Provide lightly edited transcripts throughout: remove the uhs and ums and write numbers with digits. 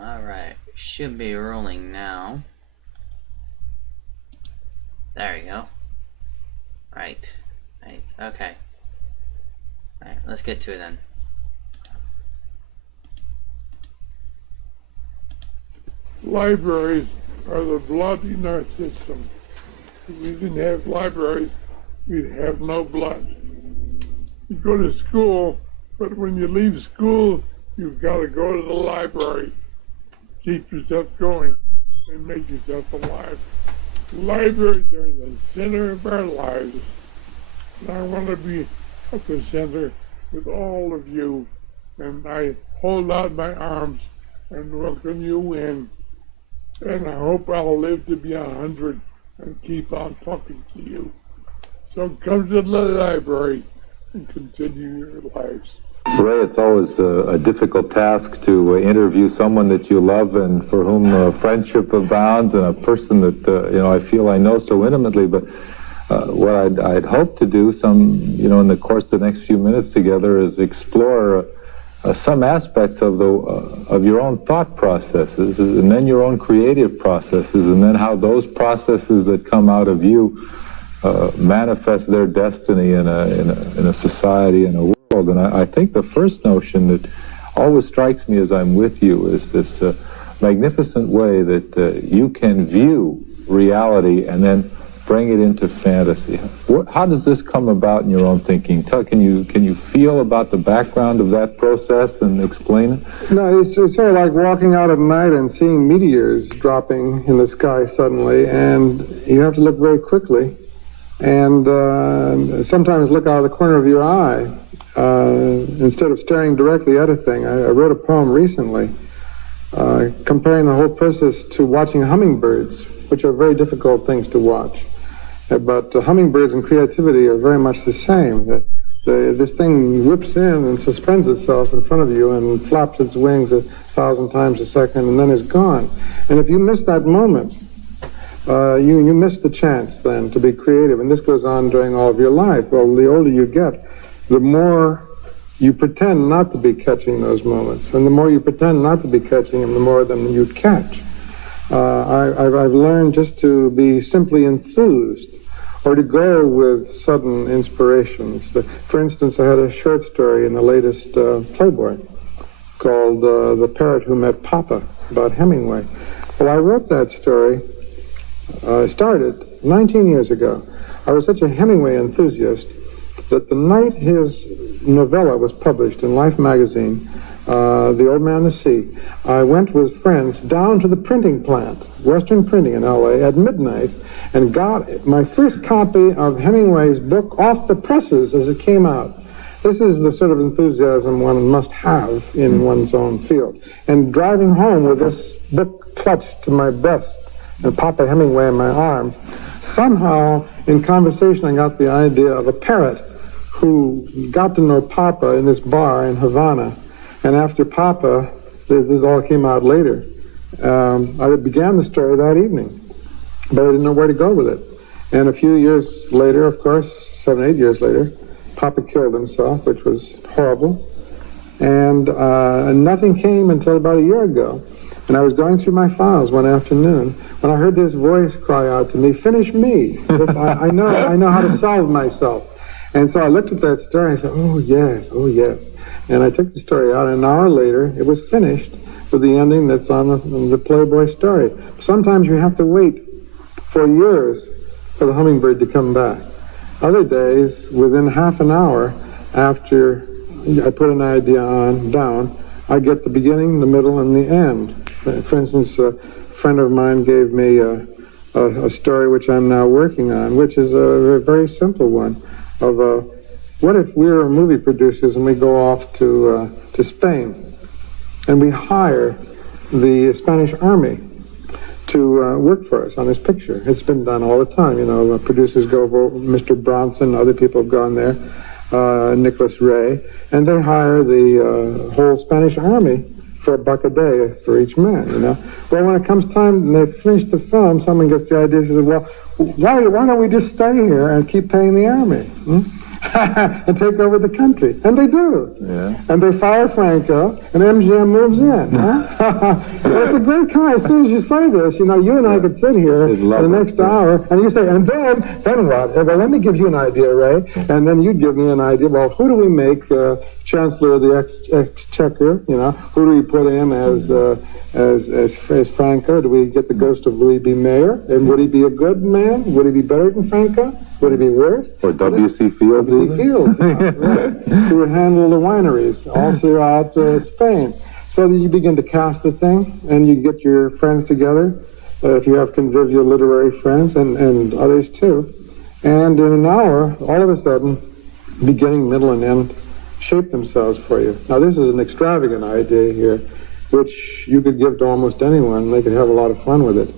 Alright, should be rolling now. There we go. Right, okay. Alright, let's get to it then. Libraries are the blood in our system. If we didn't have libraries, we'd have no blood. You go to school, but when you leave school, you've got to go to the library. Keep yourself going and make yourself alive. Libraries are the center of our lives. And I want to be at the center with all of you. And I hold out my arms and welcome you in. And I hope I'll live to be 100 and keep on talking to you. So come to the library and continue your lives. Ray, it's always a difficult task to interview someone that you love and for whom friendship abounds, and a person that I feel I know so intimately. But what I'd hoped to do in the course of the next few minutes together is explore some aspects of your own thought processes, and then your own creative processes, and then how those processes that come out of you manifest their destiny in a society, in a world. And I think the first notion that always strikes me as I'm with you is this magnificent way that you can view reality and then bring it into fantasy. How does this come about in your own thinking? Can you feel about the background of that process and explain it? No, it's sort of like walking out at night and seeing meteors dropping in the sky suddenly, and you have to look very quickly, and sometimes look out of the corner of your eye instead of staring directly at a thing. I wrote a poem recently comparing the whole process to watching hummingbirds, which are very difficult things to watch. But hummingbirds and creativity are very much the same. This thing whips in and suspends itself in front of you and flaps its wings 1,000 times a second and then is gone. And if you miss that moment, you miss the chance then to be creative. And this goes on during all of your life. Well, the older you get, the more you pretend not to be catching those moments. And the more you pretend not to be catching them, the more of them you catch. I've learned just to be simply enthused, or to go with sudden inspirations. For instance, I had a short story in the latest Playboy called The Parrot Who Met Papa, about Hemingway. Well, I wrote that story, started 19 years ago. I was such a Hemingway enthusiast that the night his novella was published in Life magazine, The Old Man and the Sea, I went with friends down to the printing plant, Western Printing in L.A., at midnight, and got my first copy of Hemingway's book off the presses as it came out. This is the sort of enthusiasm one must have in one's own field. And driving home with this book clutched to my breast and Papa Hemingway in my arms, somehow in conversation I got the idea of a parrot who got to know Papa in this bar in Havana. And after Papa, this all came out later, I began the story that evening, but I didn't know where to go with it. And a few years later, of course, 7, 8 years later, Papa killed himself, which was horrible. And nothing came until about a year ago. And I was going through my files one afternoon when I heard this voice cry out to me, "Finish me. I know how to solve myself." And so I looked at that story and I said, oh yes. And I took the story out, and an hour later, it was finished with the ending that's on the Playboy story. Sometimes you have to wait for years for the hummingbird to come back. Other days, within half an hour after I put an idea down, I get the beginning, the middle, and the end. For instance, a friend of mine gave me a story which I'm now working on, which is a very simple one, of what if we were movie producers and we go off to Spain and we hire the Spanish army to work for us on this picture. It's been done all the time. Producers go over, Mr. Bronson, other people have gone there, Nicholas Ray, and they hire the whole Spanish army for $1 a day for each man, Well, when it comes time and they finish the film, someone gets the idea, says, well, why don't we just stay here and keep paying the army? and take over the country. And they do. Yeah. And they fire Franco, and MGM moves in. Huh? Well, it's a great car. As soon as you say this, you know, you and I could sit here in the next hour, and you say, and then what? Well, let me give you an idea, Ray. And then you'd give me an idea. Well, who do we make Chancellor of the Exchequer? You know, who do we put in as Franco? Do we get the ghost of Louis B. Mayer? And would he be a good man? Would he be better than Franco? Would he be worse? Or W.C. Fields? W.C. Fields, right, who would handle the wineries all throughout Spain. So that you begin to cast the thing, and you get your friends together, if you have convivial literary friends, and others too. And in an hour, all of a sudden, beginning, middle, and end shape themselves for you. Now, this is an extravagant idea here, which you could give to almost anyone, and they could have a lot of fun with it.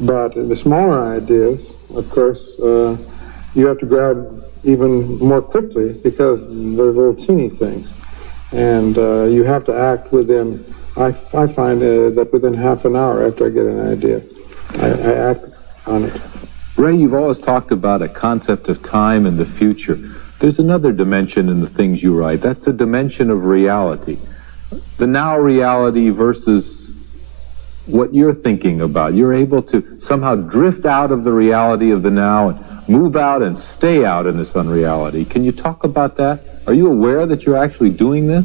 But the smaller ideas, of course, you have to grab even more quickly because they're little teeny things. And you have to act within, I find that within half an hour after I get an idea, I act on it. Ray, you've always talked about a concept of time and the future. There's another dimension in the things you write. That's the dimension of reality. The now reality versus what you're thinking about. You're able to somehow drift out of the reality of the now and move out and stay out in this unreality. Can you talk about that? Are you aware that you're actually doing this?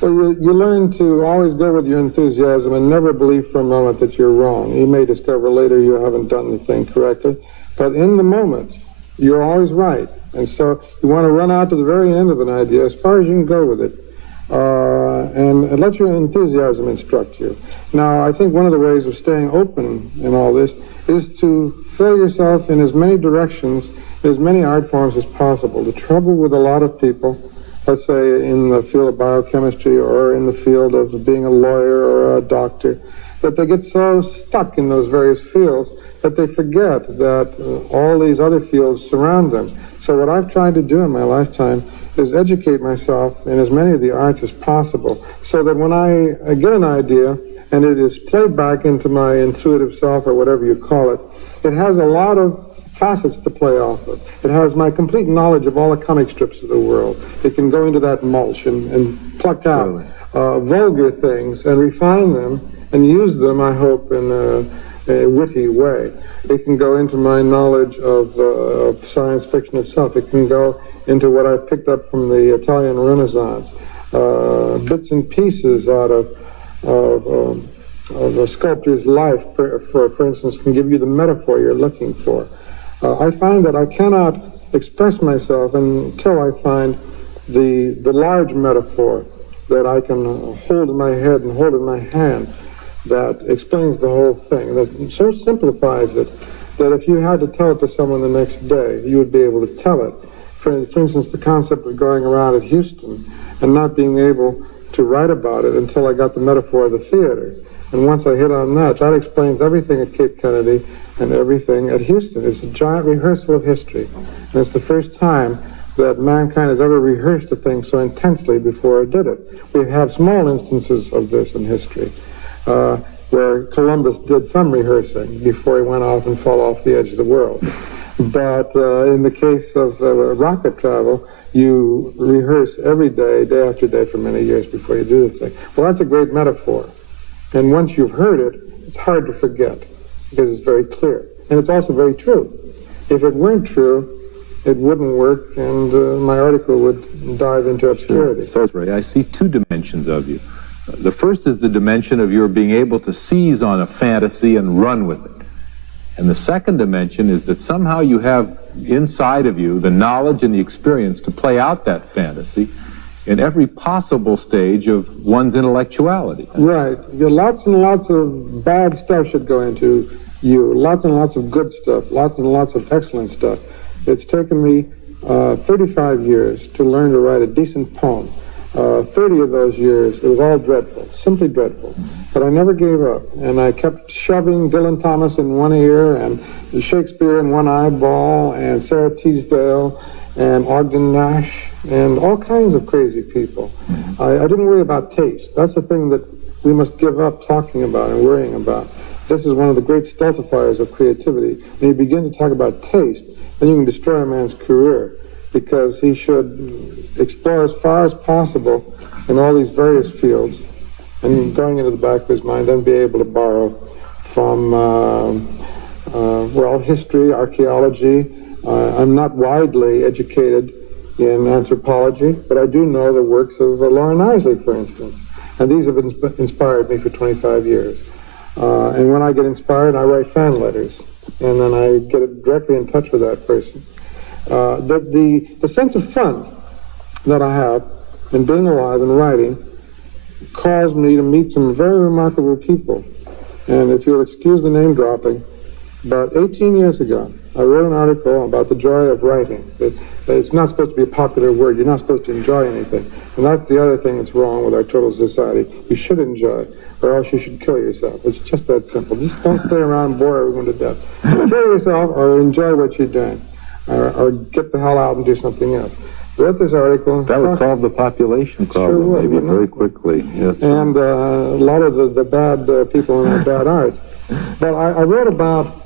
Well, you learn to always go with your enthusiasm and never believe for a moment that you're wrong. You may discover later you haven't done the thing correctly, but in the moment, you're always right. And so you want to run out to the very end of an idea as far as you can go with it, and let your enthusiasm instruct you. Now, I think one of the ways of staying open in all this is to fill yourself in as many directions, as many art forms as possible. The trouble with a lot of people, let's say in the field of biochemistry or in the field of being a lawyer or a doctor, that they get so stuck in those various fields that they forget that all these other fields surround them. So what I've tried to do in my lifetime is educate myself in as many of the arts as possible, so that when I get an idea and it is played back into my intuitive self or whatever you call it, it has a lot of facets to play off of. It has my complete knowledge of all the comic strips of the world. It can go into that mulch and pluck out vulgar things and refine them and use them, I hope, in a witty way. It can go into my knowledge of science fiction itself. It can go into what I've picked up from the Italian Renaissance, bits and pieces out of a sculptor's life, for instance, can give you the metaphor you're looking for. I find that I cannot express myself until I find the large metaphor that I can hold in my head and hold in my hand that explains the whole thing, that so simplifies it that if you had to tell it to someone the next day, you would be able to tell it. For instance, the concept of going around at Houston and not being able to write about it until I got the metaphor of the theater. And once I hit on that, that explains everything at Cape Kennedy and everything at Houston. It's a giant rehearsal of history. And it's the first time that mankind has ever rehearsed a thing so intensely before it did it. We have small instances of this in history, where Columbus did some rehearsing before he went off and fell off the edge of the world. But in the case of rocket travel, you rehearse every day, day after day, for many years before you do the thing. Well, that's a great metaphor. And once you've heard it, it's hard to forget, because it's very clear. And it's also very true. If it weren't true, it wouldn't work, and my article would dive into obscurity. So, Ray, I see two dimensions of you. The first is the dimension of your being able to seize on a fantasy and run with it. And the second dimension is that somehow you have inside of you the knowledge and the experience to play out that fantasy in every possible stage of one's intellectuality. Right. Lots and lots of bad stuff should go into you. Lots and lots of good stuff. Lots and lots of excellent stuff. It's taken me 35 years to learn to write a decent poem. 30 of those years, it was all dreadful, simply dreadful. But I never gave up, and I kept shoving Dylan Thomas in one ear, and Shakespeare in one eyeball, and Sarah Teasdale, and Ogden Nash, and all kinds of crazy people. I didn't worry about taste. That's the thing that we must give up talking about and worrying about. This is one of the great stultifiers of creativity. When you begin to talk about taste, then you can destroy a man's career. because he should explore as far as possible in all these various fields, and going into the back of his mind, then be able to borrow from, history, archaeology. I'm not widely educated in anthropology, but I do know the works of Lauren Isley, for instance, and these have inspired me for 25 years. And when I get inspired, I write fan letters, and then I get directly in touch with that person. The sense of fun that I have in being alive and writing caused me to meet some very remarkable people. And if you'll excuse the name dropping, about 18 years ago, I wrote an article about the joy of writing. It's not supposed to be a popular word. You're not supposed to enjoy anything. And that's the other thing that's wrong with our total society. You should enjoy, or else you should kill yourself. It's just that simple. Just don't stay around and bore everyone to death. Kill yourself or enjoy what you're doing, or get the hell out and do something else. Wrote this article. That would solve the population problem, sure would, maybe very quickly. Yes. And a lot of the bad people in the bad arts. But I wrote about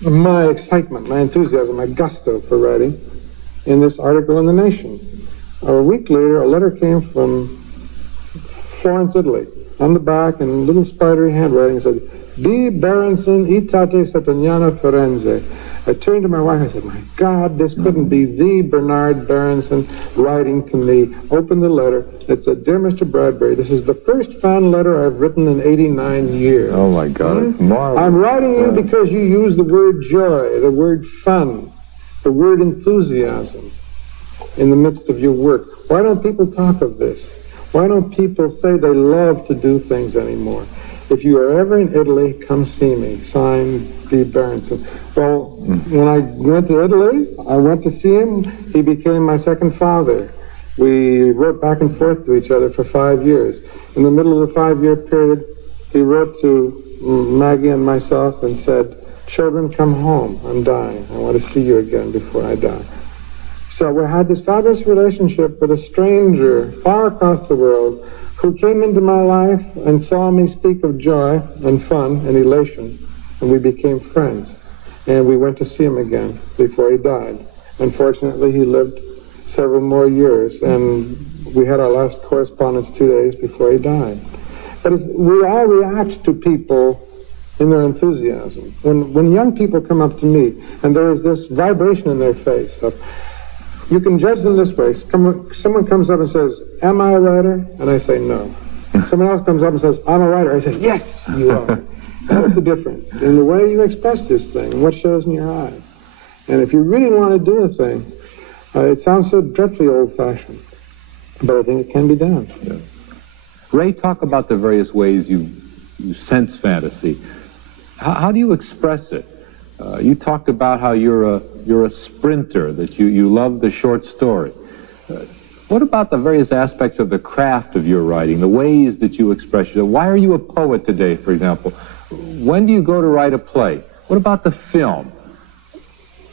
my excitement, my enthusiasm, my gusto for writing in this article in The Nation. A week later, a letter came from Florence, Italy. On the back, in little spidery handwriting, said, "Di Berenson Itate Sataniana Firenze." I turned to my wife and I said, "My God, this couldn't be the Bernard Berenson writing to me." Opened the letter. It said, "Dear Mr. Bradbury, this is the first fan letter I've written in 89 years. Oh, my God, it's marvelous. I'm writing you because you use the word joy, the word fun, the word enthusiasm in the midst of your work. Why don't people talk of this? Why don't people say they love to do things anymore? If you are ever in Italy, come see me." Signed, D. Berenson. Well, when I went to Italy, I went to see him. He became my second father. We wrote back and forth to each other for 5 years. In the middle of the 5-year period, he wrote to Maggie and myself and said, "Children, come home. I'm dying. I want to see you again before I die." So we had this fabulous relationship with a stranger far across the world who came into my life and saw me speak of joy and fun and elation, and we became friends. And we went to see him again before he died. Unfortunately, he lived several more years, and we had our last correspondence 2 days before he died. But we all react to people in their enthusiasm. When young people come up to me, and there is this vibration in their face of, you can judge them this way. Someone comes up and says, "Am I a writer?" And I say, "No." Someone else comes up and says, "I'm a writer." I say, "Yes, you are." That's the difference in the way you express this thing and what shows in your eyes. And if you really want to do a thing, it sounds so dreadfully old-fashioned, but I think it can be done. Yeah. Ray, talk about the various ways you sense fantasy. How do you express it? You talked about how you're a sprinter, that you love the short story. What about the various aspects of the craft of your writing, the ways that you express yourself? Why are you a poet today, for example? When do you go to write a play? What about the film?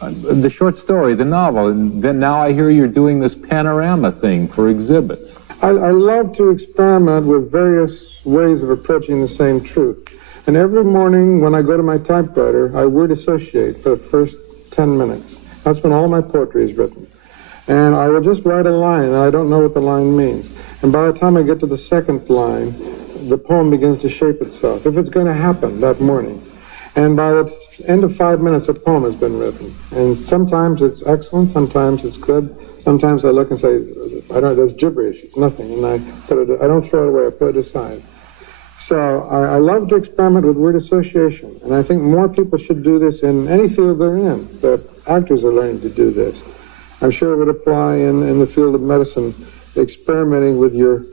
The short story, the novel, and then now I hear you're doing this panorama thing for exhibits. I love to experiment with various ways of approaching the same truth. And every morning when I go to my typewriter, I word associate for the first 10 minutes. That's when all my poetry is written. And I will just write a line, and I don't know what the line means. And by the time I get to the second line, the poem begins to shape itself, if it's going to happen that morning. And by the end of 5 minutes, a poem has been written. And sometimes it's excellent, sometimes it's good. Sometimes I look and say, that's gibberish, it's nothing. And I don't throw it away, I put it aside. So I love to experiment with word association. And I think more people should do this in any field they're in. The actors are learning to do this. I'm sure it would apply in the field of medicine, experimenting with your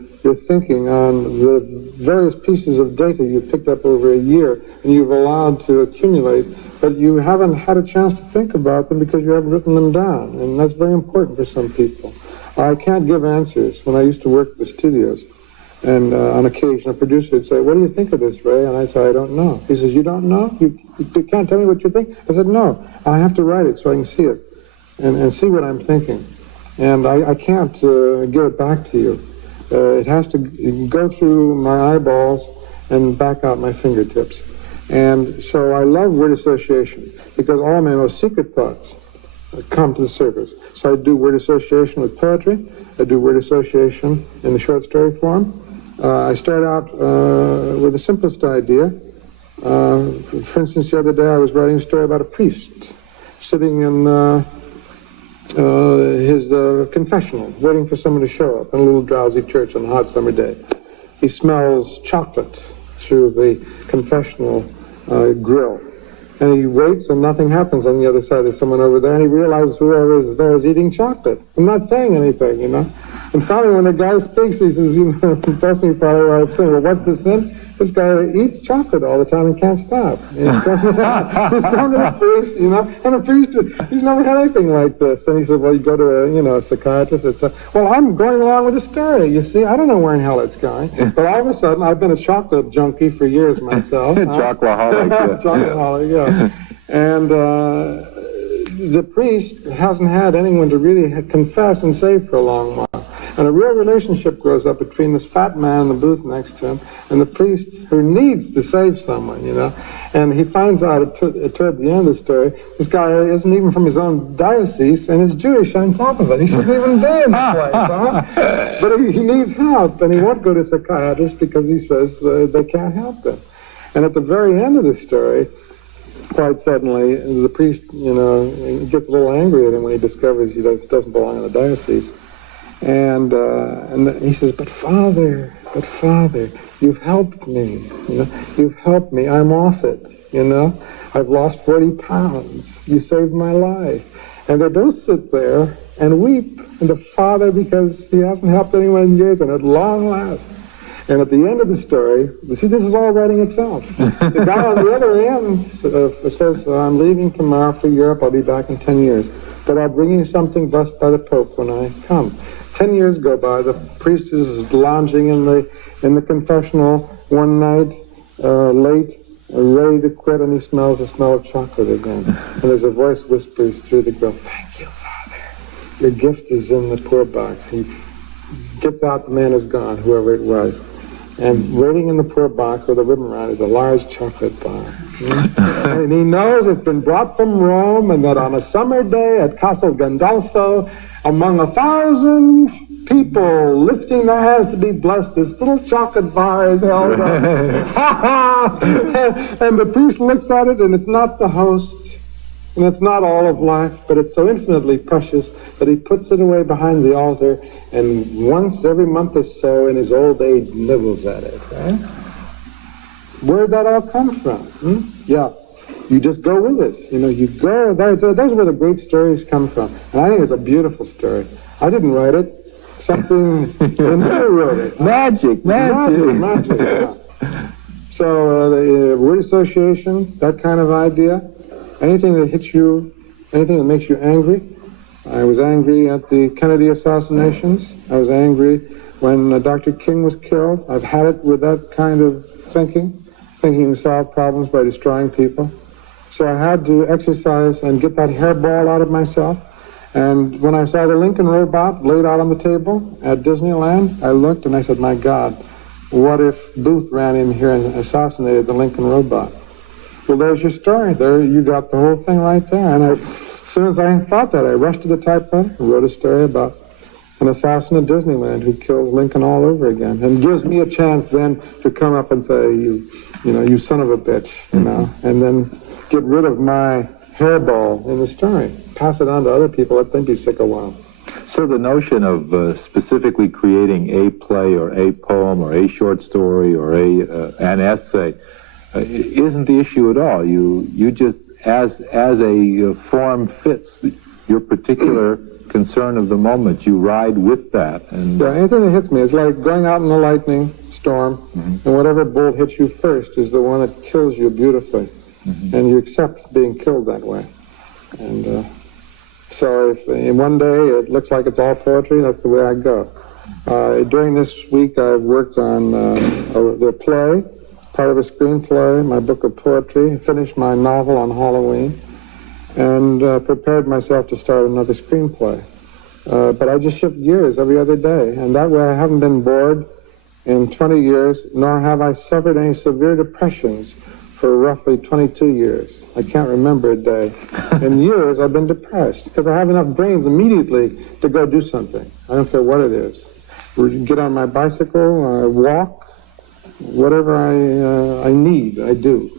thinking on the various pieces of data you've picked up over a year and you've allowed to accumulate, but you haven't had a chance to think about them because you haven't written them down, and that's very important for some people. I can't give answers. When I used to work at the studios, and on occasion a producer would say, "What do you think of this, Ray?" And I'd say, "I don't know." He says, "You don't know? You can't tell me what you think?" I said, "No, I have to write it so I can see it and see what I'm thinking. And I can't give it back to you. It has to go through my eyeballs and back out my fingertips." And so I love word association because all my most secret thoughts come to the surface. So I do word association with poetry. I do word association in the short story form. I start out with the simplest idea. For instance, the other day I was writing a story about a priest sitting in his confessional, waiting for someone to show up in a little drowsy church on a hot summer day. He smells chocolate through the confessional grill. And he waits and nothing happens on the other side. There's someone over there, and he realizes whoever is there is eating chocolate and not saying anything, you know. And finally, when the guy speaks, he says, you know, confess me, Father, I'm saying, well, what's the sin? This guy eats chocolate all the time and can't stop. You know? He's going to the priest, you know, and the priest, he's never had anything like this. And he said, well, you go to a psychiatrist. It's well, I'm going along with the story, you see. I don't know where in hell it's going. But all of a sudden, I've been a chocolate junkie for years myself. Chocoholic. Chocoholic, yeah. And the priest hasn't had anyone to really confess and save for a long while. And a real relationship grows up between this fat man in the booth next to him and the priest who needs to save someone, you know. And he finds out toward the end of the story, this guy isn't even from his own diocese and is Jewish on top of it. He shouldn't even be in the place, huh? But he needs help, and he won't go to a psychiatrist because he says they can't help him. And at the very end of the story, quite suddenly, the priest, you know, gets a little angry at him when he discovers he doesn't belong in the diocese. And he says, but Father, you've helped me, you know, you've helped me, I'm off it, you know, I've lost 40 pounds, you saved my life. And they both sit there and weep, and the father, because he hasn't helped anyone in years, and at long last. And at the end of the story, you see, this is all writing itself. The guy on the other end says, I'm leaving tomorrow for Europe, I'll be back in 10 years, but I'll bring you something blessed by the Pope when I come. 10 years go by, the priest is lounging in the confessional one night, late, ready to quit, and he smells the smell of chocolate again. And there's a voice whispers through the grill, thank you, Father. Your gift is in the poor box. He gets out, the man is gone, whoever it was. And waiting in the poor box with a ribbon around is a large chocolate bar. And he knows it's been brought from Rome, and that on a summer day at Castel Gandolfo, among 1,000 people lifting their hands to be blessed, this little chocolate bar is held up. And the priest looks at it, and it's not the host, and it's not all of life, but it's so infinitely precious that he puts it away behind the altar, and once every month or so in his old age nibbles at it. Right? Where'd that all come from? Yeah. You just go with it. You know, you go. Those are where the great stories come from. And I think it's a beautiful story. I didn't write it. Something in here wrote it. Magic. Yeah. So the word association, that kind of idea, anything that hits you, anything that makes you angry. I was angry at the Kennedy assassinations. I was angry when Dr. King was killed. I've had it with that kind of thinking you solve problems by destroying people. So I had to exercise and get that hairball out of myself. And when I saw the Lincoln robot laid out on the table at Disneyland, I looked and I said, my God, what if Booth ran in here and assassinated the Lincoln robot? Well, there's your story. There, you got the whole thing right there. And as soon as I thought that, I rushed to the typewriter and wrote a story about an assassin at Disneyland who kills Lincoln all over again, and gives me a chance then to come up and say, you son of a bitch, you know, and then get rid of my hairball in the story, pass it on to other people, let them be sick a while. So the notion of specifically creating a play or a poem or a short story or an essay isn't the issue at all. You just, as a form fits your particular concern of the moment, you ride with that. And yeah, anything that hits me, it's like going out in a lightning storm, and whatever bolt hits you first is the one that kills you beautifully, and you accept being killed that way. And so if in one day it looks like it's all poetry, that's the way I go. During this week I've worked on the play, part of a screenplay, my book of poetry, finished my novel on Halloween, and prepared myself to start another screenplay. But I just shift gears every other day, and that way I haven't been bored in 20 years, nor have I suffered any severe depressions for roughly 22 years. I can't remember a day. In years, I've been depressed because I have enough brains immediately to go do something. I don't care what it is. Get on my bicycle, walk, whatever I need, I do.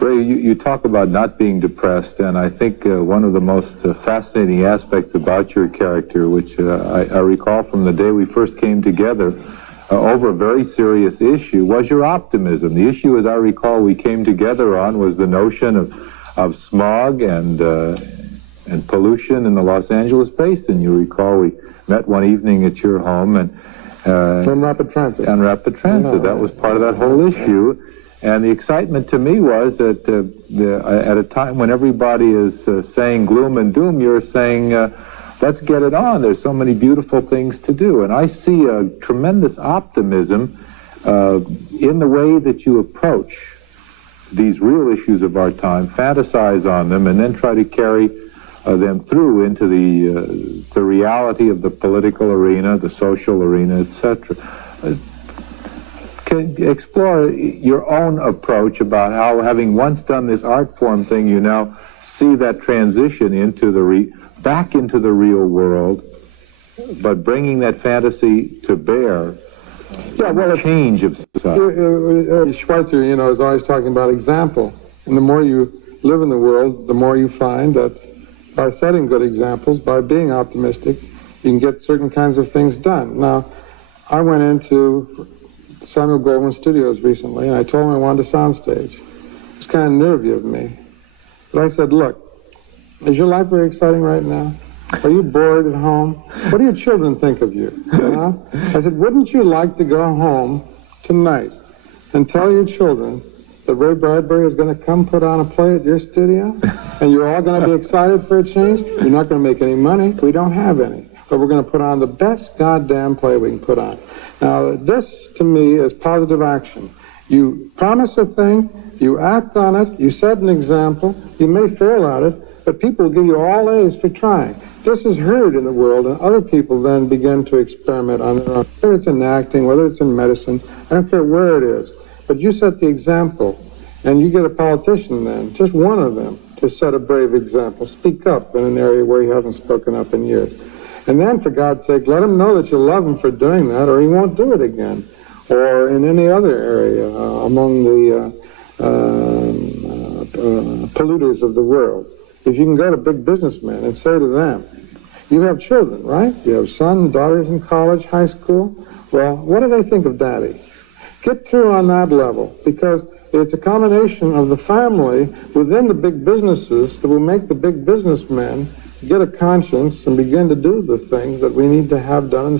Ray, you talk about not being depressed, and I think one of the most fascinating aspects about your character, which I recall from the day we first came together over a very serious issue, was your optimism. The issue, as I recall, we came together on was the notion of smog and pollution in the Los Angeles basin. You recall we met one evening at your home and on Rapid Transit. On Rapid Transit. That was part of that whole issue. And the excitement to me was that at a time when everybody is saying gloom and doom, you're saying, let's get it on. There's so many beautiful things to do. And I see a tremendous optimism in the way that you approach these real issues of our time, fantasize on them, and then try to carry them through into the reality of the political arena, the social arena, etc. Can you explore your own approach about how, having once done this art form thing, you now see that transition into back into the real world, but bringing that fantasy to bear? Yeah, well, a change of society. Schweitzer, is always talking about example, and the more you live in the world, the more you find that by setting good examples, by being optimistic, you can get certain kinds of things done. Now, I went into Samuel Goldwyn Studios recently, and I told him I wanted a soundstage. It was kind of nervy of me. But I said, look, is your life very exciting right now? Are you bored at home? What do your children think of you? I said, wouldn't you like to go home tonight and tell your children that Ray Bradbury is going to come put on a play at your studio? And you're all going to be excited for a change? You're not going to make any money. We don't have any. But we're going to put on the best goddamn play we can put on. Now, this, to me, is positive action. You promise a thing, you act on it, you set an example, you may fail at it, but people will give you all A's for trying. This is heard in the world, and other people then begin to experiment on their own. Whether it's in acting, whether it's in medicine, I don't care where it is. But you set the example, and you get a politician then, just one of them, to set a brave example. Speak up in an area where he hasn't spoken up in years. And then, for God's sake, let him know that you love him for doing that, or he won't do it again. Or in any other area among the polluters of the world. If you can go to big businessmen and say to them, you have children, right? You have sons, daughters in college, high school. Well, what do they think of daddy? Get through on that level, because it's a combination of the family within the big businesses that will make the big businessmen get a conscience and begin to do the things that we need to have done in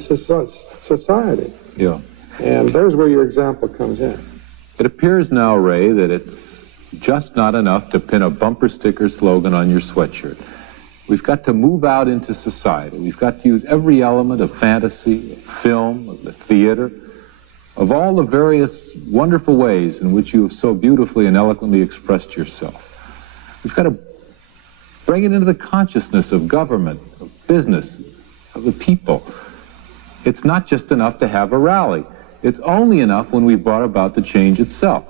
society. Yeah. And there's where your example comes in. It appears now, Ray, that it's just not enough to pin a bumper sticker slogan on your sweatshirt. We've got to move out into society. We've got to use every element of fantasy, of film, of the theater, of all the various wonderful ways in which you have so beautifully and eloquently expressed yourself. We've got to bring it into the consciousness of government, of business, of the people. It's not just enough to have a rally. It's only enough when we've brought about the change itself.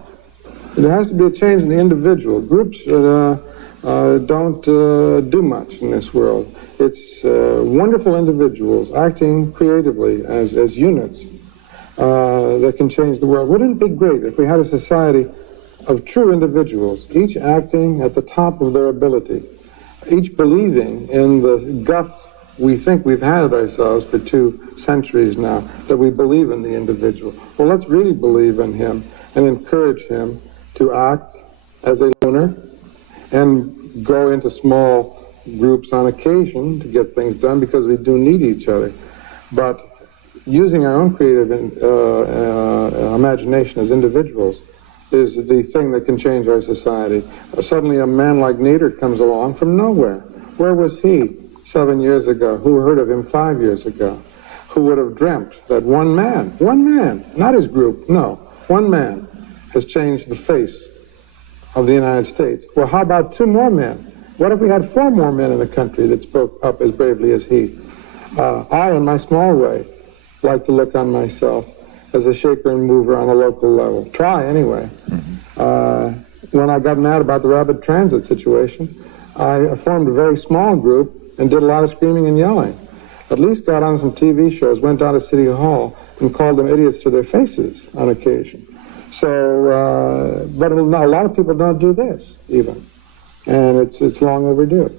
There has to be a change in the individual. Groups don't do much in this world. It's wonderful individuals acting creatively as units that can change the world. Wouldn't it be great if we had a society of true individuals, each acting at the top of their ability, each believing in the guff we think we've had ourselves for 2 centuries now, that we believe in the individual. Well, let's really believe in him and encourage him to act as a loner and go into small groups on occasion to get things done, because we do need each other. But using our own creative imagination as individuals is the thing that can change our society. Suddenly a man like Nader comes along from nowhere. Where was he 7 years ago? Who heard of him 5 years ago? Who would have dreamt that one man, not his group, no, one man has changed the face of the United States? Well, how about 2 more men? What if we had 4 more men in the country that spoke up as bravely as he? I, in my small way, like to look on myself as a shaker and mover on a local level. Try, anyway. Mm-hmm. When I got mad about the rapid transit situation, I formed a very small group and did a lot of screaming and yelling. At least got on some TV shows, went down to City Hall and called them idiots to their faces on occasion. So, but a lot of people don't do this, even. And it's long overdue.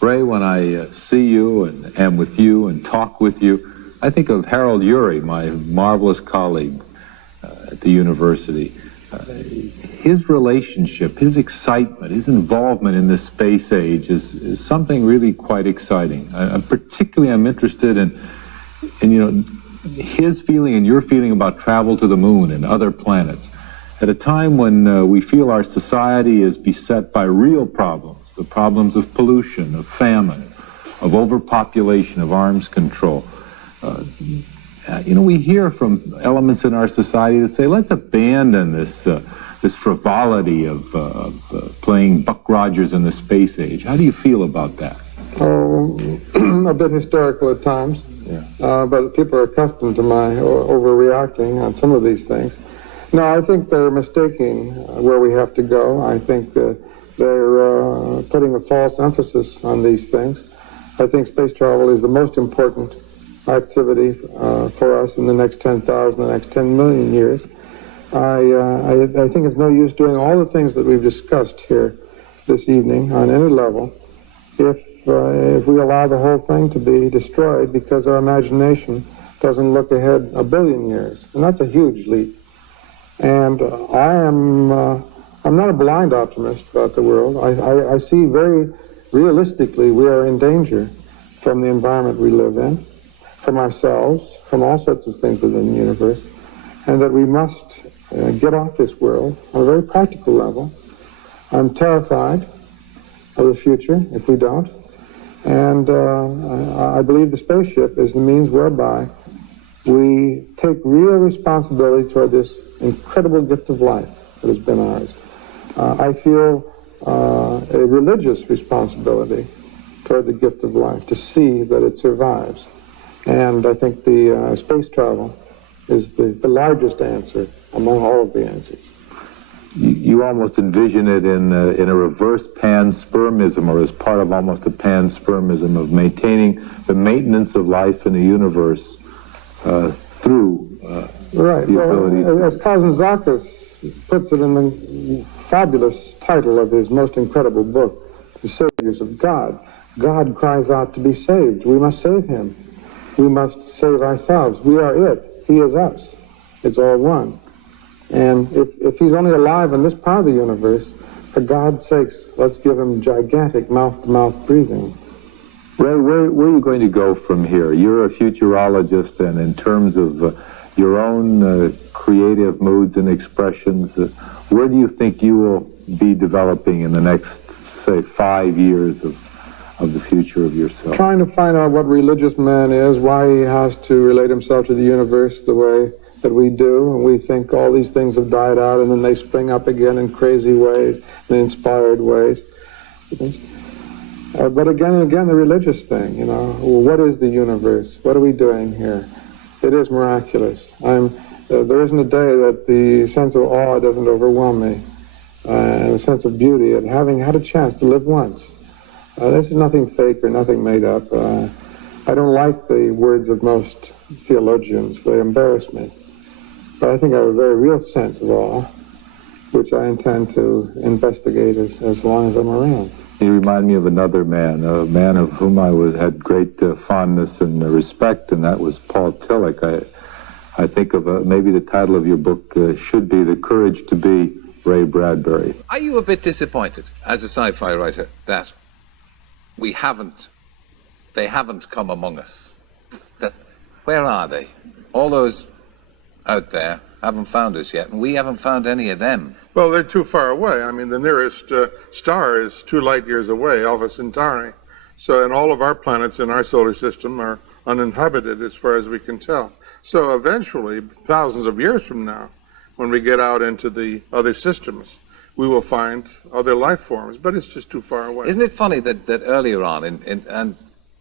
Ray, when I see you and am with you and talk with you, I think of Harold Urey, my marvelous colleague at the university. His relationship, his excitement, his involvement in this space age is something really quite exciting. I'm interested in his feeling and your feeling about travel to the moon and other planets. At a time when we feel our society is beset by real problems, the problems of pollution, of famine, of overpopulation, of arms control. We hear from elements in our society that say, let's abandon this frivolity of playing Buck Rogers in the space age. How do you feel about that? Oh, a bit hysterical at times. Yeah. But people are accustomed to my overreacting on some of these things. No, I think they're mistaking where we have to go. I think they're putting a false emphasis on these things. I think space travel is the most important activity for us in the next 10,000, the next 10 million years. I think it's no use doing all the things that we've discussed here this evening on any level if we allow the whole thing to be destroyed because our imagination doesn't look ahead a billion years. And that's a huge leap. And I'm not a blind optimist about the world. I see very realistically we are in danger from the environment we live in, from ourselves, from all sorts of things within the universe, and that we must get off this world on a very practical level. I'm terrified of the future if we don't, and I believe the spaceship is the means whereby we take real responsibility toward this incredible gift of life that has been ours. I feel a religious responsibility toward the gift of life to see that it survives. And I think the space travel is the largest answer among all of the answers. You almost envision it in a reverse panspermism, or as part of almost a panspermism of maintaining the maintenance of life in the universe through right. The ability. As Kazantzakis puts it in the fabulous title of his most incredible book, The Saviors of God, God cries out to be saved. We must save him. We must save ourselves. We are it. He is us. It's all one. And if he's only alive in this part of the universe, for God's sakes, let's give him gigantic mouth-to-mouth breathing. Ray, where are you going to go from here? You're a futurologist, and in terms of your own creative moods and expressions, where do you think you will be developing in the next, say, 5 years of the future of yourself? Trying to find out what religious man is, why he has to relate himself to the universe the way that we do, and we think all these things have died out, and then they spring up again in crazy ways, in inspired ways. But again and again, the religious thing, what is the universe? What are we doing here? It is miraculous. There isn't a day that the sense of awe doesn't overwhelm me, and a sense of beauty, and having had a chance to live once. This is nothing fake or nothing made up. I don't like the words of most theologians. They embarrass me. But I think I have a very real sense of awe, which I intend to investigate as long as I'm around. You remind me of another man, a man of whom I had great fondness and respect, and that was Paul Tillich. I think of maybe the title of your book should be The Courage to Be Ray Bradbury. Are you a bit disappointed, as a sci-fi writer, that they haven't come among us? Where are they? All those out there haven't found us yet, and we haven't found any of them. Well, they're too far away. I mean, the nearest star is 2 light years away, Alpha Centauri. So, and all of our planets in our solar system are uninhabited as far as we can tell. So eventually, thousands of years from now, when we get out into the other systems, we will find other life forms, but it's just too far away. Isn't it funny that earlier on in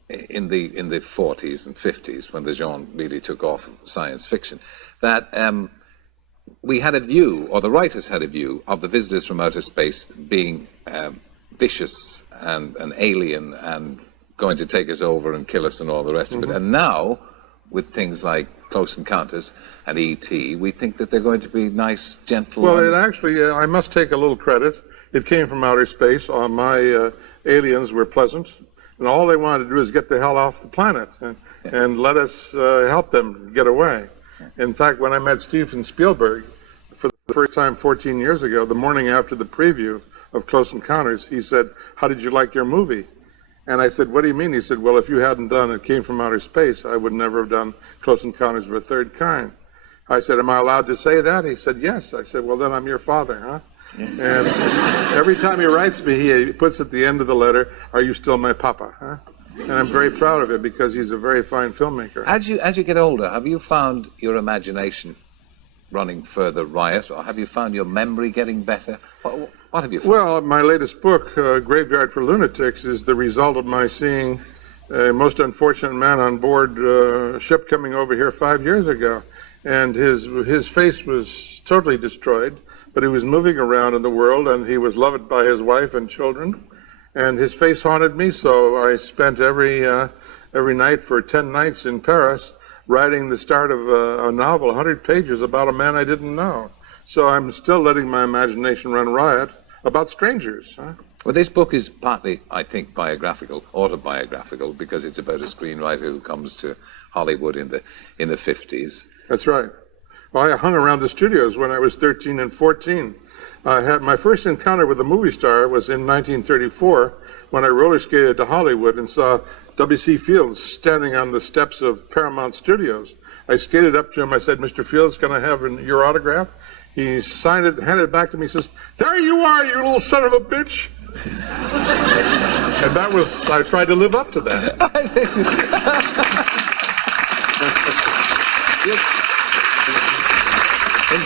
the 40s and 50s, when the genre really took off science fiction, that we had a view, or the writers had a view, of the visitors from outer space being vicious and an alien and going to take us over and kill us and all the rest of it. And now, with things like Close Encounters and E.T., we think that they're going to be nice, gentle... Well, it actually, I must take a little credit. It came from outer space. My aliens were pleasant, and all they wanted to do is get the hell off the planet and let us help them get away. In fact, when I met Steven Spielberg for the first time 14 years ago, the morning after the preview of Close Encounters, he said, "How did you like your movie?" And I said, "What do you mean?" He said, "Well, if you hadn't done It Came from Outer Space, I would never have done Close Encounters of a Third Kind." I said, "Am I allowed to say that?" He said, "Yes." I said, "Well, then I'm your father, huh?" And every time he writes me, he puts at the end of the letter, "Are you still my papa?" Huh? And I'm very proud of it because he's a very fine filmmaker. As you get older, have you found your imagination running further riot, or have you found your memory getting better? What have you found? Well, my latest book, Graveyard for Lunatics, is the result of my seeing a most unfortunate man on board a ship coming over here 5 years ago. And his face was totally destroyed, but he was moving around in the world, and he was loved by his wife and children. And his face haunted me, so I spent every night for 10 nights in Paris writing the start of a novel, 100 pages, about a man I didn't know. So I'm still letting my imagination run riot about strangers. Huh? Well, this book is partly, I think, autobiographical, because it's about a screenwriter who comes to Hollywood in the 50s. That's right. Well, I hung around the studios when I was 13 and 14. I had my first encounter with a movie star was in 1934 when I roller skated to Hollywood and saw W.C. Fields standing on the steps of Paramount Studios. I skated up to him. I said, "Mr. Fields, can I have your autograph?" He signed it, handed it back to me. He says, "There you are, you little son of a bitch." And I tried to live up to that. In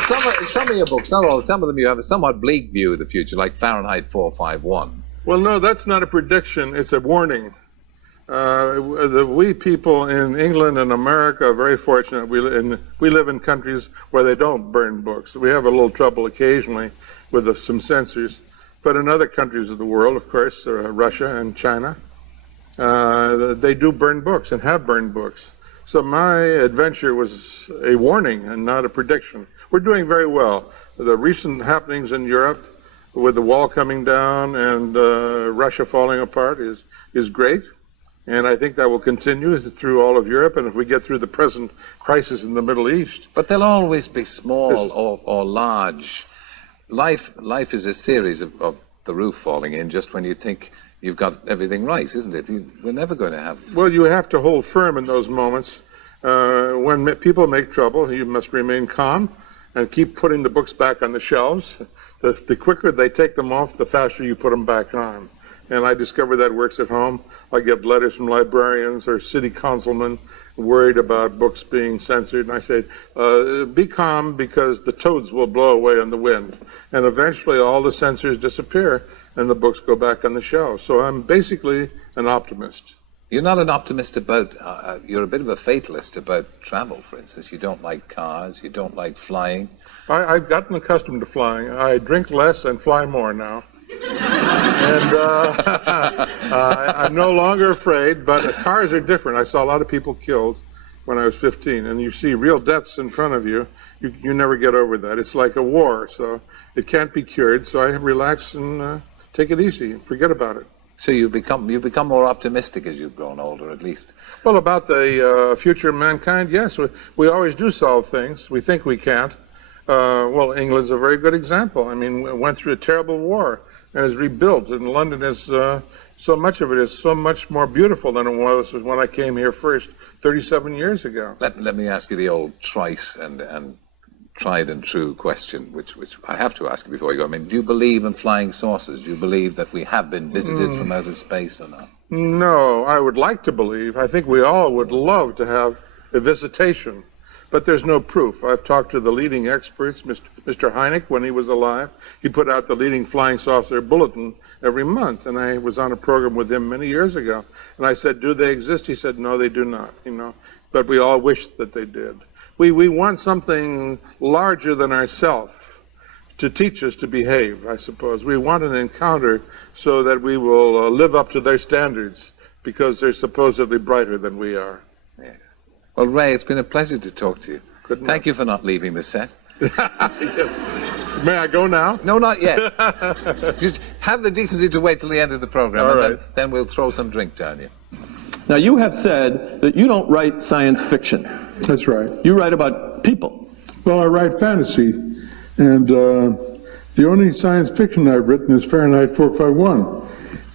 some of your books, not all, some of them you have a somewhat bleak view of the future, like Fahrenheit 451. Well, no, that's not a prediction. It's a warning. We people in England and America are very fortunate. We live in countries where they don't burn books. We have a little trouble occasionally with some censors. But in other countries of the world, of course, Russia and China, they do burn books and have burned books. So my adventure was a warning and not a prediction. We're doing very well. The recent happenings in Europe with the wall coming down and Russia falling apart is great. And I think that will continue through all of Europe, and if we get through the present crisis in the Middle East. But they'll always be small or large. Life is a series of the roof falling in just when you think you've got everything right, isn't it? We're never going to have... Well, you have to hold firm in those moments. When people make trouble, you must remain calm and keep putting the books back on the shelves. The quicker they take them off, the faster you put them back on. And I discover that works at home. I get letters from librarians or city councilmen worried about books being censored. And I say, be calm because the toads will blow away on the wind. And eventually all the censors disappear and the books go back on the shelves. So I'm basically an optimist. You're not an optimist about, you're a bit of a fatalist about travel, for instance. You don't like cars, you don't like flying. I've gotten accustomed to flying. I drink less and fly more now. And I'm no longer afraid, but cars are different. I saw a lot of people killed when I was 15, and you see real deaths in front of you. You never get over that. It's like a war, so it can't be cured. So I relax and take it easy and forget about it. So you become more optimistic as you've grown older, at least. Well, about the future of mankind, yes. We always do solve things. We think we can't. Well, England's a very good example. I mean, we went through a terrible war and is rebuilt. And London is, so much of it is so much more beautiful than it was when I came here first 37 years ago. Let me ask you the old trite and tried and true question, which I have to ask you before you go. I mean, do you believe in flying saucers? Do you believe that we have been visited from outer space or not? No, I would like to believe. I think we all would love to have a visitation. But there's no proof. I've talked to the leading experts, Mr. Hynek, when he was alive. He put out the leading flying saucer bulletin every month, and I was on a program with him many years ago. And I said, do they exist? He said, no, they do not, But we all wish that they did. We want something larger than ourselves to teach us to behave, I suppose. We want an encounter so that we will live up to their standards because they're supposedly brighter than we are. Yes. Well, Ray, it's been a pleasure to talk to you. Good enough. Thank you for not leaving the set. Yes. May I go now? No, not yet. Just have the decency to wait till the end of the program, All and right. then we'll throw some drink down you. Now, you have said that you don't write science fiction. That's right. You write about people. Well, I write fantasy, and the only science fiction I've written is Fahrenheit 451.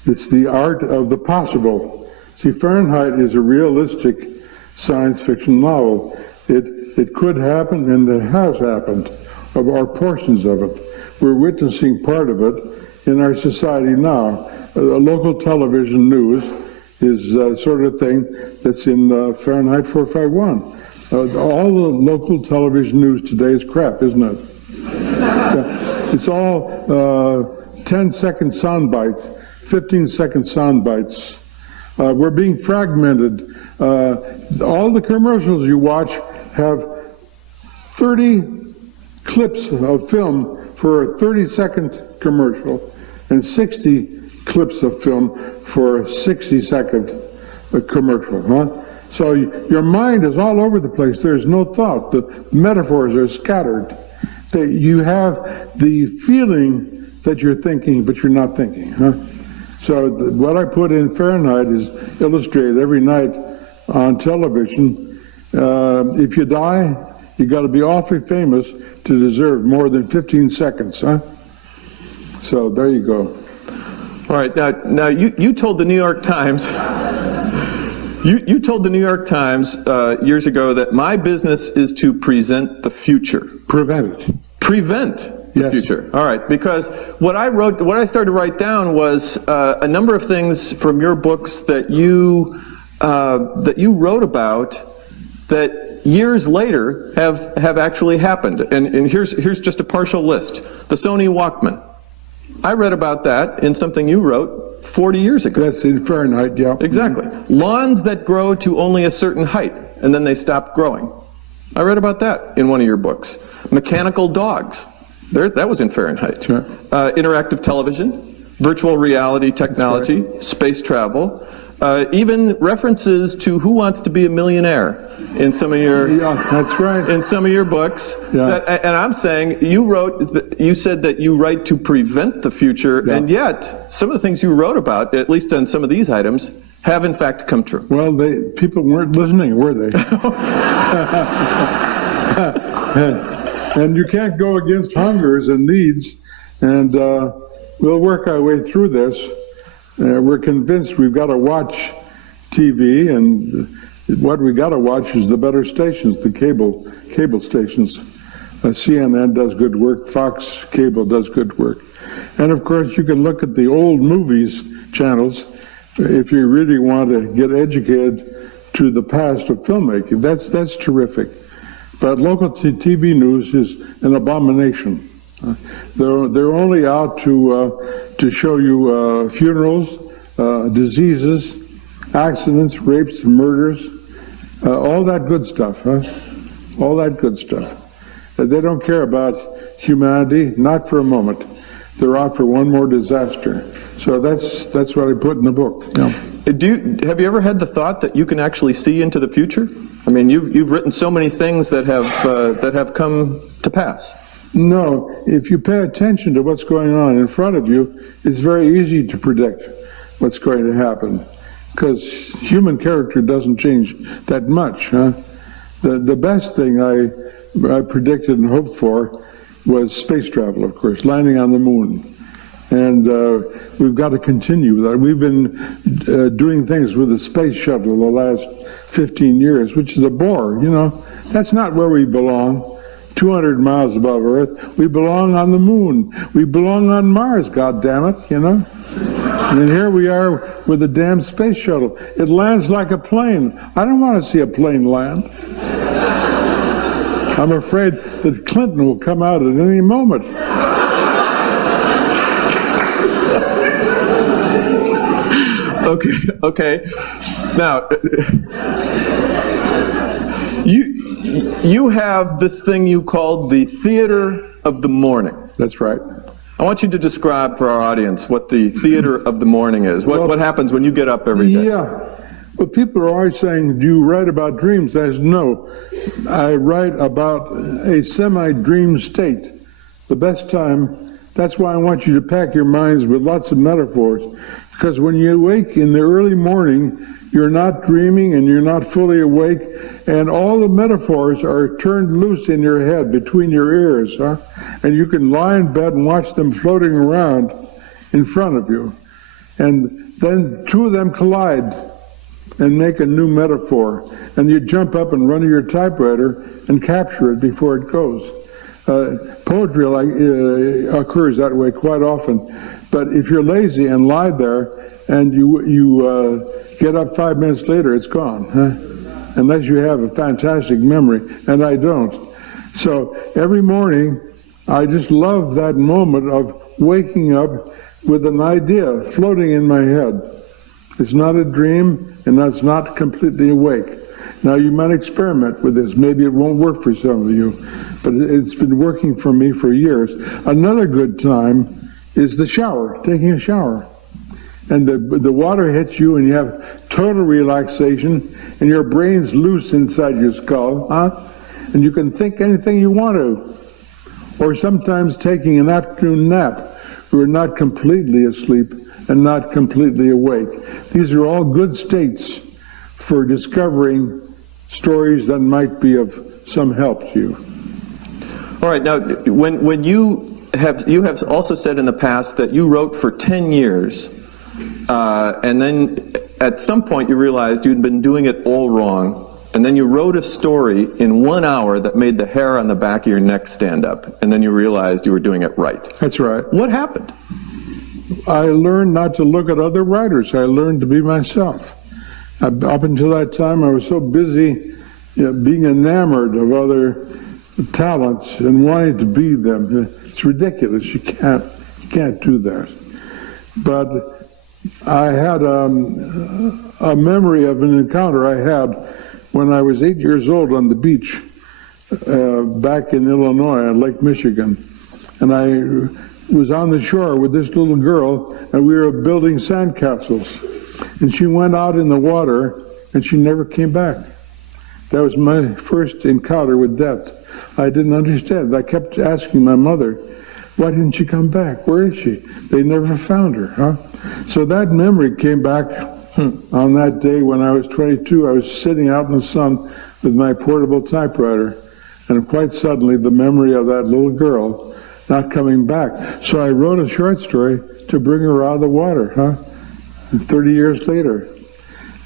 It's the art of the possible. See, Fahrenheit is a realistic science fiction novel. It could happen, and it has happened, or portions of it. We're witnessing part of it in our society now. Local television news is sort of thing that's in Fahrenheit 451. All the local television news today is crap, isn't it? It's all 10-second sound bites, 15-second sound bites. We're being fragmented. All the commercials you watch have 30 clips of film for a 30-second commercial and 60 clips of film for a 60-second commercial. Huh? So your mind is all over the place. There's no thought. The metaphors are scattered. You have the feeling that you're thinking, but you're not thinking. Huh? So what I put in Fahrenheit is illustrated every night on television. If you die, you got to be awfully famous to deserve more than 15 seconds. Huh? So there you go. All right, now you told the New York Times, you told the New York Times years ago that my business is to present the future. Prevent it. Prevent the Yes. future. All right, because what I started to write down was a number of things from your books that you wrote about that years later have actually happened. And here's just a partial list. The Sony Walkman. I read about that in something you wrote 40 years ago. That's in Fahrenheit, yeah. Exactly. Lawns that grow to only a certain height, and then they stop growing. I read about that in one of your books. Mechanical dogs. That was in Fahrenheit. Sure. Interactive television, virtual reality technology, space travel, even references to Who Wants to Be a Millionaire in some of your that's right. in some of your books. Yeah. And I'm saying you said that you write to prevent the future, Yeah. and yet some of the things you wrote about, at least on some of these items, have in fact come true. Well, people weren't listening, were they? and you can't go against hungers and needs, and we'll work our way through this. We're convinced we've got to watch TV, and what we got to watch is the better stations, the cable stations. CNN does good work, Fox Cable does good work. And of course, you can look at the old movies channels if you really want to get educated to the past of filmmaking. That's terrific. But local TV news is an abomination. They're only out to show you funerals, diseases, accidents, rapes, murders, all that good stuff. Huh? All that good stuff. They don't care about humanity, not for a moment. They're out for one more disaster. So that's what I put in the book. Yeah. Have you ever had the thought that you can actually see into the future? I mean, you've written so many things that have come to pass. No, if you pay attention to what's going on in front of you, it's very easy to predict what's going to happen, because human character doesn't change that much. Huh? The best thing I predicted and hoped for was space travel, of course, landing on the moon. And we've got to continue that. We've been doing things with the space shuttle the last 15 years, which is a bore, you know. That's not where we belong. 200 miles above Earth. We belong on the moon. We belong on Mars, goddammit, you know. And here we are with the damn space shuttle. It lands like a plane. I don't want to see a plane land. I'm afraid that Clinton will come out at any moment. Okay. Now, you have this thing you called the theater of the morning. That's right. I want you to describe for our audience what the theater of the morning is. What happens when you get up every day? Yeah. Well, people are always saying, do you write about dreams? I said, no. I write about a semi-dream state. The best time. That's why I want you to pack your minds with lots of metaphors. Because when you wake in the early morning, you're not dreaming and you're not fully awake, and all the metaphors are turned loose in your head between your ears, huh? And you can lie in bed and watch them floating around in front of you. And then two of them collide and make a new metaphor. And you jump up and run to your typewriter and capture it before it goes. Poetry occurs that way quite often. But if you're lazy and lie there and you get up 5 minutes later, it's gone, huh? Unless you have a fantastic memory, and I don't. So every morning, I just love that moment of waking up with an idea floating in my head. It's not a dream, and it's not completely awake. Now, you might experiment with this. Maybe it won't work for some of you, but it's been working for me for years. Another good time is the shower, taking a shower. And the water hits you, and you have total relaxation, and your brain's loose inside your skull, huh? And you can think anything you want to. Or sometimes taking an afternoon nap. We're not completely asleep and not completely awake. These are all good states for discovering stories that might be of some help to you. All right, now, when you have also said in the past that you wrote for 10 years, and then at some point you realized you'd been doing it all wrong, and then you wrote a story in 1 hour that made the hair on the back of your neck stand up, and then you realized you were doing it right. That's right. What happened? I learned not to look at other writers. I learned to be myself. Up until that time, I was so busy being enamored of other talents and wanting to be them. It's ridiculous. You can't do that. But I had a memory of an encounter I had when I was 8 years old on the beach back in Illinois on Lake Michigan. And I was on the shore with this little girl, and we were building sandcastles. And she went out in the water, and she never came back. That was my first encounter with death. I didn't understand. I kept asking my mother, why didn't she come back? Where is she? They never found her, huh? So that memory came back on that day when I was 22. I was sitting out in the sun with my portable typewriter, and quite suddenly the memory of that little girl not coming back. So I wrote a short story to bring her out of the water, huh? 30 years later.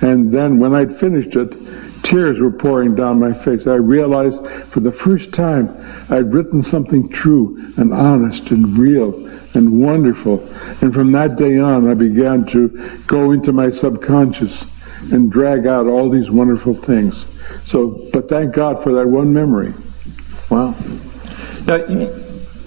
And then when I'd finished it, tears were pouring down my face. I realized for the first time I'd written something true and honest and real and wonderful. And from that day on, I began to go into my subconscious and drag out all these wonderful things. So, but thank God for that one memory. Wow. Now,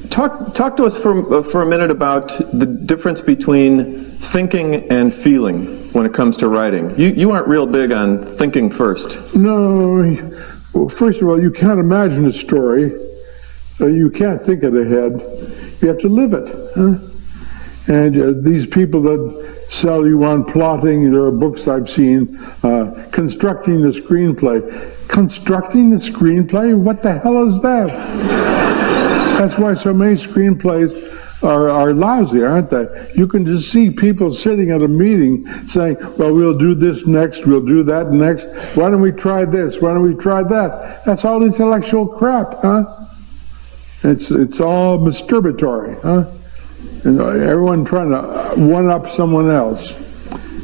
talk to us for a minute about the difference between thinking and feeling when it comes to writing. You aren't real big on thinking first. No. Well, first of all, you can't imagine a story. You can't think it ahead. You have to live it. Huh? And these people that sell you on plotting, there are books I've seen, constructing the screenplay. Constructing the screenplay? What the hell is that? That's why so many screenplays are lousy, aren't they? You can just see people sitting at a meeting saying, well, we'll do this next, we'll do that next. Why don't we try this? Why don't we try that? That's all intellectual crap, huh? It's all masturbatory, huh? And everyone trying to one-up someone else.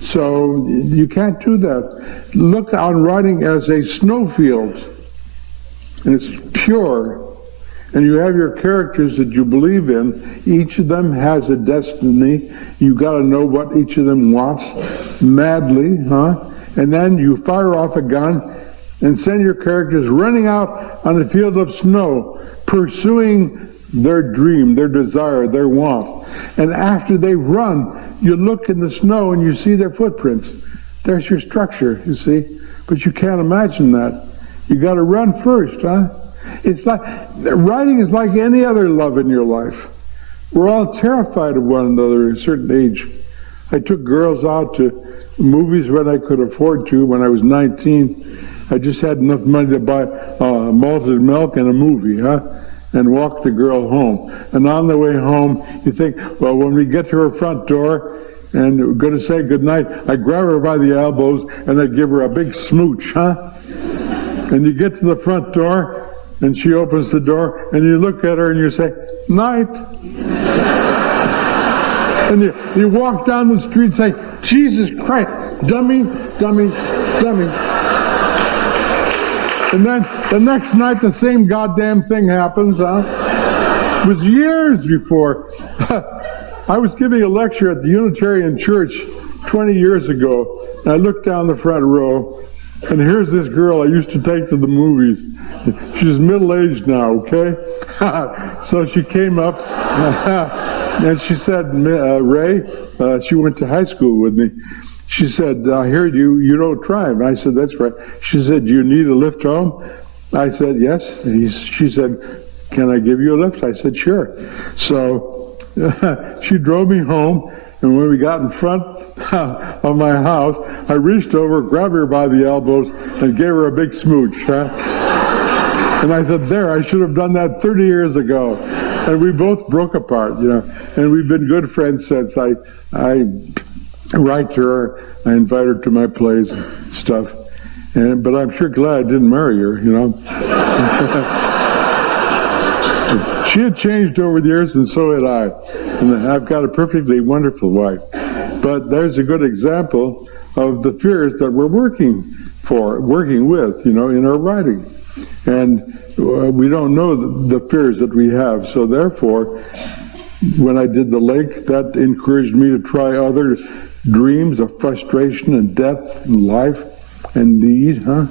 So you can't do that. Look on writing as a snowfield, and it's pure. And you have your characters that you believe in. Each of them has a destiny. You got to know what each of them wants madly, huh? And then you fire off a gun and send your characters running out on a field of snow, pursuing their dream, their desire, their want. And after they run, you look in the snow and you see their footprints. There's your structure, you see. But you can't imagine that. You got to run first, huh? It's like, writing is like any other love in your life. We're all terrified of one another at a certain age. I took girls out to movies when I could afford to. When I was 19, I just had enough money to buy malted milk and a movie, huh? And walk the girl home. And on the way home, you think, well, when we get to her front door and we're going to say goodnight, I grab her by the elbows and I give her a big smooch, huh? And you get to the front door and she opens the door and you look at her and you say, night. And you walk down the street saying, Jesus Christ, dummy, dummy, dummy. And then the next night the same goddamn thing happens, huh? It was years before. I was giving a lecture at the Unitarian Church 20 years ago, and I looked down the front row, and here's this girl I used to take to the movies. She's middle-aged now, okay? So she came up, and she said, Ray, she went to high school with me. She said, I heard you don't drive. I said, that's right. She said, do you need a lift home? I said, yes. She said, can I give you a lift? I said, sure. So she drove me home, and when we got in front of my house, I reached over, grabbed her by the elbows, and gave her a big smooch. Huh? And I said, there, I should have done that 30 years ago. And we both broke apart, you know. And we've been good friends since. I write to her, I invite her to my plays and stuff. But I'm sure glad I didn't marry her, you know. She had changed over the years, and so had I. And I've got a perfectly wonderful wife. But there's a good example of the fears that we're working with, you know, in our writing. And we don't know the fears that we have. So therefore, when I did the lake, that encouraged me to try other dreams of frustration and death and life and need, huh?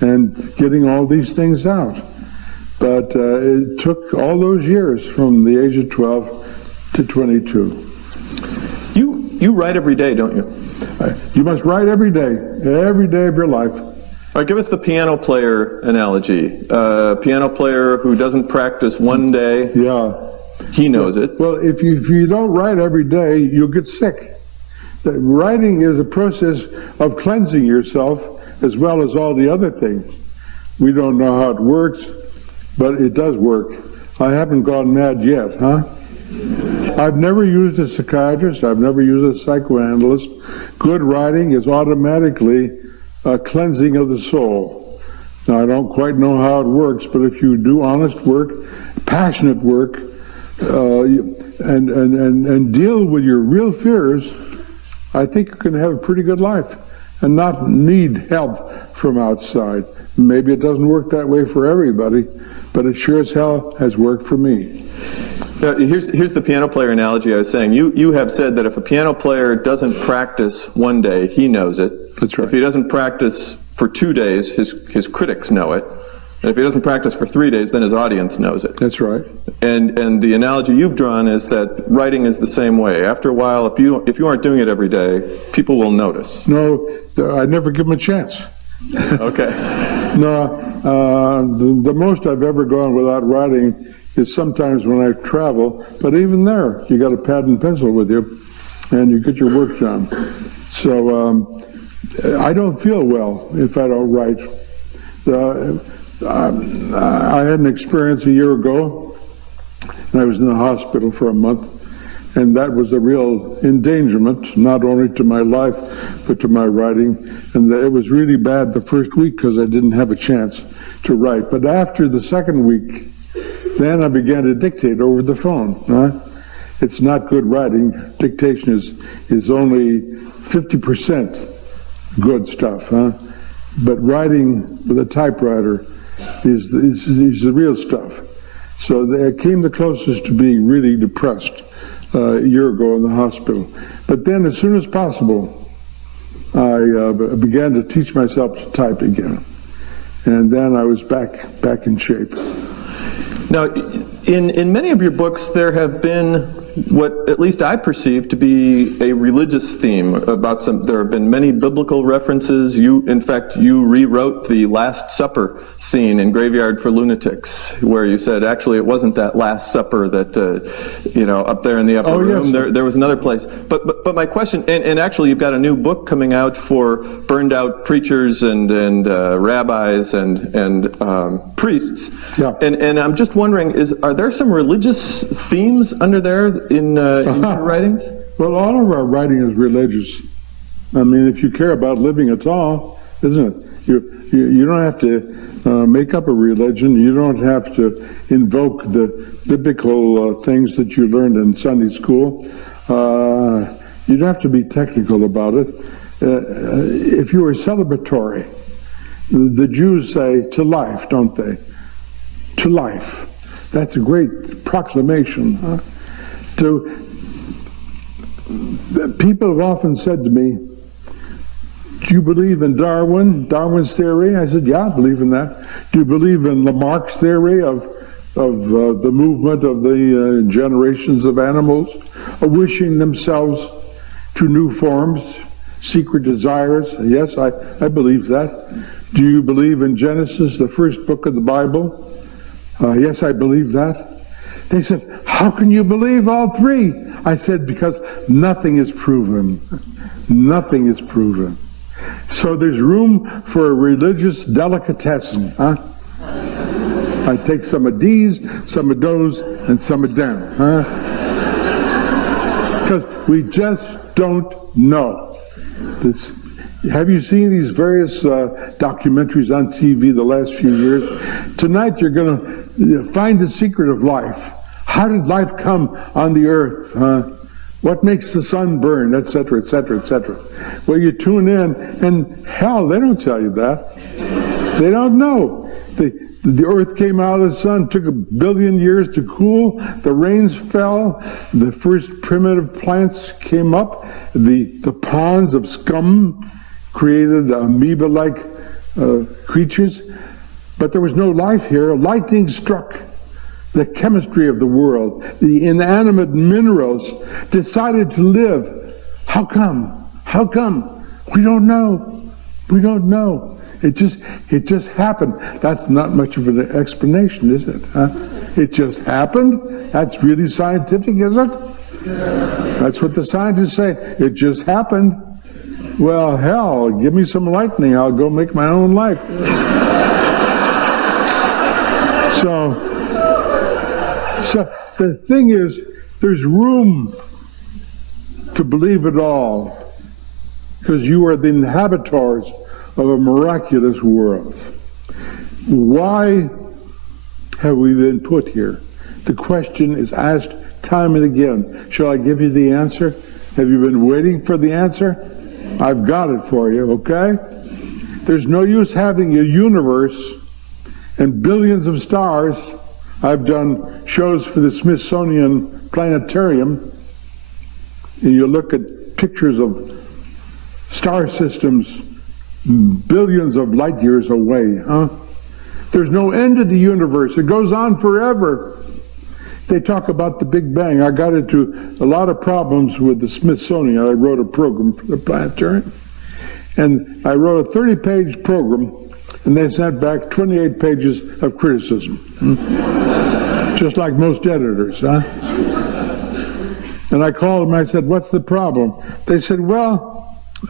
And getting all these things out. But it took all those years from the age of 12 to 22. You write every day, don't you? You must write every day of your life. All right, give us the piano player analogy. Piano player who doesn't practice one day, yeah, he knows it. Well, if you don't write every day, you'll get sick. Writing is a process of cleansing yourself as well as all the other things. We don't know how it works, but it does work. I haven't gone mad yet, huh? I've never used a psychiatrist. I've never used a psychoanalyst. Good writing is automatically a cleansing of the soul. Now, I don't quite know how it works, but if you do honest work, passionate work, and deal with your real fears, I think you can have a pretty good life and not need help from outside. Maybe it doesn't work that way for everybody, but it sure as hell has worked for me. Here's the piano player analogy I was saying. You have said that if a piano player doesn't practice one day, he knows it. That's right. If he doesn't practice for 2 days, his critics know it. And if he doesn't practice for 3 days, then his audience knows it. That's right. And the analogy you've drawn is that writing is the same way. After a while, if you aren't doing it every day, people will notice. No, I never give them a chance. Okay. No, the most I've ever gone without writing is sometimes when I travel, but even there, you got a pad and pencil with you, and you get your work done. So I don't feel well if I don't write. I had an experience a year ago, and I was in the hospital for a month, and that was a real endangerment, not only to my life, but to my writing. And it was really bad the first week because I didn't have a chance to write. But after the second week, then I began to dictate over the phone. Huh? It's not good writing. Dictation is only 50% good stuff. Huh? But writing with a typewriter is the real stuff. So they came the closest to being really depressed a year ago in the hospital. But then as soon as possible, I began to teach myself to type again. And then I was back in shape. Now, in many of your books, there have been what at least I perceive to be a religious theme about there have been many biblical references. In fact, you rewrote the Last Supper scene in Graveyard for Lunatics, where you said actually it wasn't that Last Supper that, up there in the upper room. Yes. There was another place. But my question, and actually you've got a new book coming out for burned out preachers and rabbis and priests. Yeah. And I'm just wondering, are there some religious themes under there in your writings? Well, all of our writing is religious. I mean, if you care about living at all, isn't it? You don't have to make up a religion. You don't have to invoke the biblical things that you learned in Sunday school. You don't have to be technical about it. If you are celebratory, the Jews say to life, don't they? To life. That's a great proclamation. Huh? People have often said to me, do you believe in Darwin's theory? I said, yeah, I believe in that. Do you believe in Lamarck's theory of the movement of the generations of animals, wishing themselves to new forms, secret desires? Yes, I believe that. Do you believe in Genesis, the first book of the Bible? Yes, I believe that. They said, how can you believe all three? I said, because nothing is proven. Nothing is proven. So there's room for a religious delicatessen, huh? I take some of these, some of those, and some of them, huh? Because we just don't know. Have you seen these various documentaries on TV the last few years? Tonight you're going to find the secret of life. How did life come on the earth? What makes the sun burn, etc., etc., etc. Well, you tune in, and hell, they don't tell you that. They don't know. The earth came out of the sun, took 1 billion years to cool, the rains fell, the first primitive plants came up, the ponds of scum created amoeba-like creatures, but there was no life here. Lightning struck. The chemistry of the world, the inanimate minerals decided to live. How come? How come? We don't know. We don't know. It just happened. That's not much of an explanation, is it? Huh? It just happened? That's really scientific, is it? That's what the scientists say. It just happened. Well, hell, give me some lightning. I'll go make my own life. So the thing is, there's room to believe it all, because you are the inhabitants of a miraculous world. Why have we been put here? The question is asked time and again. Shall I give you the answer? Have you been waiting for the answer? I've got it for you, okay? There's no use having a universe and billions of stars. I've done shows for the Smithsonian Planetarium, and you look at pictures of star systems billions of light years away, huh? There's no end to the universe. It goes on forever. They talk about the Big Bang. I got into a lot of problems with the Smithsonian. I wrote a program for the Planetarium, and I wrote a 30-page program, and they sent back 28 pages of criticism. Just like most editors, huh? And I called them, I said, what's the problem? They said, well,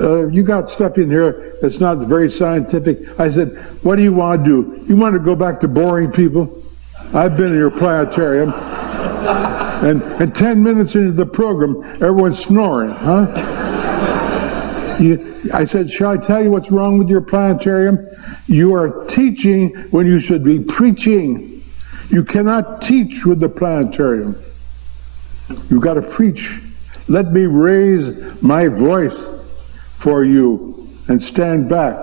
you got stuff in here that's not very scientific. I said, what do you want to do? You want to go back to boring people? I've been in your planetarium, and 10 minutes into the program, everyone's snoring, huh? I said, shall I tell you what's wrong with your planetarium? You are teaching when you should be preaching. You cannot teach with the planetarium. You've got to preach. Let me raise my voice for you and stand back,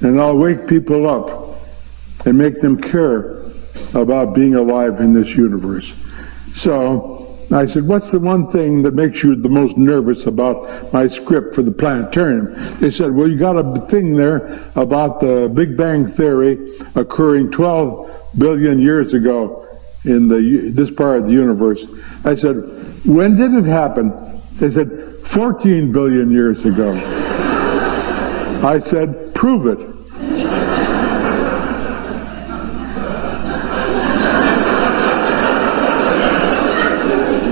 and I'll wake people up and make them care about being alive in this universe. So I said, what's the one thing that makes you the most nervous about my script for the planetarium? They said, well, you got a thing there about the Big Bang Theory occurring 12 billion years ago. in this part of the universe. I said, when did it happen? They said, 14 billion years ago. I said, prove it.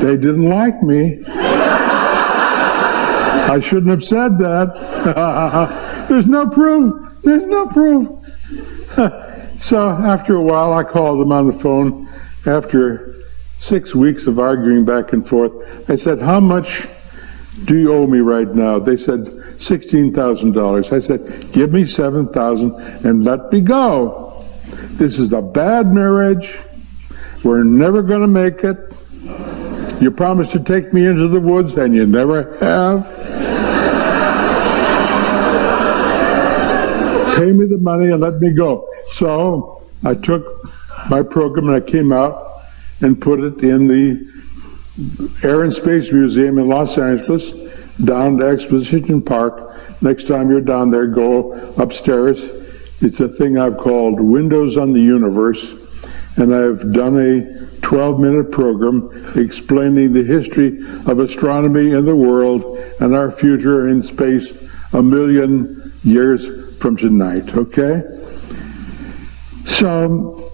They didn't like me. I shouldn't have said that. There's no proof. There's no proof. So after a while, I called them on the phone. After 6 weeks of arguing back and forth, I said, how much do you owe me right now? They said, $16,000. I said, give me $7,000 and let me go. This is a bad marriage. We're never going to make it. You promised to take me into the woods, and you never have. Pay me the money and let me go. So I took my program and I came out and put it in the Air and Space Museum in Los Angeles, down to Exposition Park. Next time you're down there, go upstairs. It's a thing I've called Windows on the Universe, and I've done a 12-minute program explaining the history of astronomy in the world and our future in space 1,000,000 years from tonight, okay? So,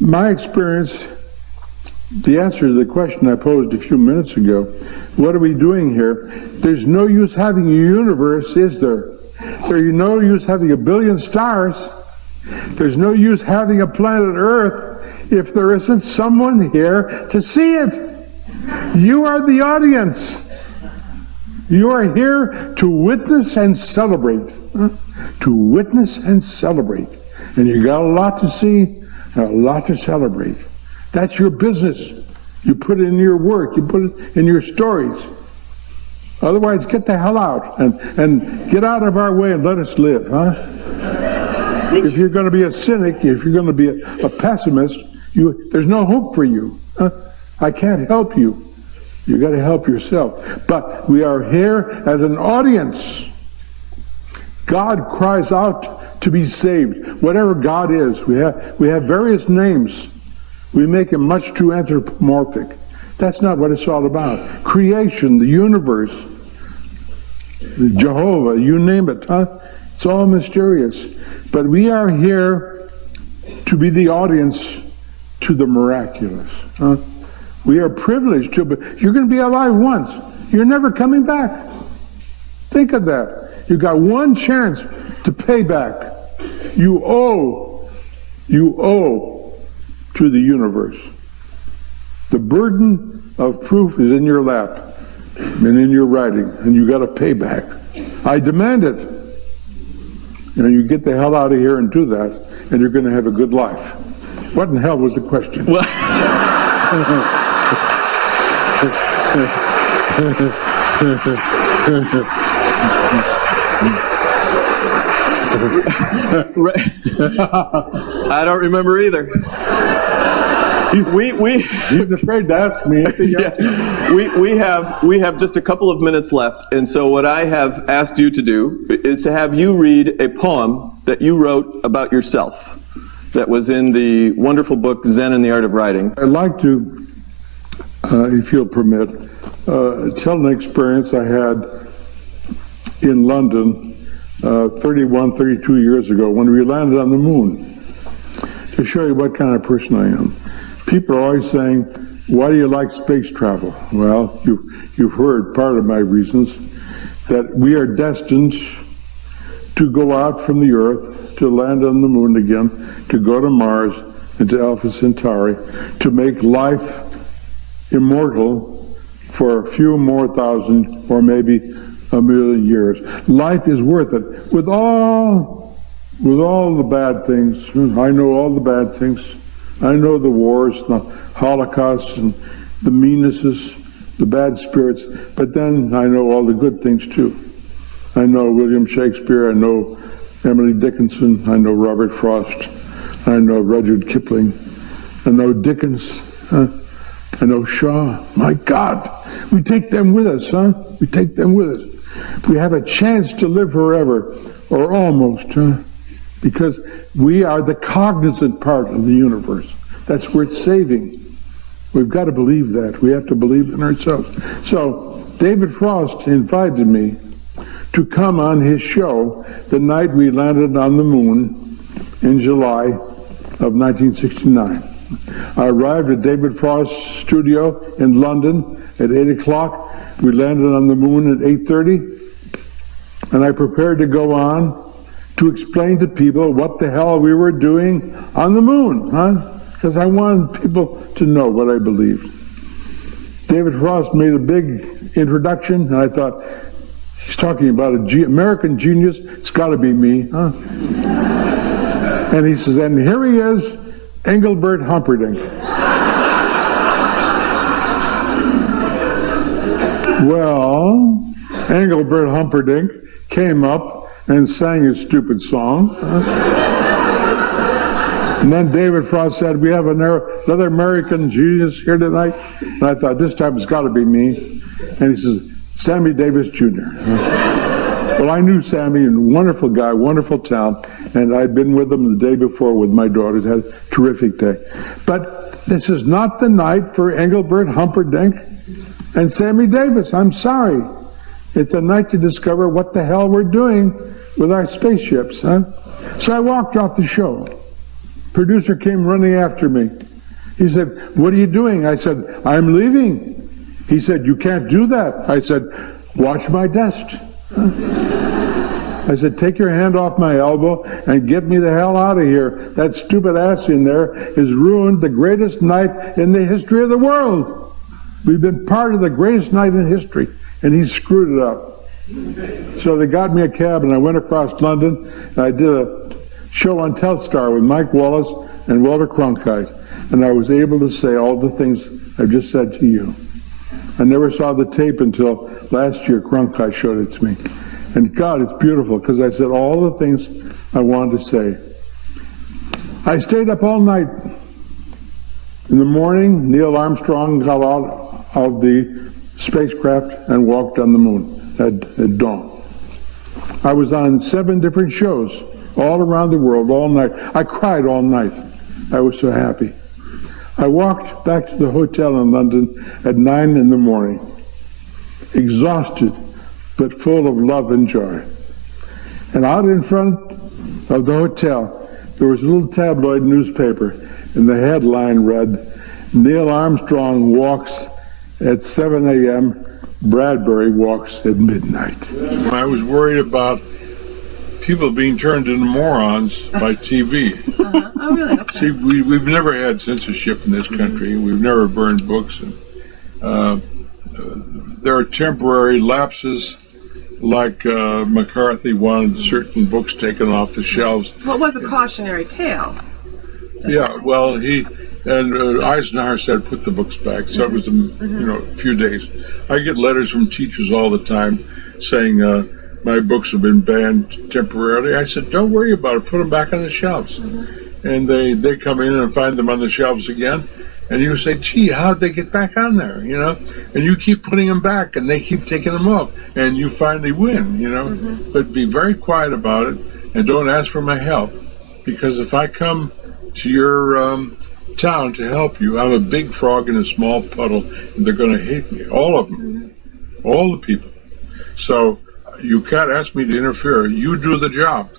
my experience, the answer to the question I posed a few minutes ago, what are we doing here? There's no use having a universe, is there? There's no use having 1 billion stars. There's no use having a planet Earth if there isn't someone here to see it. You are the audience. You are here to witness and celebrate. To witness and celebrate. And you got a lot to see and a lot to celebrate. That's your business. You put it in your work. You put it in your stories. Otherwise, get the hell out and get out of our way and let us live, huh? If you're going to be a cynic, if you're going to be a pessimist, there's no hope for you. Huh? I can't help you. You got to help yourself. But we are here as an audience. God cries out to be saved. Whatever God is, we have various names. We make him much too anthropomorphic. That's not what it's all about. Creation, the universe, Jehovah, you name it, huh? It's all mysterious. But we are here to be the audience to the miraculous. Huh? We are privileged to, but you're going to be alive once. You're never coming back. Think of that. You've got one chance to pay back. You owe to the universe. The burden of proof is in your lap and in your writing, and you got to pay back. I demand it. And you get the hell out of here and do that, and you're going to have a good life. What in hell was the question? Well, I don't remember either. He's afraid to ask me. Yeah, we have just a couple of minutes left, and so what I have asked you to do is to have you read a poem that you wrote about yourself that was in the wonderful book Zen and the Art of Writing. I'd like to, if you'll permit, tell an experience I had in London 32 years ago when we landed on the moon, to show you what kind of person I am. People are always saying, why do you like space travel? Well, you've heard part of my reasons, that we are destined to go out from the Earth, to land on the moon again, to go to Mars and to Alpha Centauri, to make life immortal for a few more thousand or maybe 1,000,000 years. Life is worth it. With all the bad things, I know all the bad things. I know the wars, the Holocaust, and the meannesses, the bad spirits, but then I know all the good things too. I know William Shakespeare, I know Emily Dickinson, I know Robert Frost, I know Rudyard Kipling, I know Dickens, I know Shaw. My God, we take them with us, huh? We take them with us. We have a chance to live forever, or almost, huh? Because we are the cognizant part of the universe. That's worth saving. We've got to believe that. We have to believe in ourselves. So David Frost invited me to come on his show the night we landed on the moon in July of 1969. I arrived at David Frost's studio in London at 8 o'clock. We landed on the moon at 8:30, and I prepared to go on to explain to people what the hell we were doing on the moon, because I wanted people to know what I believed. David Frost made a big introduction, and I thought, he's talking about American genius, it's got to be me, And he says, and here he is, Engelbert Humperdinck. Well, Engelbert Humperdinck came up and sang his stupid song. And then David Frost said, we have another American genius here tonight. And I thought, this time it's got to be me. And he says, Sammy Davis Jr. Well, I knew Sammy, a wonderful guy, wonderful talent, and I'd been with him the day before with my daughters. Had a terrific day. But this is not the night for Engelbert Humperdinck and Sammy Davis. I'm sorry. It's a night to discover what the hell we're doing with our spaceships. So I walked off the show. Producer came running after me. He said, what are you doing? I said, I'm leaving. He said, you can't do that. I said, watch my desk. I said, take your hand off my elbow and get me the hell out of here. That stupid ass in there has ruined the greatest night in the history of the world. We've been part of the greatest night in history, and he screwed it up. So they got me a cab, and I went across London, and I did a show on Telstar with Mike Wallace and Walter Cronkite, and I was able to say all the things I've just said to you. I never saw the tape until last year. Cronkite showed it to me. And God, it's beautiful, because I said all the things I wanted to say. I stayed up all night. In the morning, Neil Armstrong got out of the spacecraft and walked on the moon at dawn. I was on 7 different shows all around the world all night. I cried all night. I was so happy. I walked back to the hotel in London at 9 in the morning, exhausted, but full of love and joy. And out in front of the hotel, there was a little tabloid newspaper, and the headline read, Neil Armstrong walks at 7 a.m., Bradbury walks at midnight. I was worried about people being turned into morons by TV. Oh, really? Okay. See, we've never had censorship in this country. We've never burned books. And, there are temporary lapses, like McCarthy wanted certain books taken off the shelves. What was a cautionary tale? Yeah, well, Eisenhower said put the books back, so it was a few days. I get letters from teachers all the time saying my books have been banned temporarily. I said, don't worry about it, put them back on the shelves. And they come in and find them on the shelves again, and you say, gee, how'd they get back on there, And you keep putting them back, and they keep taking them off, and you finally win, But be very quiet about it, and don't ask for my help, because if I come to your town to help you, I'm a big frog in a small puddle, and they're going to hate me, all of them, all the people. So you can't ask me to interfere. You do the job.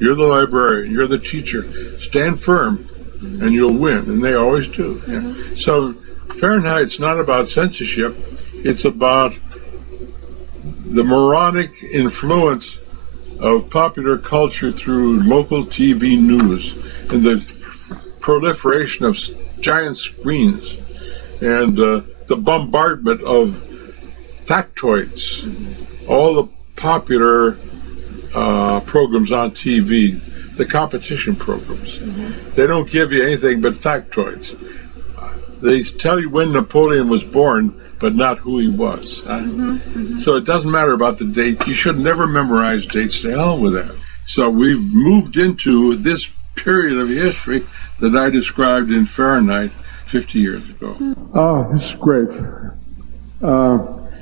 You're the librarian. You're the teacher. Stand firm, and you'll win. And they always do. Yeah. So Fahrenheit's not about censorship. It's about the moronic influence of popular culture through local TV news and the proliferation of giant screens and the bombardment of factoids, all the popular programs on TV, the competition programs. They don't give you anything but factoids. They tell you when Napoleon was born, but not who he was. So it doesn't matter about the date. You should never memorize dates. To hell with that. So we've moved into this period of history that I described in Fahrenheit 50 years ago. Oh, this is great.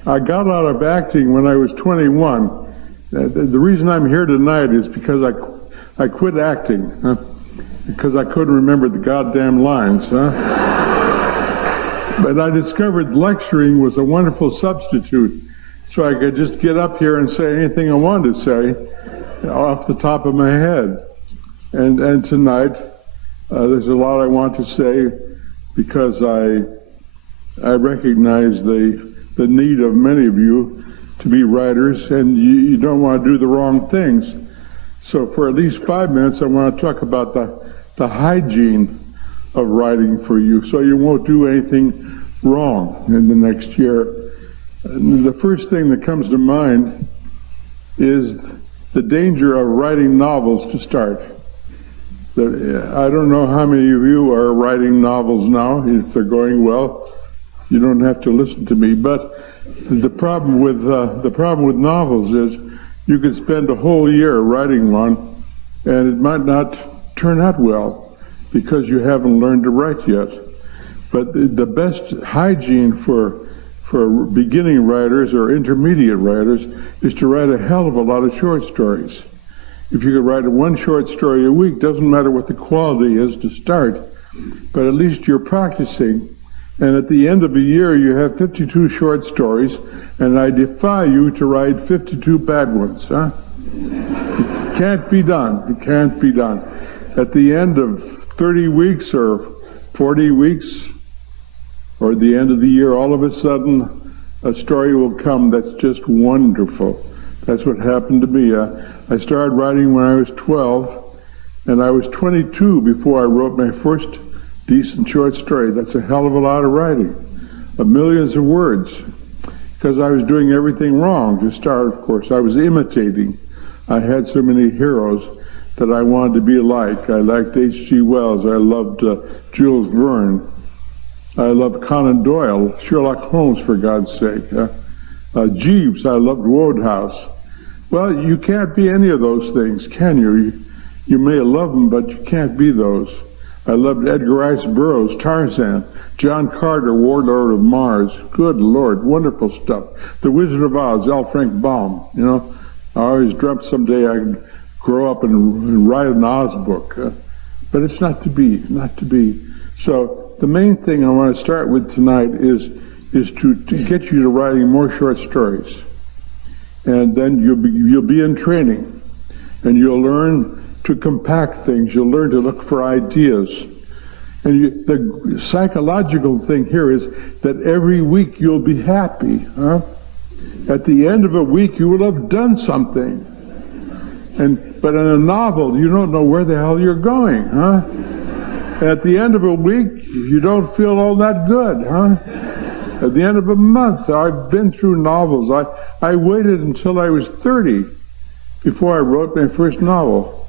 I got out of acting when I was 21. The reason I'm here tonight is because I quit acting, because I couldn't remember the goddamn lines. But I discovered lecturing was a wonderful substitute, so I could just get up here and say anything I wanted to say off the top of my head. And tonight, there's a lot I want to say because I recognize the need of many of you to be writers, and you don't want to do the wrong things. So for at least 5 minutes, I want to talk about the hygiene of writing for you, so you won't do anything wrong in the next year. And the first thing that comes to mind is the danger of writing novels to start. I don't know how many of you are writing novels now. If they're going well, you don't have to listen to me. But the problem with novels is you could spend a whole year writing one, and it might not turn out well because you haven't learned to write yet. But the best hygiene for beginning writers or intermediate writers is to write a hell of a lot of short stories. If you could write one short story a week, doesn't matter what the quality is to start, but at least you're practicing. And at the end of a year, you have 52 short stories, and I defy you to write 52 bad ones, huh? It can't be done. It can't be done. At the end of 30 weeks or 40 weeks, or at the end of the year, all of a sudden, a story will come that's just wonderful. That's what happened to me. I started writing when I was 12, and I was 22 before I wrote my first decent short story. That's a hell of a lot of writing, millions of words, because I was doing everything wrong to start, of course. I was imitating. I had so many heroes that I wanted to be like. I liked H.G. Wells. I loved Jules Verne. I loved Conan Doyle, Sherlock Holmes, for God's sake. Jeeves, I loved Wodehouse. Well, you can't be any of those things, can you? You may love them, but you can't be those. I loved Edgar Rice Burroughs, Tarzan, John Carter, Warlord of Mars. Good Lord, wonderful stuff. The Wizard of Oz, L. Frank Baum. You know, I always dreamt someday I'd grow up and write an Oz book. But it's not to be, not to be. So the main thing I want to start with tonight is to get you to writing more short stories. And then you'll be in training, and you'll learn to compact things. You'll learn to look for ideas. And the psychological thing here is that every week you'll be happy. Huh? At the end of a week, you will have done something. But in a novel, you don't know where the hell you're going. Huh? At the end of a week, you don't feel all that good. Huh? At the end of a month, I've been through novels. I waited until I was 30 before I wrote my first novel.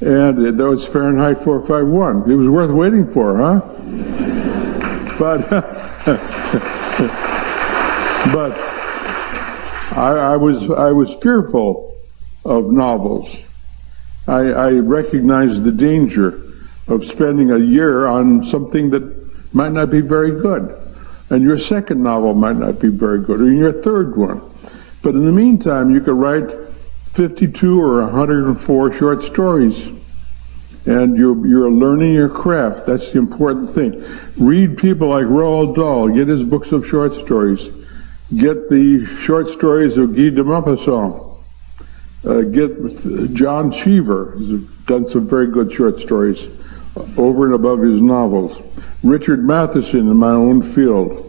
And that was Fahrenheit 451. It was worth waiting for, huh? But I was fearful of novels. I recognized the danger of spending a year on something that might not be very good. And your second novel might not be very good, or your third one. But in the meantime, you could write 52 or 104 short stories. And you're learning your craft. That's the important thing. Read people like Roald Dahl. Get his books of short stories. Get the short stories of Guy de Maupassant. Get John Cheever, who's done some very good short stories over and above his novels. Richard Matheson in my own field.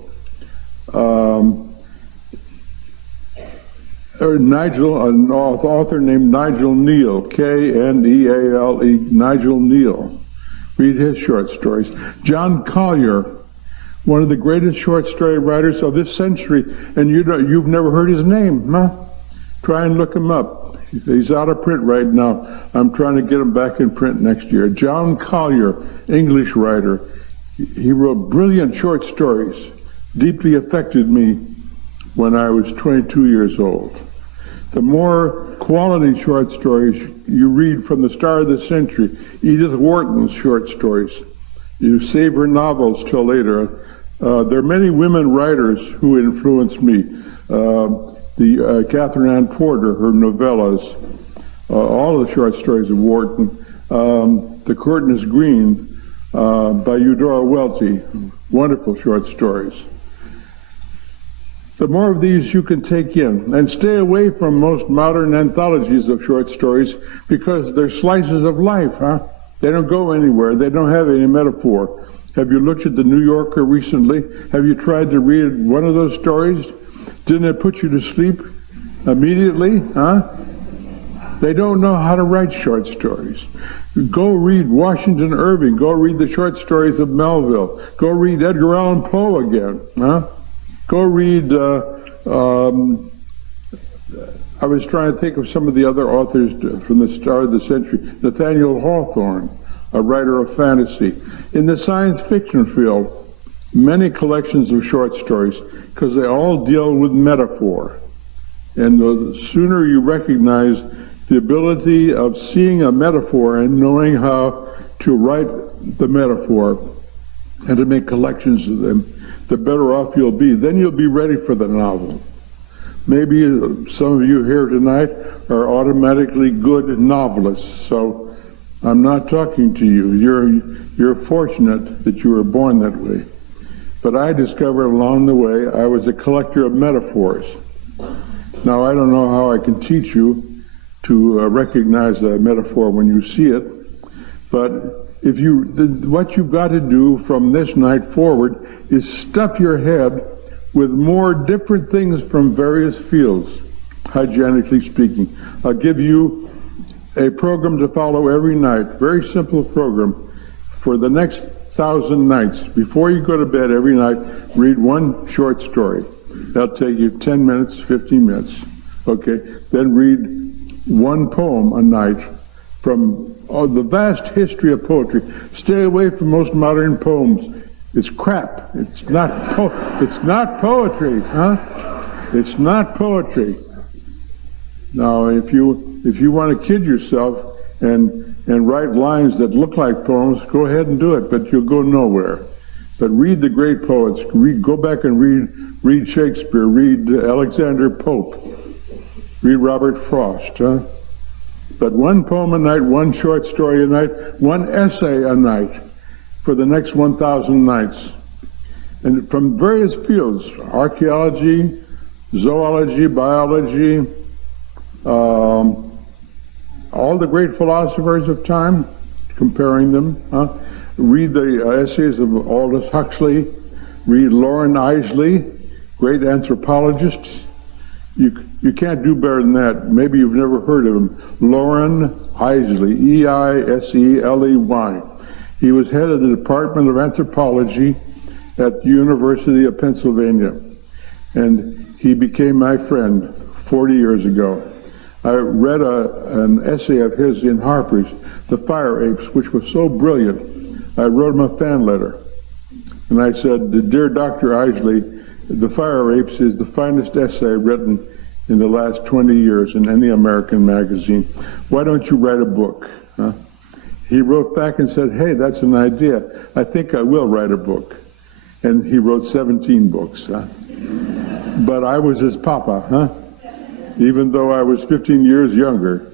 An author named Nigel Neal, K-N-E-A-L-E, Nigel Neal. Read his short stories. John Collier, one of the greatest short story writers of this century, and you've never heard his name, huh? Try and look him up. He's out of print right now. I'm trying to get him back in print next year. John Collier, English writer. He wrote brilliant short stories, deeply affected me when I was 22 years old. The more quality short stories you read from the start of the century, Edith Wharton's short stories. You save her novels till later. There are many women writers who influenced me. Catherine Ann Porter, her novellas, all of the short stories of Wharton. The Curtain is Green by Eudora Welty, Wonderful short stories. The more of these you can take in, and stay away from most modern anthologies of short stories because they're slices of life, huh? They don't go anywhere. They don't have any metaphor. Have you looked at the New Yorker recently? Have you tried to read one of those stories? Didn't it put you to sleep immediately, huh? They don't know how to write short stories. Go read Washington Irving. Go read the short stories of Melville. Go read Edgar Allan Poe again, huh? Go read, I was trying to think of some of the other authors from the start of the century. Nathaniel Hawthorne, a writer of fantasy. In the science fiction field, many collections of short stories, because they all deal with metaphor. And the sooner you recognize the ability of seeing a metaphor and knowing how to write the metaphor and to make collections of them, the better off you'll be. Then you'll be ready for the novel. Maybe some of you here tonight are automatically good novelists, so I'm not talking to you. You're fortunate that you were born that way. But I discovered along the way I was a collector of metaphors. Now, I don't know how I can teach you to recognize a metaphor when you see it, but what you've got to do from this night forward is stuff your head with more different things from various fields, hygienically speaking. I'll give you a program to follow every night, very simple program. For the next 1,000 nights, before you go to bed every night, read one short story. That'll take you 10 minutes, 15 minutes, okay? Then read one poem a night from the vast history of poetry. Stay away from most modern poems. It's crap. It's not poetry, huh? It's not poetry. Now, if you want to kid yourself and write lines that look like poems, go ahead and do it, but you'll go nowhere. But read the great poets. Go back and read Shakespeare. Read Alexander Pope. Read Robert Frost, huh? But one poem a night, one short story a night, one essay a night for the next 1,000 nights. And from various fields, archaeology, zoology, biology, all the great philosophers of time, comparing them. Huh? Read the essays of Aldous Huxley. Read Lauren Eiseley, great anthropologist. You can't do better than that. Maybe you've never heard of him. Lauren Eiseley, E-I-S-E-L-E-Y. He was head of the Department of Anthropology at the University of Pennsylvania. And he became my friend 40 years ago. I read an essay of his in Harper's, The Fire Apes, which was so brilliant. I wrote him a fan letter. And I said, Dear Dr. Eiseley, The Fire Apes is the finest essay written in the last 20 years in any American magazine. Why don't you write a book? Huh? He wrote back and said, hey, that's an idea. I think I will write a book. And he wrote 17 books. Huh? But I was his papa, huh? Even though I was 15 years younger.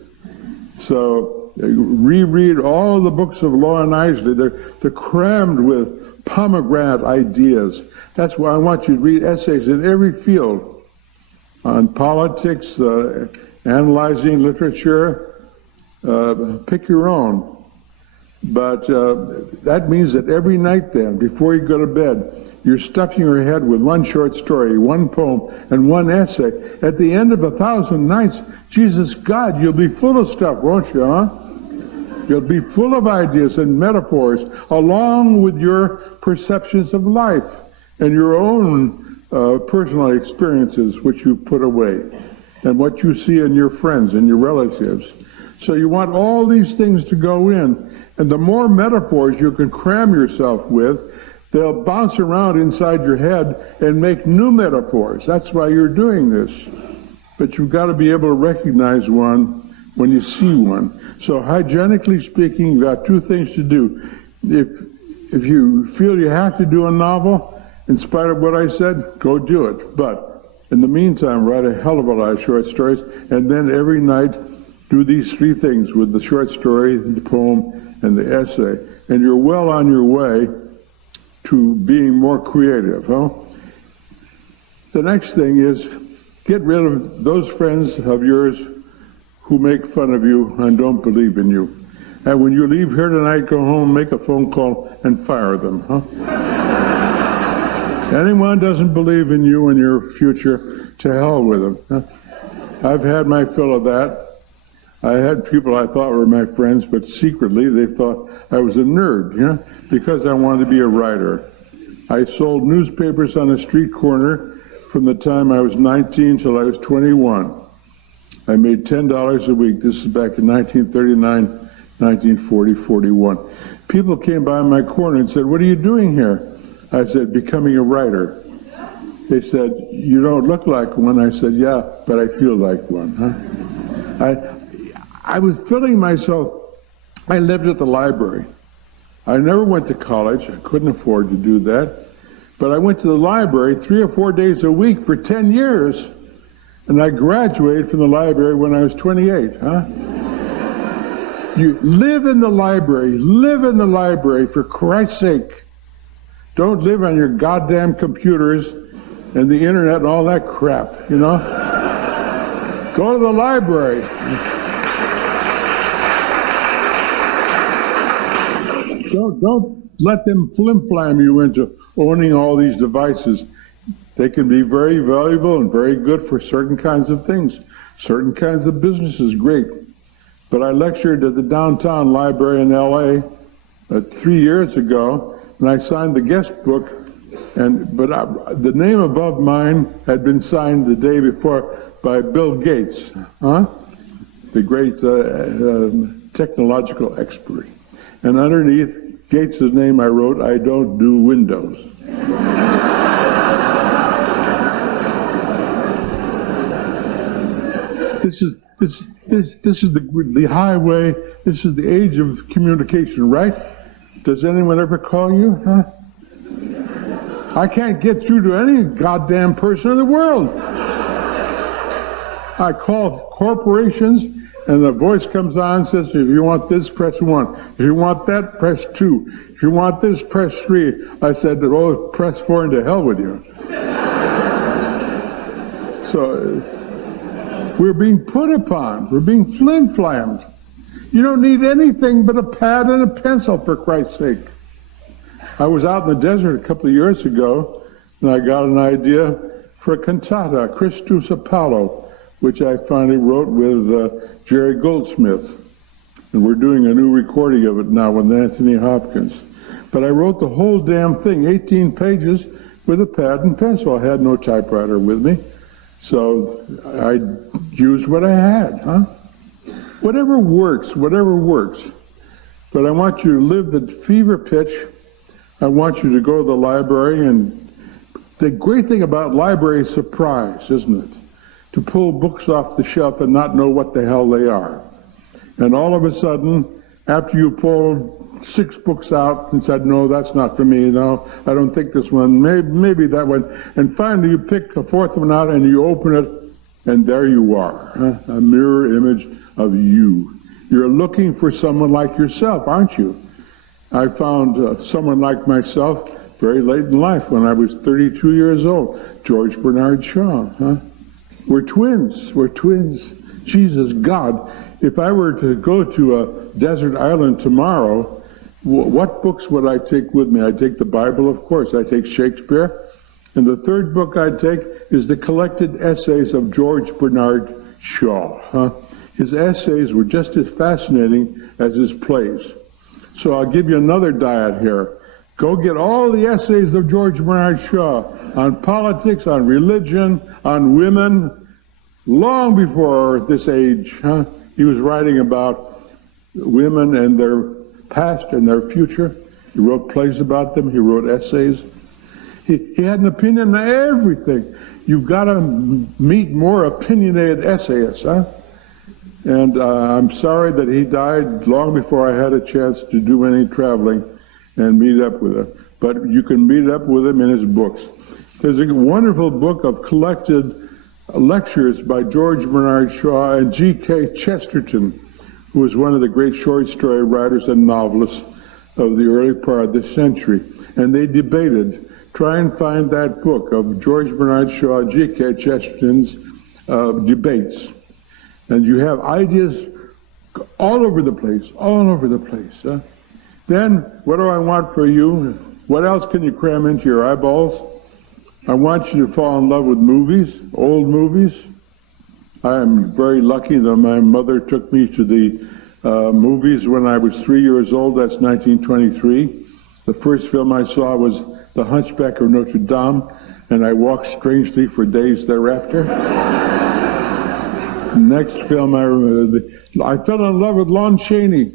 So reread all the books of Lauren Eiseley. They're crammed with pomegranate ideas. That's why I want you to read essays in every field on politics, analyzing literature. Pick your own. But that means that every night then, before you go to bed, you're stuffing your head with one short story, one poem, and one essay. At the end of 1,000 nights, Jesus God, you'll be full of stuff, won't you, huh? You'll be full of ideas and metaphors, along with your perceptions of life and your own personal experiences, which you put away, and what you see in your friends and your relatives. So you want all these things to go in, and the more metaphors you can cram yourself with, they'll bounce around inside your head and make new metaphors. That's why you're doing this. But you've got to be able to recognize one when you see one. So hygienically speaking, you've got two things to do. If you feel you have to do a novel, in spite of what I said, go do it. But in the meantime, write a hell of a lot of short stories, and then every night do these three things with the short story, the poem, and the essay. And you're well on your way to being more creative. Huh? The next thing is get rid of those friends of yours who make fun of you and don't believe in you. And when you leave here tonight, go home, make a phone call, and fire them. Huh? Anyone doesn't believe in you and your future, to hell with them. Huh? I've had my fill of that. I had people I thought were my friends, but secretly they thought I was a nerd, because I wanted to be a writer. I sold newspapers on a street corner from the time I was 19 till I was 21. I made $10 a week. This is back in 1939, 1940, 41. People came by my corner and said, "What are you doing here?" I said, "Becoming a writer." They said, "You don't look like one." I said, "Yeah, but I feel like one." Huh? I was filling myself. I lived at the library. I never went to college. I couldn't afford to do that. But I went to the library 3 or 4 days a week for 10 years, and I graduated from the library when I was 28. Huh? You live in the library. Live in the library, for Christ's sake. Don't live on your goddamn computers and the internet and all that crap, Go to the library. Don't let them flim-flam you into owning all these devices. They can be very valuable and very good for certain kinds of things. Certain kinds of businesses, great. But I lectured at the downtown library in L.A. 3 years ago, and I signed the guest book, but the name above mine had been signed the day before by Bill Gates, the great technological expert. And underneath Gates' name I wrote, "I don't do Windows." This is the highway. This is the age of communication, right? Does anyone ever call you? Huh? I can't get through to any goddamn person in the world. I call corporations, and the voice comes on and says, "If you want this, press 1. If you want that, press 2. If you want this, press 3. I said, "Oh, press 4 and to hell with you." So we're being put upon. We're being flim-flammed. You don't need anything but a pad and a pencil, for Christ's sake. I was out in the desert a couple of years ago, and I got an idea for a cantata, Christus Apollo, which I finally wrote with Jerry Goldsmith. And we're doing a new recording of it now with Anthony Hopkins. But I wrote the whole damn thing, 18 pages, with a pad and pencil. I had no typewriter with me, so I used what I had, Whatever works. But I want you to live at fever pitch. I want you to go to the library, and the great thing about library is surprise, isn't it? To pull books off the shelf and not know what the hell they are. And all of a sudden, after you pulled 6 books out and said, "No, that's not for me, no, I don't think this one, maybe that one," and finally you pick a 4th one out and you open it, and there you are, a mirror image of you. You're looking for someone like yourself, aren't you? I found someone like myself very late in life, when I was 32 years old, George Bernard Shaw. We're twins. Jesus, God, if I were to go to a desert island tomorrow, what books would I take with me? I'd take the Bible, of course. I'd take Shakespeare. And the third book I'd take is the collected essays of George Bernard Shaw. His essays were just as fascinating as his plays. So I'll give you another diet here. Go get all the essays of George Bernard Shaw on politics, on religion, on women, long before this age. He was writing about women and their past and their future. He wrote plays about them. He wrote essays. He had an opinion on everything. You've got to meet more opinionated essayists, And I'm sorry that he died long before I had a chance to do any traveling and meet up with him. But you can meet up with him in his books. There's a wonderful book of collected lectures by George Bernard Shaw and G.K. Chesterton, who was one of the great short story writers and novelists of the early part of this century. and they debated. Try and find that book of George Bernard Shaw, G.K. Chesterton's debates. And you have ideas all over the place, all over the place. Then, what do I want for you? What else can you cram into your eyeballs? I want you to fall in love with movies, old movies. I am very lucky that my mother took me to the movies when I was 3 years old. That's 1923. The first film I saw was The Hunchback of Notre Dame, and I walked strangely for days thereafter. Next film I fell in love with Lon Chaney,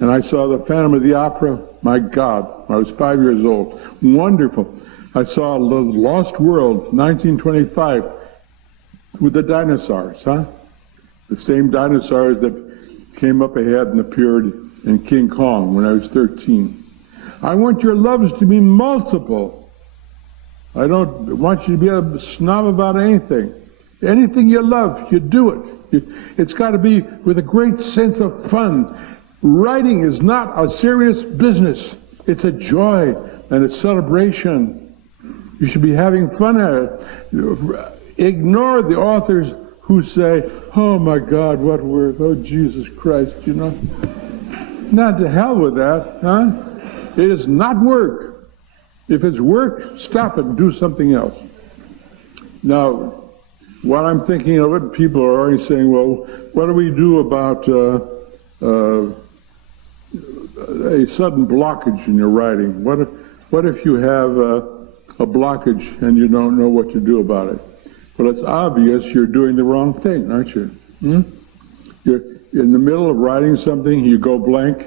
and I saw The Phantom of the Opera. My God, I was 5 years old. Wonderful. I saw The Lost World, 1925, with the dinosaurs, The same dinosaurs that came up ahead and appeared in King Kong when I was 13. I want your loves to be multiple. I don't want you to be a snob about anything. Anything you love, you do it. It's got to be with a great sense of fun. Writing is not a serious business. It's a joy and a celebration. You should be having fun at it. Ignore the authors who say, oh my God, what work, oh Jesus Christ, Not to hell with that, It is not work. If it's work, stop it and do something else. Now, while I'm thinking of it, people are already saying, well, what do we do about a sudden blockage in your writing? What if you have a blockage and you don't know what to do about it? Well, it's obvious you're doing the wrong thing, aren't you? You're in the middle of writing something, you go blank,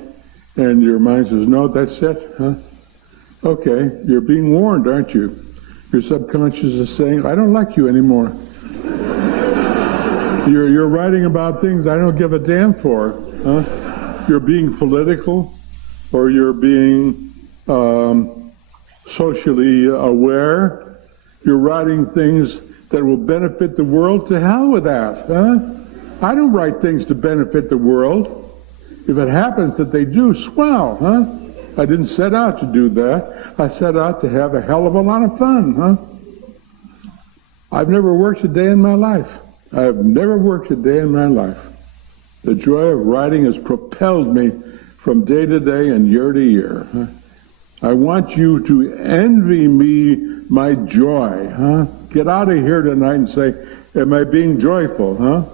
and your mind says, no, that's it, Okay, you're being warned, aren't you? Your subconscious is saying, I don't like you anymore. You're writing about things I don't give a damn for. You're being political, or you're being socially aware. You're writing things that will benefit the world. To hell with that. I don't write things to benefit the world. If it happens that they do, swell. I didn't set out to do that. I set out to have a hell of a lot of fun. I've never worked a day in my life. I've never worked a day in my life. The joy of writing has propelled me from day to day and year to year. I want you to envy me my joy. Get out of here tonight and say, am I being joyful?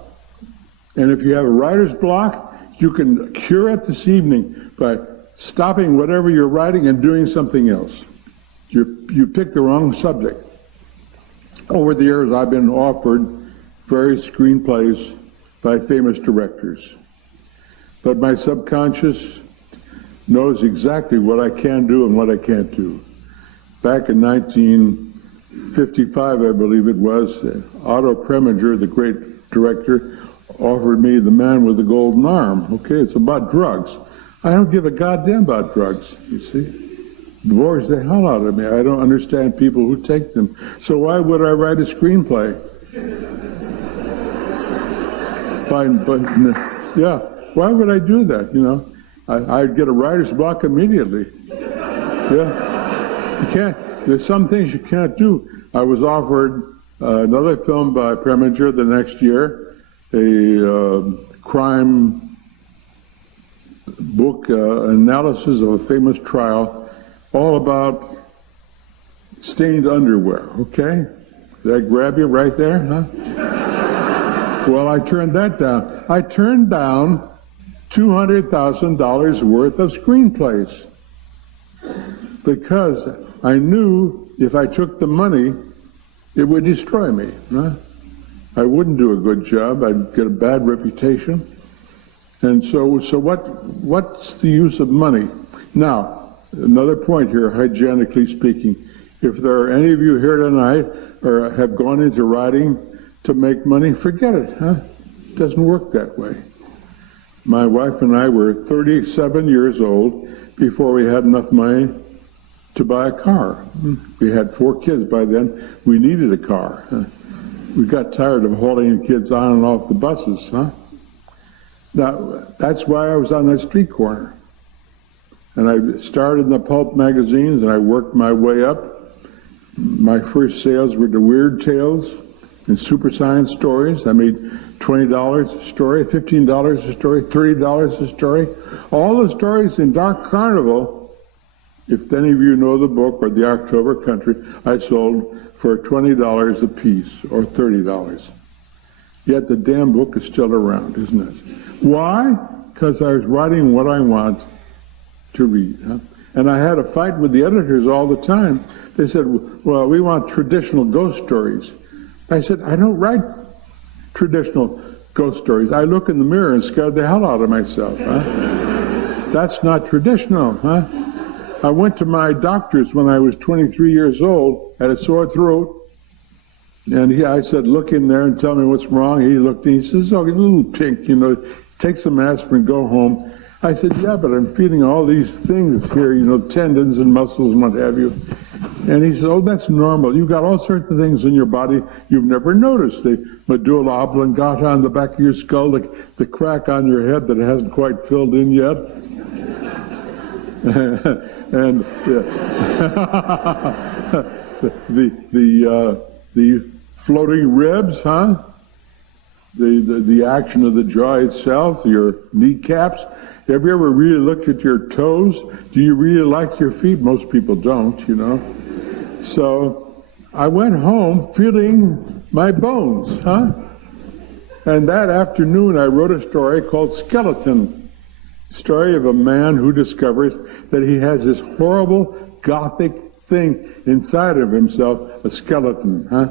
And if you have a writer's block, you can cure it this evening by stopping whatever you're writing and doing something else. You picked the wrong subject. Over the years, I've been offered various screenplays by famous directors. But my subconscious knows exactly what I can do and what I can't do. Back in 1955, I believe it was, Otto Preminger, the great director, offered me The Man with the Golden Arm. Okay, it's about drugs. I don't give a goddamn about drugs, you see. It bores the hell out of me. I don't understand people who take them. So why would I write a screenplay? Fine, but yeah, why would I do that, I'd get a writer's block immediately. Yeah, you can't, there's some things you can't do. I was offered another film by Preminger the next year, a crime book analysis of a famous trial, all about stained underwear, okay? Did I grab you right there, Well, I turned that down. I turned down $200,000 worth of screenplays because I knew if I took the money, it would destroy me. I wouldn't do a good job. I'd get a bad reputation. And so what's the use of money? Now, another point here, hygienically speaking. If there are any of you here tonight or have gone into writing to make money, forget it. It doesn't work that way. My wife and I were 37 years old before we had enough money to buy a car. We had 4 kids by then. We needed a car. We got tired of hauling kids on and off the buses. Now, that's why I was on that street corner. And I started in the pulp magazines, and I worked my way up. My first sales were to Weird Tales and Super Science stories. I made $20 a story, $15 a story, $30 a story. All the stories in Dark Carnival, if any of you know the book or The October Country, I sold for $20 a piece or $30. Yet the damn book is still around, isn't it? Why? Because I was writing what I want to read. Huh? And I had a fight with the editors all the time. They said, well, we want traditional ghost stories. I said, I don't write traditional ghost stories. I look in the mirror and scare the hell out of myself. Huh? That's not traditional. Huh? I went to my doctor's when I was 23 years old, had a sore throat, and I said, look in there and tell me what's wrong. He looked and he says, oh, a little pink, take some aspirin, go home. I said, yeah, but I'm feeling all these things here, tendons and muscles and what have you. And he said, oh, that's normal. You've got all sorts of things in your body you've never noticed. The medulla oblongata on the back of your skull, the crack on your head that hasn't quite filled in yet. And the floating ribs, huh? The action of the jaw itself, your kneecaps. Have you ever really looked at your toes? Do you really like your feet? Most people don't, So I went home feeling my bones, huh? And that afternoon I wrote a story called Skeleton. Story of a man who discovers that he has this horrible gothic thing inside of himself, a skeleton, huh?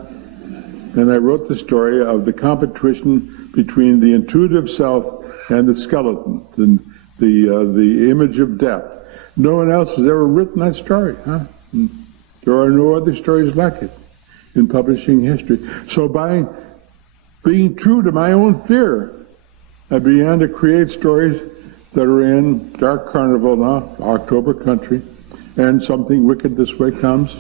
And I wrote the story of the competition between the intuitive self and the skeleton, the image of death. No one else has ever written that story, huh? There are no other stories like it in publishing history. So by being true to my own fear, I began to create stories that are in Dark Carnival now, October Country, and Something Wicked This Way Comes.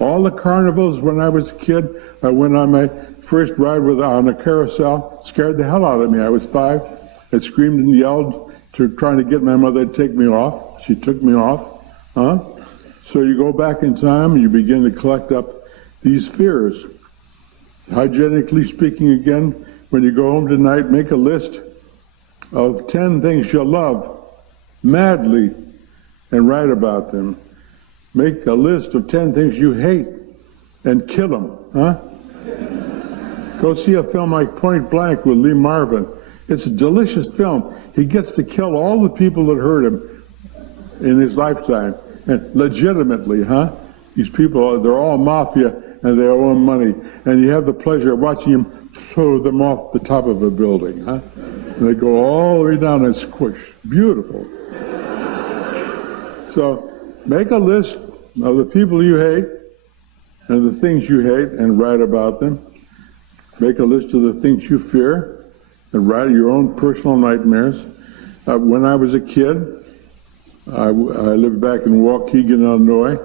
All the carnivals when I was a kid, I went on my first ride on a carousel, scared the hell out of me. I was 5. I screamed and yelled trying to get my mother to take me off. She took me off. Huh? So you go back in time and you begin to collect up these fears. Hygienically speaking again, when you go home tonight, make a list of 10 things you love madly and write about them. Make a list of 10 things you hate and kill them. Huh? Go see a film like Point Blank with Lee Marvin. It's a delicious film. He gets to kill all the people that hurt him in his lifetime. And legitimately, huh? These people, they're all mafia and they owe him money. And you have the pleasure of watching him throw them off the top of a building, huh? And they go all the way down and squish. Beautiful. So make a list of the people you hate and the things you hate and write about them. Make a list of the things you fear and write your own personal nightmares. When I was a kid, I lived back in Waukegan, Illinois,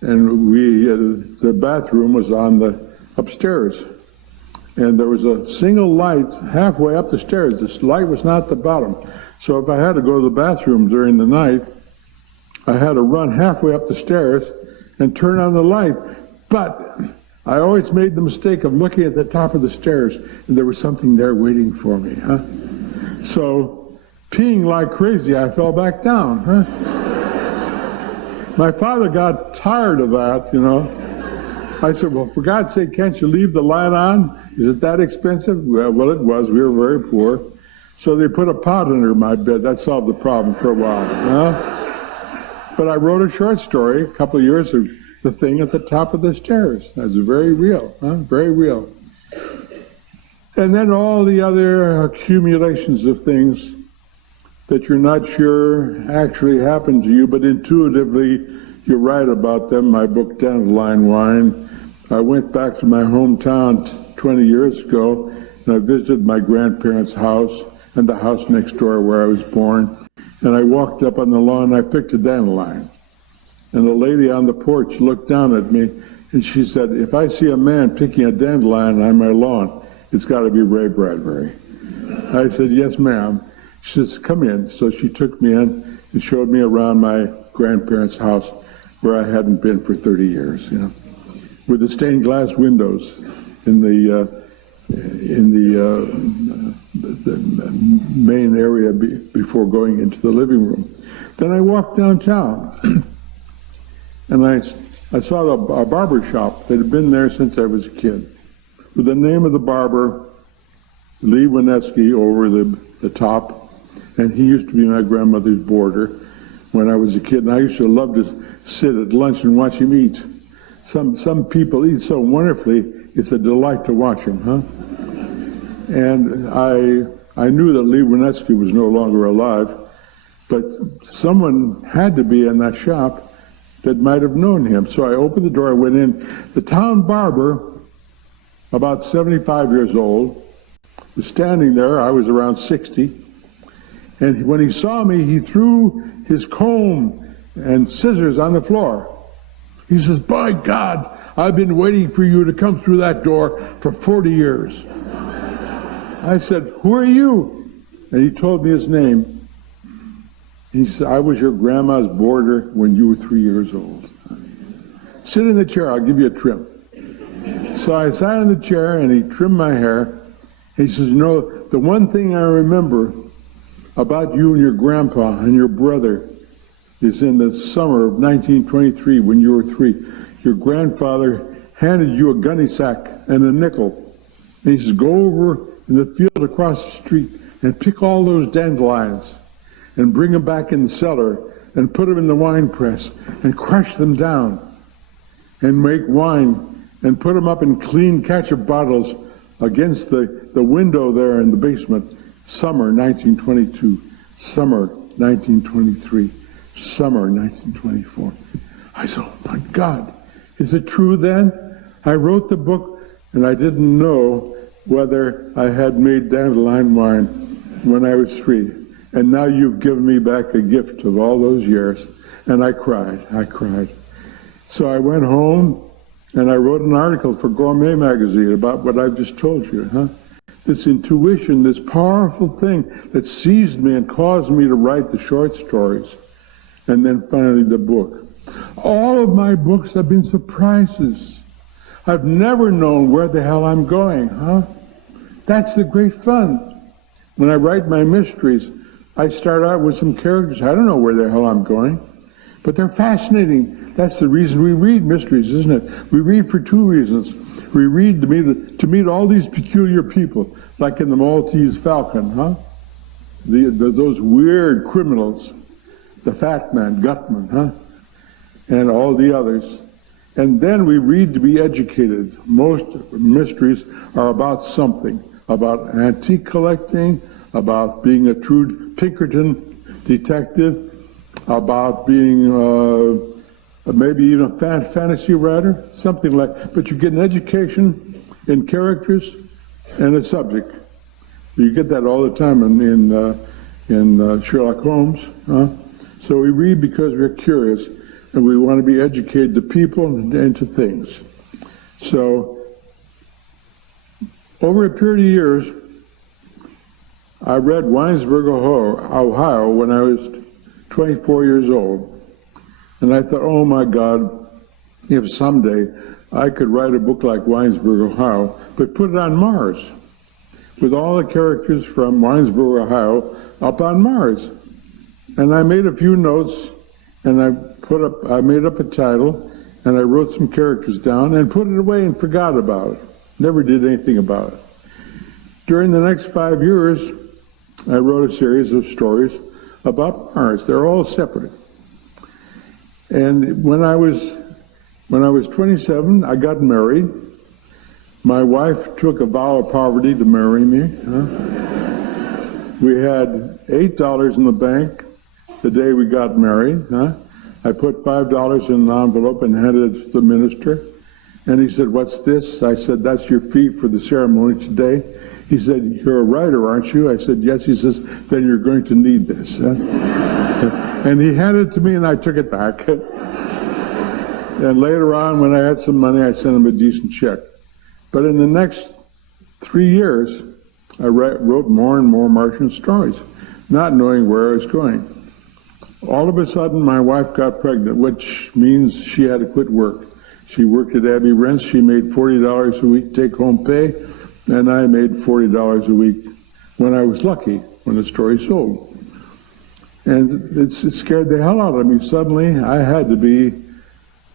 and the bathroom was on the upstairs. And there was a single light halfway up the stairs. This light was not at the bottom. So if I had to go to the bathroom during the night, I had to run halfway up the stairs and turn on the light. But I always made the mistake of looking at the top of the stairs, and there was something there waiting for me, huh? So, peeing like crazy, I fell back down, huh? My father got tired of that, I said, well, for God's sake, can't you leave the light on? Is it that expensive? Well, it was. We were very poor. So they put a pot under my bed. That solved the problem for a while, huh? But I wrote a short story a couple of years ago. The thing at the top of the stairs. That's very real, huh? Very real. And then all the other accumulations of things that you're not sure actually happened to you, but intuitively you write about them. My book, Dandelion Wine. I went back to my hometown 20 years ago, and I visited my grandparents' house and the house next door where I was born. And I walked up on the lawn and I picked a dandelion. And the lady on the porch looked down at me, and she said, if I see a man picking a dandelion on my lawn, it's got to be Ray Bradbury. I said, yes, ma'am. She says, come in. So she took me in, and showed me around my grandparents' house where I hadn't been for 30 years, with the stained glass windows in the main area before going into the living room. Then I walked downtown, and I saw a barber shop that had been there since I was a kid, with the name of the barber, Lee Wineski, over the top, and he used to be my grandmother's boarder when I was a kid, and I used to love to sit at lunch and watch him eat. Some people eat so wonderfully, it's a delight to watch him, huh? And I knew that Lee Wineski was no longer alive, but someone had to be in that shop that might have known him. So I opened the door, I went in. The town barber, about 75 years old, was standing there. I was around 60. And when he saw me, he threw his comb and scissors on the floor. He says, "By God, I've been waiting for you to come through that door for 40 years. I said, "Who are you?" And he told me his name. He said, "I was your grandma's boarder when you were 3 years old. Sit in the chair, I'll give you a trim." So I sat in the chair, and he trimmed my hair. He says, "The one thing I remember about you and your grandpa and your brother is in the summer of 1923 when you were 3. Your grandfather handed you a gunny sack and a nickel. And he says, go over in the field across the street and pick all those dandelions and bring them back in the cellar and put them in the wine press and crush them down and make wine and put them up in clean ketchup bottles against the window there in the basement. Summer 1922, summer 1923, summer 1924. I said, "Oh my God, is it true then?" I wrote the book and I didn't know whether I had made dandelion wine when I was 3. And now you've given me back a gift of all those years. And I cried. So I went home and I wrote an article for Gourmet magazine about what I've just told you, This intuition, this powerful thing that seized me and caused me to write the short stories, and then finally the book. All of my books have been surprises. I've never known where the hell I'm going, That's the great fun. When I write my mysteries, I start out with some characters. I don't know where the hell I'm going, but they're fascinating. That's the reason we read mysteries, isn't it? We read for 2 reasons. We read to meet all these peculiar people, like in the Maltese Falcon, those weird criminals, the Fat Man, Gutman, and all the others. And then we read to be educated. Most mysteries are about something, about antique collecting, about being a true Pinkerton detective, about being maybe even a fantasy writer, something like. But you get an education in characters and a subject. You get that all the time in Sherlock Holmes. So we read because we're curious and we want to be educated to people and to things. So over a period of years, I read Winesburg, Ohio when I was 24 years old. And I thought, oh my God, if someday I could write a book like Winesburg, Ohio, but put it on Mars, with all the characters from Winesburg, Ohio, up on Mars. And I made a few notes, and I made up a title, and I wrote some characters down, and put it away and forgot about it. Never did anything about it. During the next 5 years, I wrote a series of stories about Mars. They're all separate. And when I was 27, I got married. My wife took a vow of poverty to marry me. We had $8 in the bank the day we got married. I put $5 in an envelope and handed it to the minister. And he said, "What's this?" I said, "That's your fee for the ceremony today." He said, "You're a writer, aren't you?" I said, "Yes." He says, "Then you're going to need this." And he handed it to me, and I took it back. And later on, when I had some money, I sent him a decent check. But in the next 3 years, I wrote more and more Martian stories, not knowing where I was going. All of a sudden, my wife got pregnant, which means she had to quit work. She worked at Abbey Rents. She made $40 a week take-home pay, and I made $40 a week when I was lucky, when the story sold. And it scared the hell out of me. Suddenly, I had to be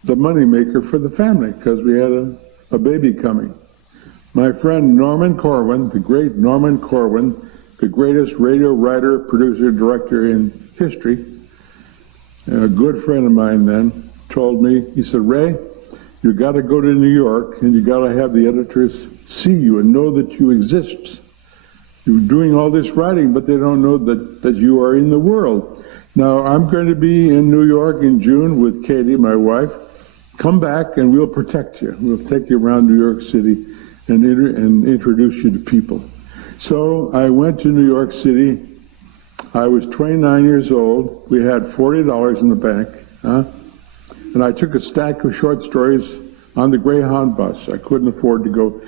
the moneymaker for the family because we had a baby coming. My friend Norman Corwin, the great Norman Corwin, the greatest radio writer, producer, director in history, and a good friend of mine then, told me, he said, Ray, you got to go to New York and you got to have the editors see you and know that you exist. You're doing all this writing, but they don't know that you are in the world. Now, I'm going to be in New York in June with Katie, my wife. Come back and we'll protect you. We'll take you around New York City and introduce you to people. So I went to New York City. I was 29 years old. We had $40 in the bank. And I took a stack of short stories on the Greyhound bus. I couldn't afford to go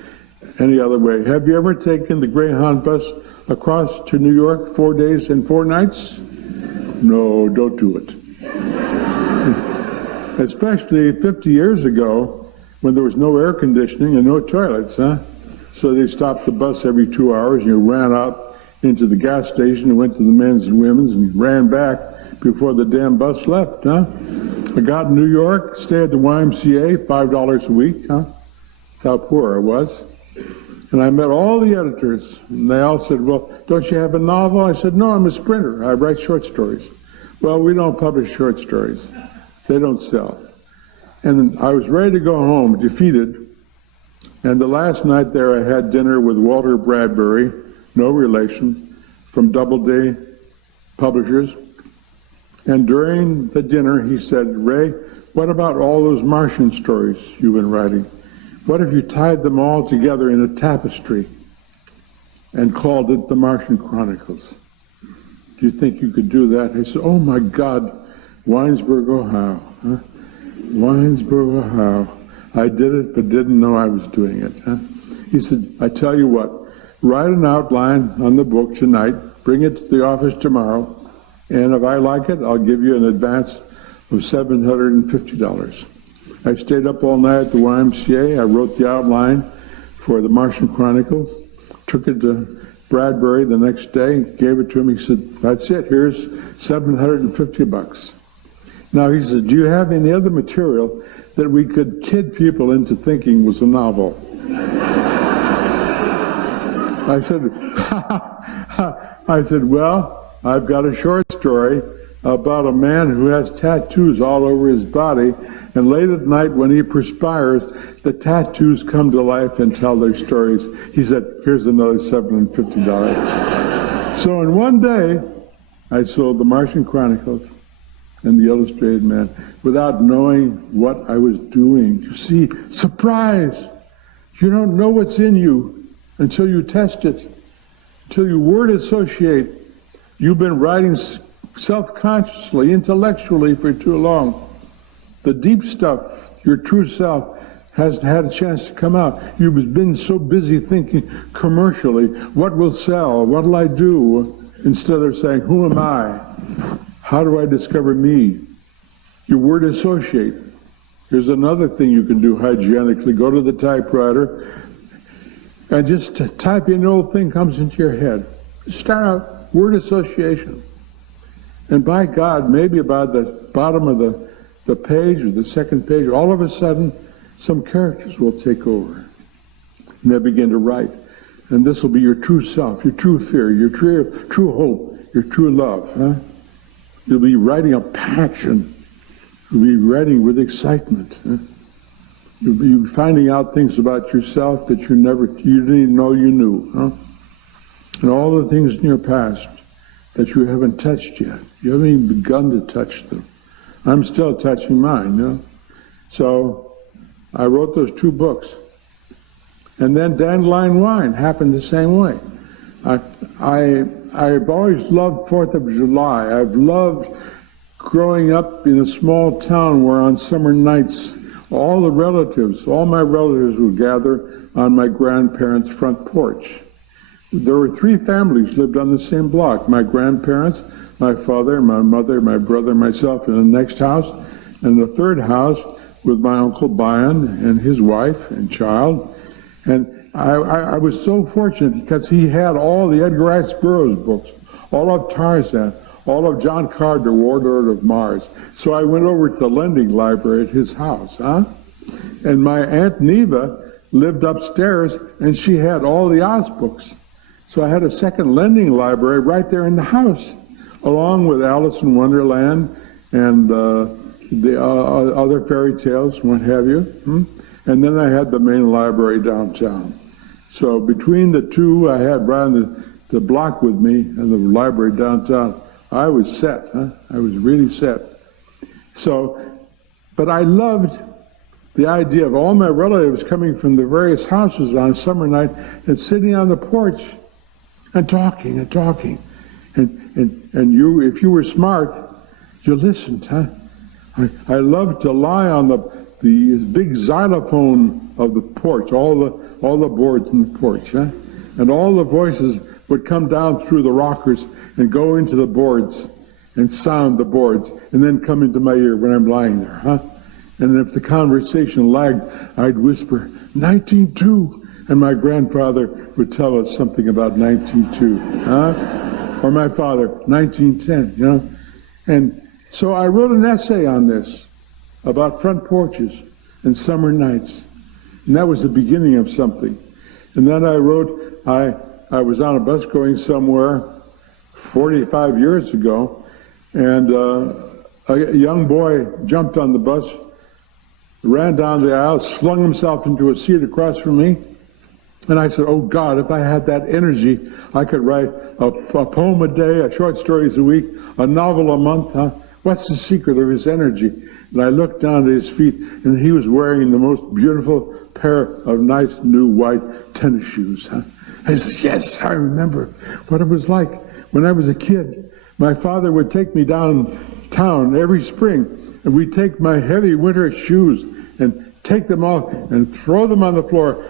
any other way. Have you ever taken the Greyhound bus across to New York 4 days and 4 nights? No, don't do it. Especially 50 years ago when there was no air conditioning and no toilets, So they stopped the bus every 2 hours and you ran out into the gas station and went to the men's and women's and ran back before the damn bus left, I got in New York, stayed at the YMCA, $5 a week, That's how poor I was. And I met all the editors, and they all said, well, don't you have a novel? I said, no, I'm a sprinter. I write short stories. Well, we don't publish short stories. They don't sell. And I was ready to go home, defeated. And the last night there, I had dinner with Walter Bradbury, no relation, from Doubleday Publishers. And during the dinner, he said, Ray, what about all those Martian stories you've been writing? What if you tied them all together in a tapestry and called it the Martian Chronicles? Do you think you could do that? I said, oh my God, Winesburg, Ohio. Winesburg, Ohio. I did it, but didn't know I was doing it. He said, I tell you what, write an outline on the book tonight, bring it to the office tomorrow, and if I like it, I'll give you an advance of $750. I stayed up all night at the YMCA. I wrote the outline for the Martian Chronicles, took it to Bradbury the next day, gave it to him. He said, that's it, here's $750. Now he said, do you have any other material that we could kid people into thinking was a novel? I said, well, I've got a short story about a man who has tattoos all over his body, and late at night when he perspires, the tattoos come to life and tell their stories. He said, here's another $750. So in one day, I sold the Martian Chronicles and the Illustrated Man without knowing what I was doing. You see, surprise! You don't know what's in you until you test it, until you word associate. You've been writing self-consciously, intellectually for too long. The deep stuff, your true self, hasn't had a chance to come out. You've been so busy thinking commercially, what will sell, what will I do, instead of saying, who am I? How do I discover me? You word associate. Here's another thing you can do hygienically. Go to the typewriter and just type in the old thing comes into your head. Start out word association. And by God, maybe about the bottom of the page or the second page, all of a sudden, some characters will take over. And they'll begin to write. And this will be your true self, your true fear, your true hope, your true love. You'll be writing a passion. You'll be writing with excitement. You'll be finding out things about yourself that you didn't even know you knew. And all the things in your past that you haven't touched yet. You haven't even begun to touch them. I'm still touching mine, So I wrote those 2 books. And then Dandelion Wine happened the same way. I've always loved 4th of July. I've loved growing up in a small town where on summer nights all my relatives would gather on my grandparents' front porch. there were 3 families lived on the same block. My grandparents, my father, my mother, my brother, myself in the next house, and the 3rd house with my Uncle Bion and his wife and child. And I was so fortunate because he had all the Edgar Rice Burroughs books, all of Tarzan, all of John Carter, Warlord of Mars. So I went over to the lending library at his house, And my Aunt Neva lived upstairs, and she had all the Oz books. So I had a second lending library right there in the house, along with Alice in Wonderland and the other fairy tales, what have you. And then I had the main library downtown. So between the two, I had Brian the block with me and the library downtown. I was set, I was really set. So, but I loved the idea of all my relatives coming from the various houses on a summer night and sitting on the porch and talking and talking. And you, if you were smart, you listened, I loved to lie on the big xylophone of the porch, all the boards in the porch, and all the voices would come down through the rockers and go into the boards and sound the boards and then come into my ear when I'm lying there, And if the conversation lagged, I'd whisper, 1902, and my grandfather would tell us something about 1902, Or my father, 1910, And so I wrote an essay on this, about front porches and summer nights. And that was the beginning of something. And then I wrote, I was on a bus going somewhere 45 years ago, and a young boy jumped on the bus, ran down the aisle, slung himself into a seat across from me, and I said, oh God, if I had that energy, I could write a poem a day, a short stories a week, a novel a month, What's the secret of his energy? And I looked down at his feet, and he was wearing the most beautiful pair of nice new white tennis shoes. I said, yes, I remember what it was like when I was a kid. My father would take me downtown every spring, and we'd take my heavy winter shoes and take them off and throw them on the floor.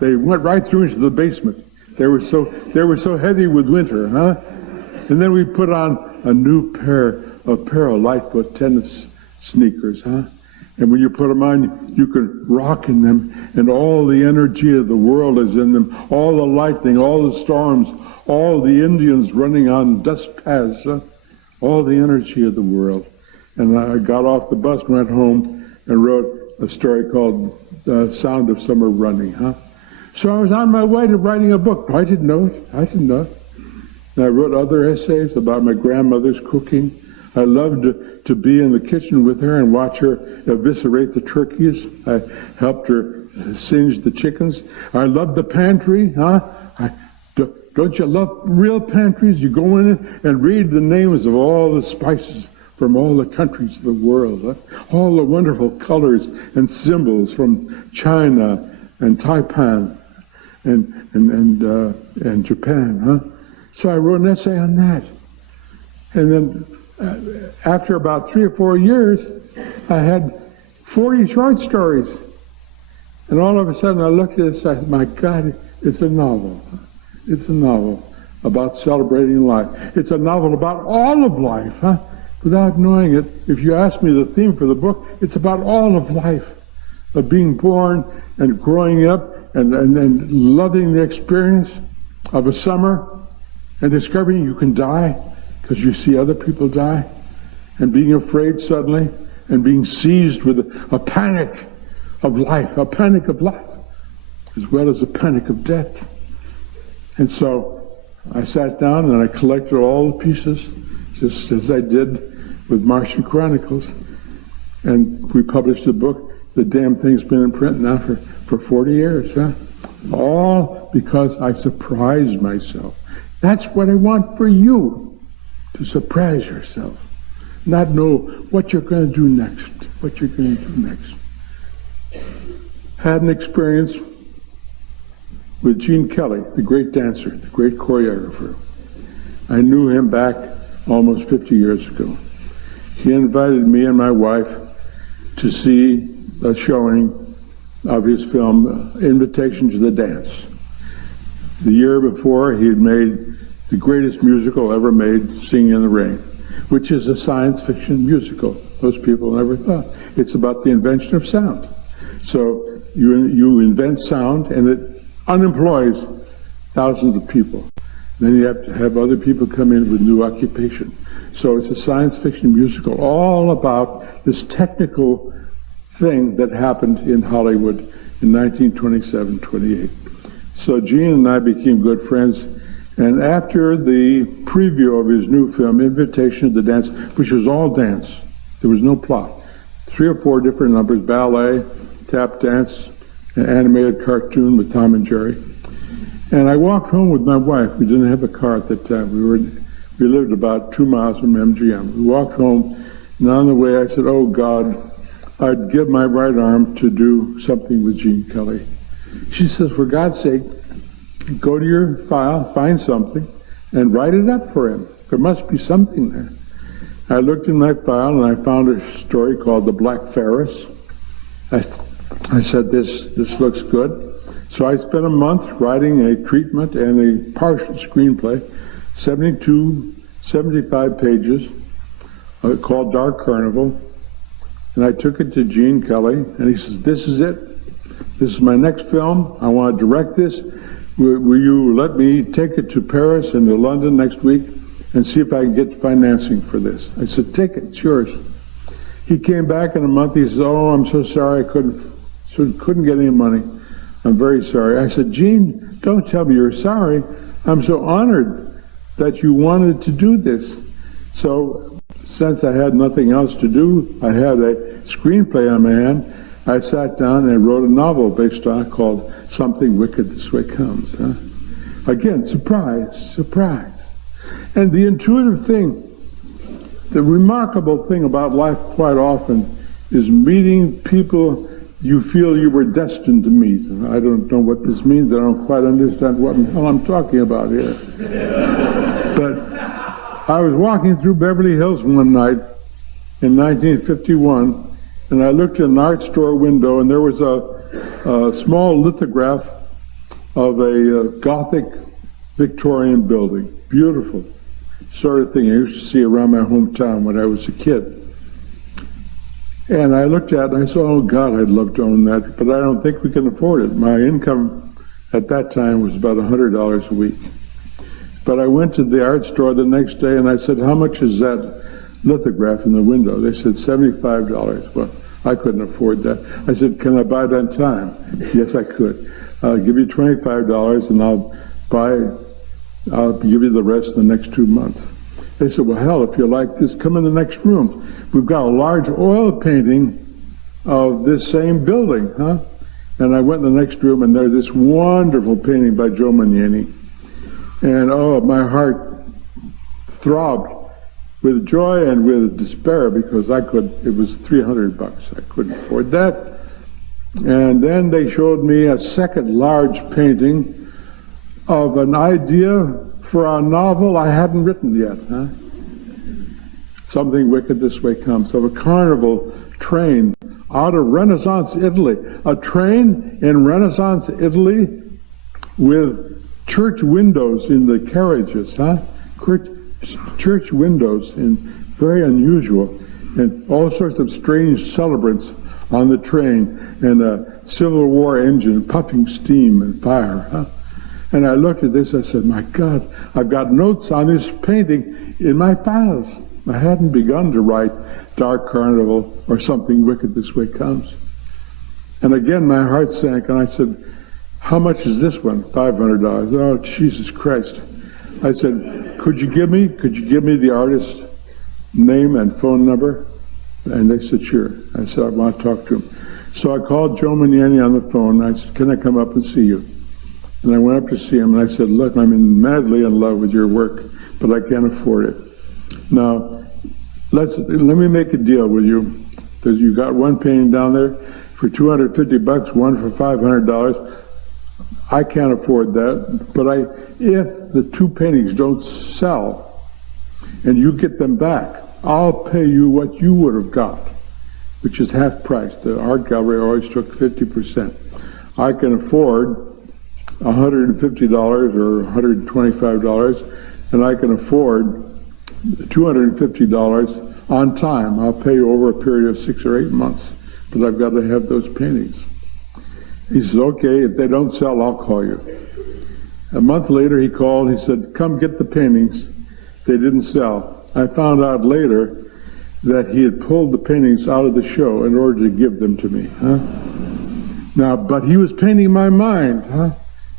They went right through into the basement. They were so heavy with winter, And then we put on a new pair of Lightfoot tennis sneakers, And when you put them on, you can rock in them, and all the energy of the world is in them, all the lightning, all the storms, all the Indians running on dust paths, all the energy of the world. And I got off the bus, went home, and wrote a story called Sound of Summer Running, So I was on my way to writing a book. I didn't know it. And I wrote other essays about my grandmother's cooking. I loved to be in the kitchen with her and watch her eviscerate the turkeys. I helped her singe the chickens. I loved the pantry, Don't you love real pantries? You go in and read the names of all the spices from all the countries of the world, all the wonderful colors and symbols from China and Taipan and Japan, So I wrote an essay on that. And then after about 3 or 4 years, I had 40 short stories. And all of a sudden I looked at this, I said, my God, it's a novel. It's a novel about celebrating life. It's a novel about all of life, Without knowing it, if you ask me the theme for the book, it's about all of life, of being born and growing up and loving the experience of a summer, and discovering you can die because you see other people die, and being afraid suddenly, and being seized with a panic of life, as well as a panic of death. And so I sat down and I collected all the pieces, just as I did with Martian Chronicles, and we published the book. The damn thing's been in print now for 40 years, All because I surprised myself. That's what I want for you, to surprise yourself. Not know what you're going to do next. Had an experience with Gene Kelly, the great dancer, the great choreographer. I knew him back almost 50 years ago. He invited me and my wife to see a showing of his film, Invitation to the Dance. The year before, he had made the greatest musical ever made, Singing in the Rain, which is a science fiction musical. Most people never thought. It's about the invention of sound. So you invent sound, and it unemploys thousands of people. Then you have to have other people come in with new occupation. So it's a science fiction musical all about this technical thing that happened in Hollywood in 1927, 28. So Gene and I became good friends, and after the preview of his new film, Invitation to the Dance, which was all dance, there was no plot, 3 or 4 different numbers, ballet, tap dance, an animated cartoon with Tom and Jerry. And I walked home with my wife. We didn't have a car at that time. We lived about 2 miles from MGM. We walked home, and on the way I said, oh God, I'd give my right arm to do something with Gene Kelly. She says, for God's sake, go to your file, find something, and write it up for him. There must be something there. I looked in my file, and I found a story called The Black Ferris. I said, this looks good. So I spent a month writing a treatment and a partial screenplay, 75 pages, called Dark Carnival. And I took it to Gene Kelly, and he says, this is it. This is my next film. I want to direct this. Will you let me take it to Paris and to London next week and see if I can get financing for this? I said, take it, it's yours. He came back in a month. He says, oh, I'm so sorry I couldn't get any money. I'm very sorry. I said, Gene, don't tell me you're sorry. I'm so honored that you wanted to do this. So since I had nothing else to do, I had a screenplay on my hand. I sat down and wrote a novel based on it called Something Wicked This Way Comes. Huh? Again, surprise, surprise. And the intuitive thing, the remarkable thing about life quite often is meeting people you feel you were destined to meet. I don't know what this means. I don't quite understand what the hell I'm talking about here. But I was walking through Beverly Hills one night in 1951, and I looked in an art store window, and there was a small lithograph of a Gothic Victorian building. Beautiful sort of thing I used to see around my hometown when I was a kid. And I looked at it and I said, oh God, I'd love to own that, but I don't think we can afford it. My income at that time was about $100 a week. But I went to the art store the next day and I said, how much is that lithograph in the window? They said, $75. Well, I couldn't afford that. I said, can I buy it on time? Yes, I could. I'll give you $25 and I'll give you the rest in the next 2 months. They said, well, hell, if you like this, come in the next room. We've got a large oil painting of this same building, huh? And I went in the next room, and there's this wonderful painting by Joe Maniani. And, oh, my heart throbbed with joy and with despair because it was $300. I couldn't afford that. And then they showed me a second large painting of an idea for a novel I hadn't written yet, huh? Something Wicked This Way Comes, of a carnival train out of Renaissance Italy. A train in Renaissance Italy with church windows in the carriages, huh? Church windows, and very unusual, and all sorts of strange celebrants on the train, and a Civil War engine puffing steam and fire, huh? And I looked at this, I said, my God, I've got notes on this painting in my files. I hadn't begun to write Dark Carnival or Something Wicked This Way Comes. And again, my heart sank, and I said, how much is this one? $500. Oh, Jesus Christ. I said, could you give me the artist's name and phone number? And they said, sure. I said, I want to talk to him. So I called Joe Maniani on the phone, and I said, can I come up and see you? And I went up to see him, and I said, look, I'm madly in love with your work, but I can't afford it. Now, let me make a deal with you. You got one painting down there for $250, one for $500. I can't afford that, but if the 2 paintings don't sell and you get them back, I'll pay you what you would have got, which is half price. The art gallery always took 50%. I can afford $150 or $125, and I can afford $250 on time. I'll pay you over a period of 6 or 8 months, but I've got to have those paintings. He says, okay, if they don't sell, I'll call you. A month later, he called. He said, come get the paintings. They didn't sell. I found out later that he had pulled the paintings out of the show in order to give them to me. Now, but he was painting my mind.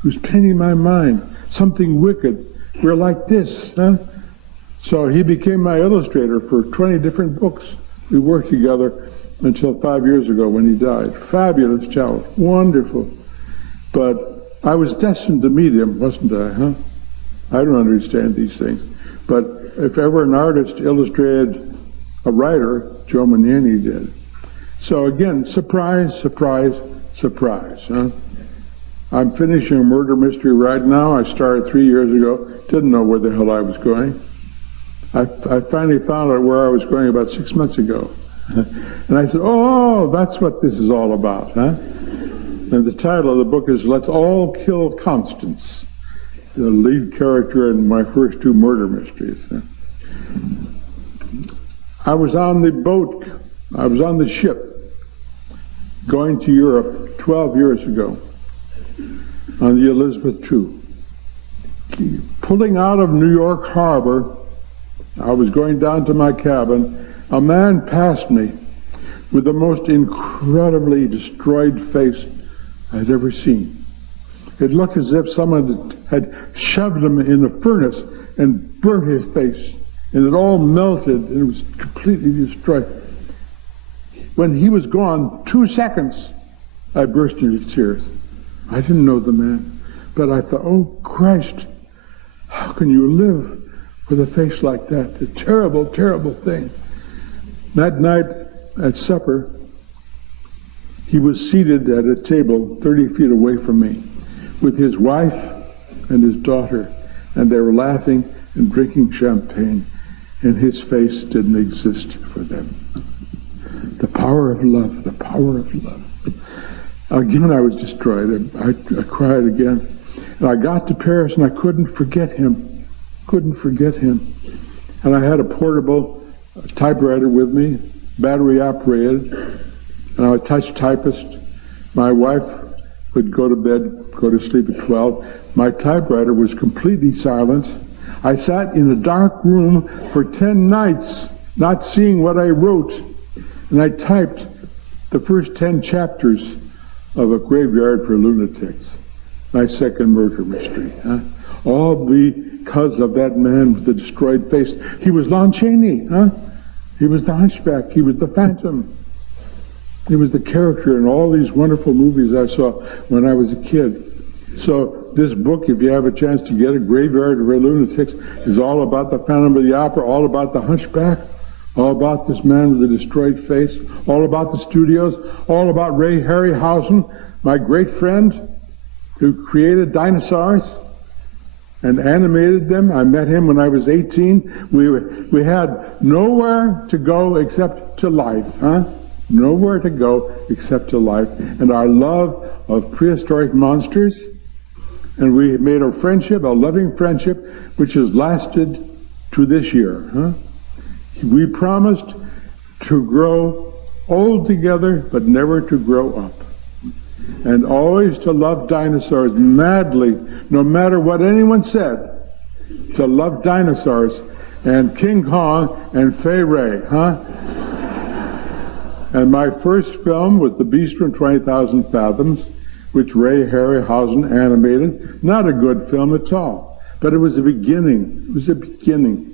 He was painting my mind. Something wicked. We're like this. So he became my illustrator for 20 different books. We worked together until 5 years ago when he died. Fabulous child. Wonderful. But I was destined to meet him, wasn't I? I don't understand these things. But if ever an artist illustrated a writer, Joe Maniani did. So again, surprise, surprise, surprise. I'm finishing a murder mystery right now. I started 3 years ago. Didn't know where the hell I was going. I finally found out where I was going about 6 months ago. And I said, oh, that's what this is all about. And the title of the book is Let's All Kill Constance, the lead character in my first 2 murder mysteries. I was on the boat, I was on the ship going to Europe 12 years ago on the Elizabeth II. Pulling out of New York Harbor, I was going down to my cabin. A man passed me with the most incredibly destroyed face I'd ever seen. It looked as if someone had shoved him in a furnace and burnt his face, and it all melted and it was completely destroyed. When he was gone, 2 seconds, I burst into tears. I didn't know the man, but I thought, oh Christ, how can you live with a face like that? A terrible, terrible thing. That night at supper, he was seated at a table 30 feet away from me with his wife and his daughter, and they were laughing and drinking champagne, and his face didn't exist for them. The power of love, the power of love. Again, I was destroyed. I cried again. And I got to Paris, and I couldn't forget him. Couldn't forget him. And I had a portable typewriter with me, battery operated, and I'm a touch typist. My wife would go to bed, go to sleep at 12. My typewriter was completely silent. I sat in a dark room for 10 nights, not seeing what I wrote, and I typed the first 10 chapters of A Graveyard for Lunatics, my second murder mystery. All because of that man with the destroyed face. He was Lon Chaney. He was the Hunchback. He was the Phantom. He was the character in all these wonderful movies I saw when I was a kid. So this book, if you have a chance to get it, Graveyard for Lunatics, is all about the Phantom of the Opera, all about the Hunchback, all about this man with the destroyed face, all about the studios, all about Ray Harryhausen, my great friend who created dinosaurs and animated them. I met him when I was 18. We had nowhere to go except to life, Nowhere to go except to life. And our love of prehistoric monsters. And we made a friendship, a loving friendship, which has lasted to this year. We promised to grow old together, but never to grow up. And always to love dinosaurs madly, no matter what anyone said, to love dinosaurs and King Kong and Fay Ray, And my first film was The Beast from 20,000 Fathoms, which Ray Harryhausen animated. Not a good film at all, but it was a beginning. It was a beginning.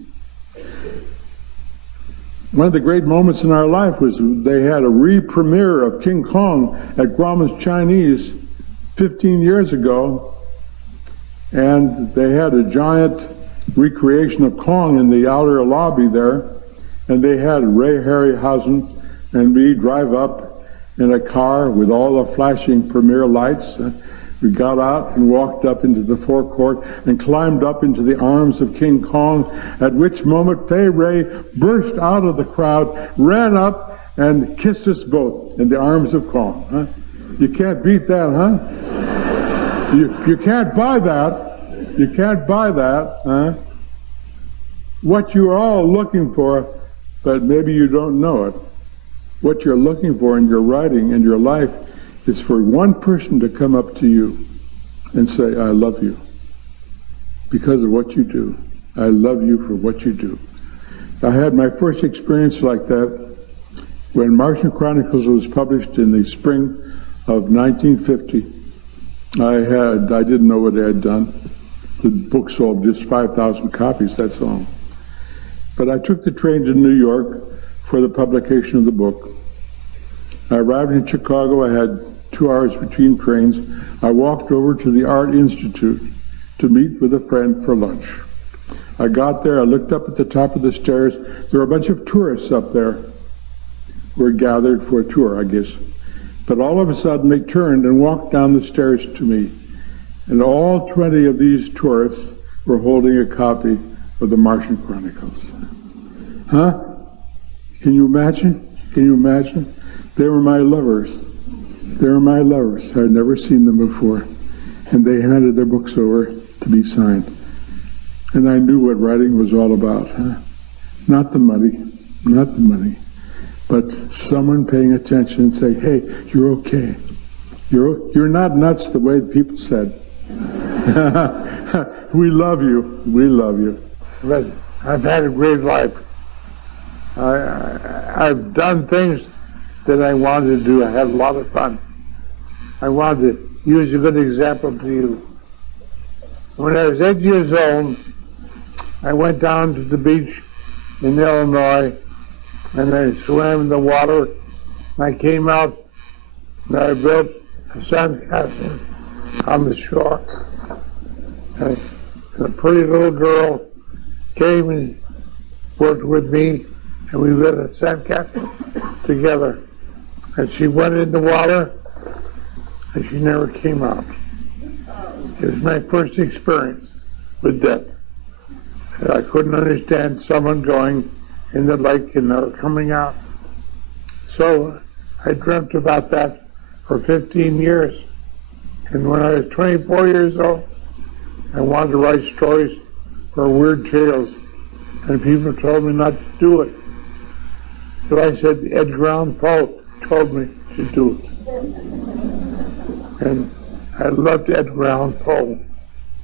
One of the great moments in our life was they had a re-premiere of King Kong at Grauman's Chinese 15 years ago, and they had a giant recreation of Kong in the outer lobby there, and they had Ray Harryhausen and me drive up in a car with all the flashing premiere lights. We got out and walked up into the forecourt and climbed up into the arms of King Kong, at which moment Fay Ray burst out of the crowd, ran up, and kissed us both in the arms of Kong. You can't beat that, You can't buy that. You can't buy that. Huh? What you're all looking for, but maybe you don't know it. What you're looking for in your writing and your life is for one person to come up to you and say, I love you because of what you do. I love you for what you do. I had my first experience like that when Martian Chronicles was published in the spring of 1950. I didn't know what I had done. The book sold just 5,000 copies, that's all. But I took the train to New York for the publication of the book. I arrived in Chicago. I had 2 hours between trains. I walked over to the Art Institute to meet with a friend for lunch. I got there. I looked up at the top of the stairs. There were a bunch of tourists up there who were gathered for a tour, I guess. But all of a sudden, they turned and walked down the stairs to me. And all 20 of these tourists were holding a copy of the Martian Chronicles. Huh? Can you imagine? Can you imagine? They were my lovers. They were my lovers. I'd never seen them before. And they handed their books over to be signed. And I knew what writing was all about. Huh? Not the money, not the money, but someone paying attention and say, hey, you're okay. You're not nuts the way people said. We love you. We love you. But I've had a great life. I've done things that I wanted to do. I had a lot of fun. I wanted to use a good example to you. When I was 8 years old, I went down to the beach in Illinois and I swam in the water. And I came out and I built a sandcastle on the shore. And a pretty little girl came and worked with me, and we built a sandcastle together. And she went in the water, and she never came out. It was my first experience with death. And I couldn't understand someone going in the lake and never coming out. So I dreamt about that for 15 years. And when I was 24 years old, I wanted to write stories for Weird Tales, and people told me not to do it. But I said Edgar Allan Poe told me to do it. And I loved Edgar Allan Poe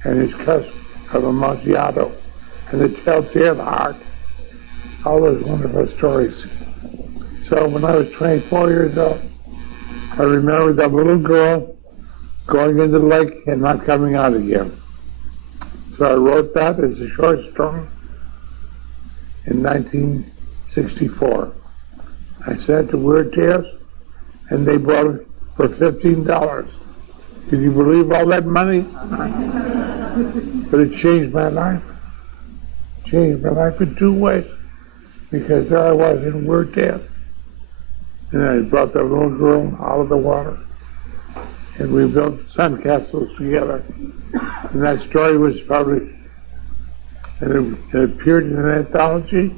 and his Cousin of Amontillado and the Telltale Heart, all those wonderful stories. So when I was 24 years old, I remember that little girl going into the lake and not coming out again. So I wrote that as a short story in 1964. I sent it to Weird Tales, and they bought it for $15. Can you believe all that money? But it changed my life. Changed my life in 2 ways. Because there I was in Weird Tales, and I brought the little girl out of the water, and we built sandcastles together. And that story was published, and it appeared in an anthology,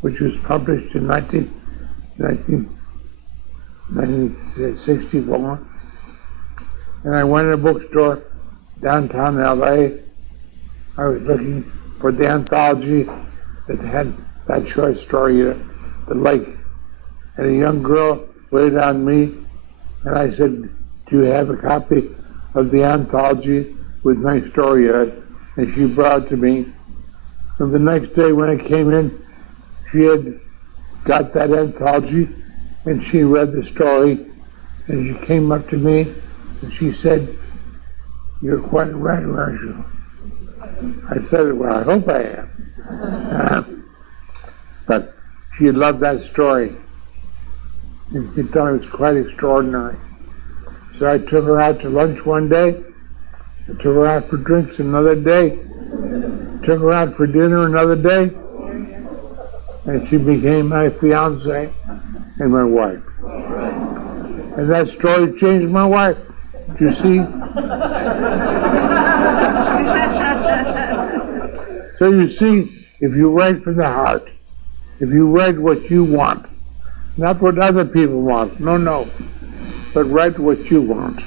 which was published in 1964. And I went in a bookstore downtown LA. I was looking for the anthology that had that short story, The Lake. And a young girl waited on me, and I said, do you have a copy of the anthology with my story in it? And she brought it to me. And the next day when I came in, she had got that anthology, and she read the story, and she came up to me, and she said, you're quite right, aren't you? I said, well, I hope I am. But she loved that story. And she thought it was quite extraordinary. So I took her out to lunch one day, I took her out for drinks another day, took her out for dinner another day, and she became my fiance and my wife. And that story changed my life. You see? So you see, if you write from the heart, if you write what you want, not what other people want, no, but write what you want.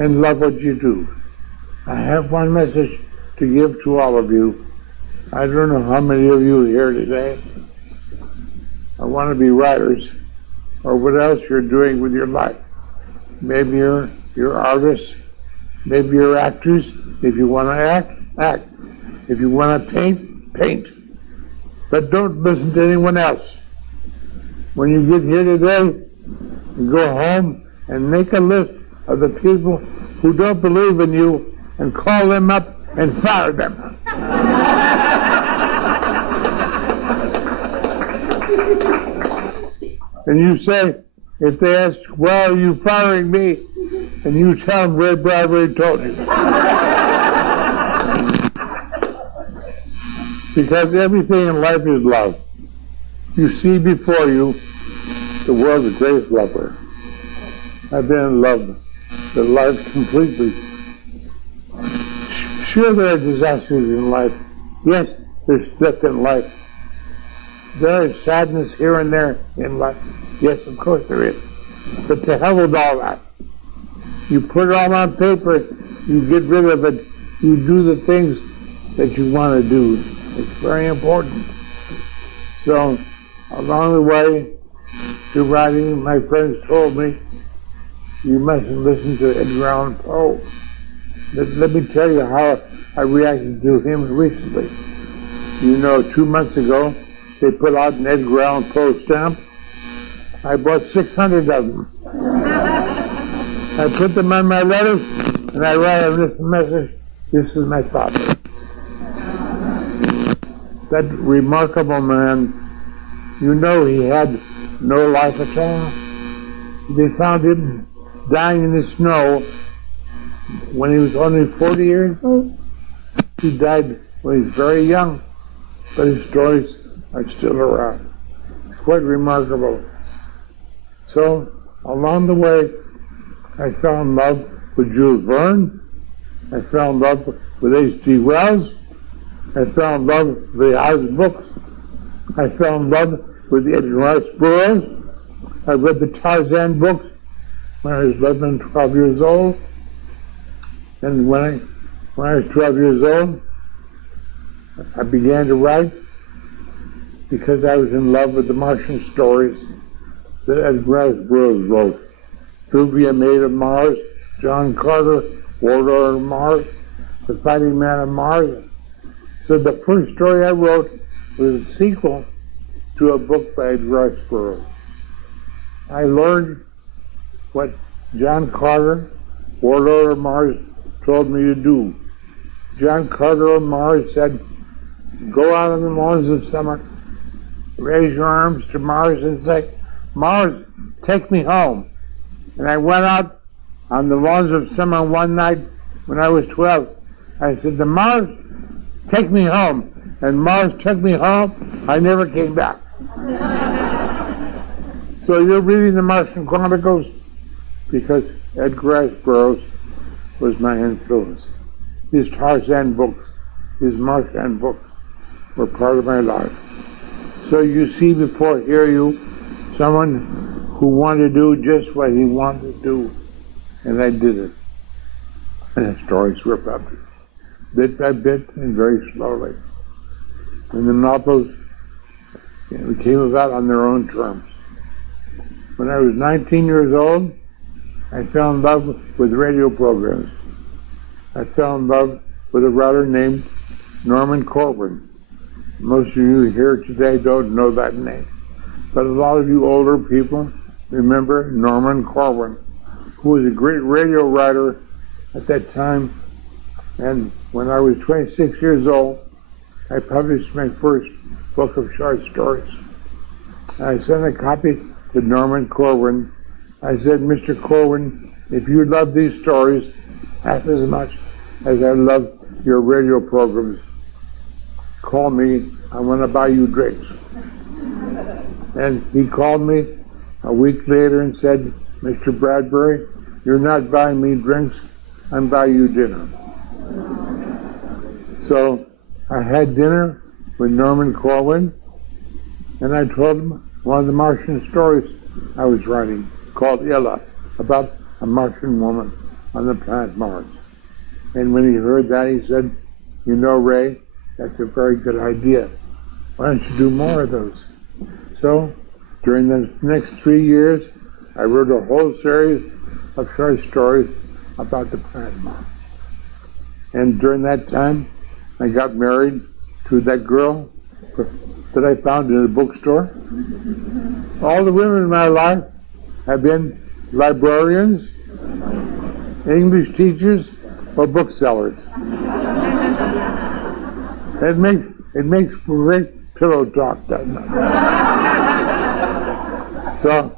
and love what you do. I have one message to give to all of you. I don't know how many of you here today want to be writers or what else you're doing with your life. Maybe you're artists. Maybe you're actors. If you want to act, act. If you want to paint, paint. But don't listen to anyone else. When you get here today, go home and make a list of the people who don't believe in you and call them up and fire them. And you say, if they ask, why are you firing me? And you tell them Ray Bradbury told you. Because everything in life is love. You see before you the world's greatest lover. I've been in love with life completely. Sure, there are disasters in life. Yes, there's death in life. There is sadness here and there in life. Yes, of course there is. But to hell with all that. You put it all on paper, you get rid of it, you do the things that you want to do. It's very important. So, along the way to writing, my friends told me, you mustn't listen to Edgar Allan Poe. Let me tell you how I reacted to him recently. You know, 2 months ago, they put out an Edgar Allan Poe stamp. I bought 600 of them. I put them on my letters, and I write on this message, this is my father. That remarkable man, you know he had no life at all. They found him dying in the snow when he was only 40 years old. He died when he was very young, but his stories are still around. It's quite remarkable. So, along the way, I fell in love with Jules Verne. I fell in love with H.G. Wells. I fell in love with the Oz books. I fell in love with the Edgar Rice Burroughs. I read the Tarzan books when I was 11 and 12 years old. And when I was 12 years old, I began to write because I was in love with the Martian stories that Edgar Rice Burroughs wrote. Trivia Made of Mars, John Carter, Warlord of Mars, The Fighting Man of Mars. So the first story I wrote was a sequel to a book by Edgar Rice Burroughs. I learned what John Carter, Warlord of Mars, told me to do. John Carter of Mars said, go out on the lawns of summer, raise your arms to Mars and say, Mars, take me home. And I went out on the lawns of summer one night when I was 12. I said to Mars, take me home. And Mars took me home. I never came back. So you're reading the Martian Chronicles because Edgar Rice Burroughs was my influence. His Tarzan books, his Martian books were part of my life. So you see before you someone who wanted to do just what he wanted to do, and I did it. And the stories were published, bit by bit and very slowly. And the novels came about on their own terms. When I was 19 years old, I fell in love with radio programs. I fell in love with a writer named Norman Corwin. Most of you here today don't know that name, but a lot of you older people remember Norman Corwin, who was a great radio writer at that time. And when I was 26 years old, I published my first book of short stories. And I sent a copy to Norman Corwin. I said, Mr. Corwin, if you love these stories half as much as I love your radio programs, call me, I want to buy you drinks. And he called me a week later and said, Mr. Bradbury, you're not buying me drinks, I'm buying you dinner. So I had dinner with Norman Corwin, and I told him one of the Martian stories I was writing, called Illa, about a Martian woman. on the planet Mars. And when he heard that, he said, you know, Ray, that's a very good idea. Why don't you do more of those? So, during the next 3 years, I wrote a whole series of short stories about the planet Mars. And during that time, I got married to that girl that I found in a bookstore. All the women in my life have been librarians, English teachers, or booksellers. It makes for great pillow talk, doesn't it? So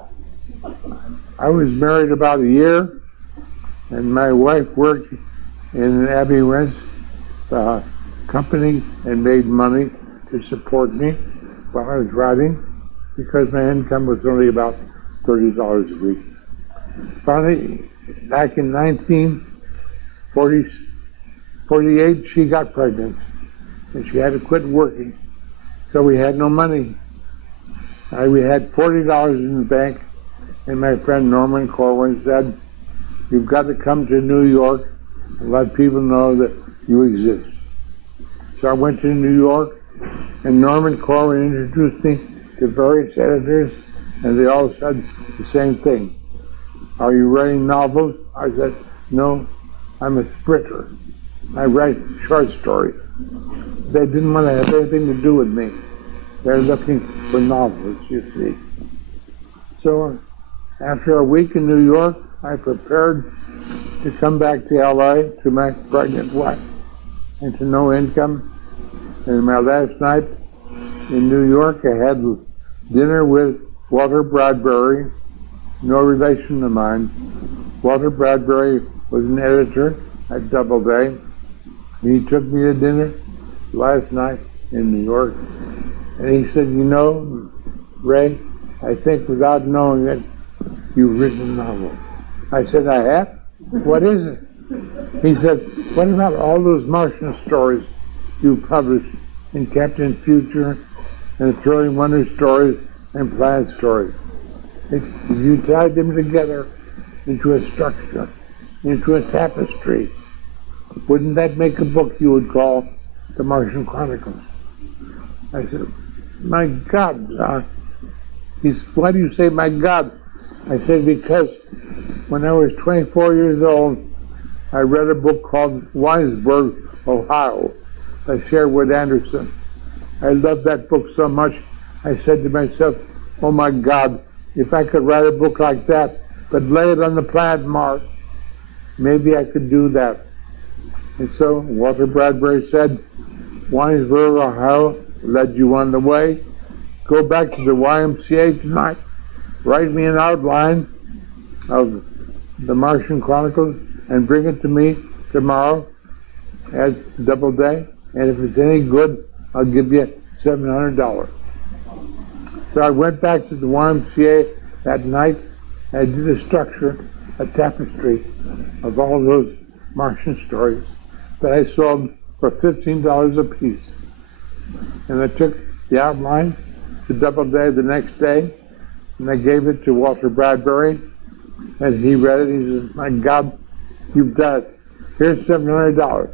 I was married about a year, and my wife worked in Abbey Rent's company and made money to support me while I was writing, because my income was only about $30 a week. Finally, back in 1948, she got pregnant, and she had to quit working, so we had no money. We had $40 in the bank, and my friend Norman Corwin said, you've got to come to New York and let people know that you exist. So I went to New York, and Norman Corwin introduced me to various editors, and they all said the same thing. Are you writing novels? I said, no, I'm a sprinter. I write short stories. They didn't want to have anything to do with me. They're looking for novels, you see. So after a week in New York, I prepared to come back to LA to my pregnant wife and to no income. And my last night in New York, I had dinner with Walter Bradbury, no relation to mine. Walter Bradbury was an editor at Doubleday. He took me to dinner last night in New York, and he said, you know, Ray, I think without knowing it, you've written a novel. I said, I have? What is it? He said, what about all those Martian stories you published in Captain Future and Thrilling Wonder Stories and Planet Stories? If you tied them together into a structure, into a tapestry, wouldn't that make a book you would call The Martian Chronicles? I said, my God. He said, why do you say my God? I said, because when I was 24 years old, I read a book called Winesburg, Ohio, by Sherwood Anderson. I loved that book so much, I said to myself, oh my God, if I could write a book like that, but lay it on the planet Mars, maybe I could do that. And so Walter Bradbury said, Winesburg, Ohio, led you on the way. Go back to the YMCA tonight, write me an outline of the Martian Chronicles, and bring it to me tomorrow at Doubleday, and if it's any good, I'll give you $700. So I went back to the YMCA that night, and I did a structure, a tapestry of all those Martian stories that I sold for $15 a piece. And I took the outline to Doubleday the next day, and I gave it to Walter Bradbury, and he read it. He said, my God, you've done it. Here's $700.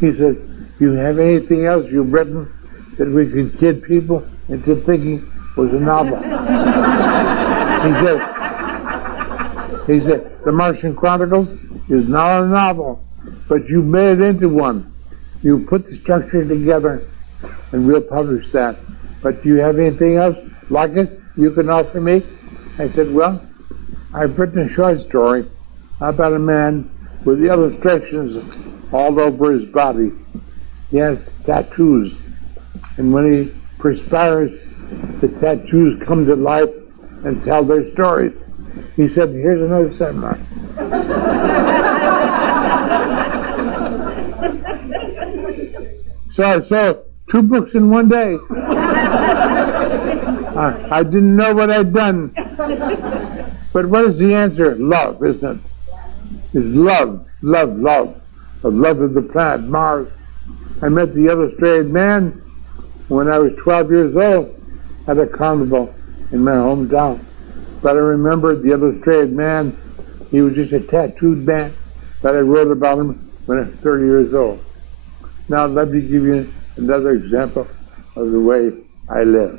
He said, do you have anything else you've written that we could kid people into thinking was a novel? He said, The Martian Chronicles is not a novel, but you made it into one. You put the structure together, and we'll publish that. But do you have anything else like it you can offer me? I said, well, I've written a short story about a man with illustrations all over his body. He has tattoos, and when he perspires, the tattoos come to life and tell their stories. He said, here's another seminar. So I saw 2 books in one day. I didn't know what I'd done. But what is the answer? Love, isn't it? It's love, love, love. The love of the planet Mars. I met the illustrated man when I was 12 years old at a carnival in my hometown. But I remember the illustrated man He was just a tattooed man, but I wrote about him when I was 30 years old. Now let me give you another example of the way I live.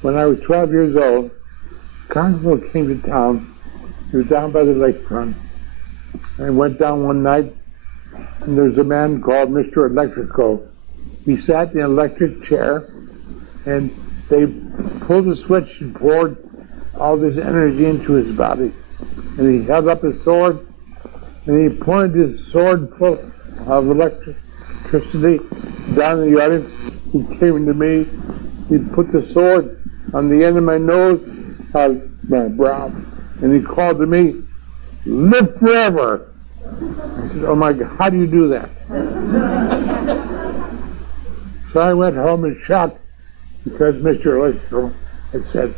When I was 12 years old, Carnival came to town. It was down by the lakefront. I went down one night, and there was a man called Mr. Electrico. He sat in an electric chair, and they pulled the switch and poured all this energy into his body. And he held up his sword, and he pointed his sword full of electricity down in the audience. He came to me, he put the sword on the end of my nose, my brow, and he called to me, "Live forever." I said, "Oh my God, how do you do that?" So I went home in shock because Mr. Electrical had said,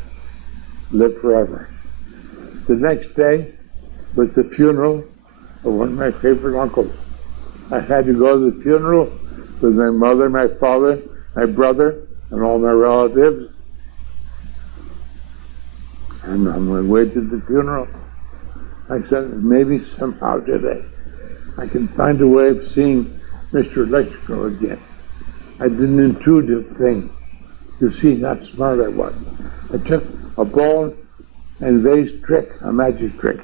"Live forever." The next day was the funeral of one of my favorite uncles. I had to go to the funeral with my mother, my father, my brother, and all my relatives. And on my way to the funeral, I said, maybe somehow today I can find a way of seeing Mr. Electrical again. I did an intuitive thing to see how smart I was. I took a ball and vase trick, a magic trick,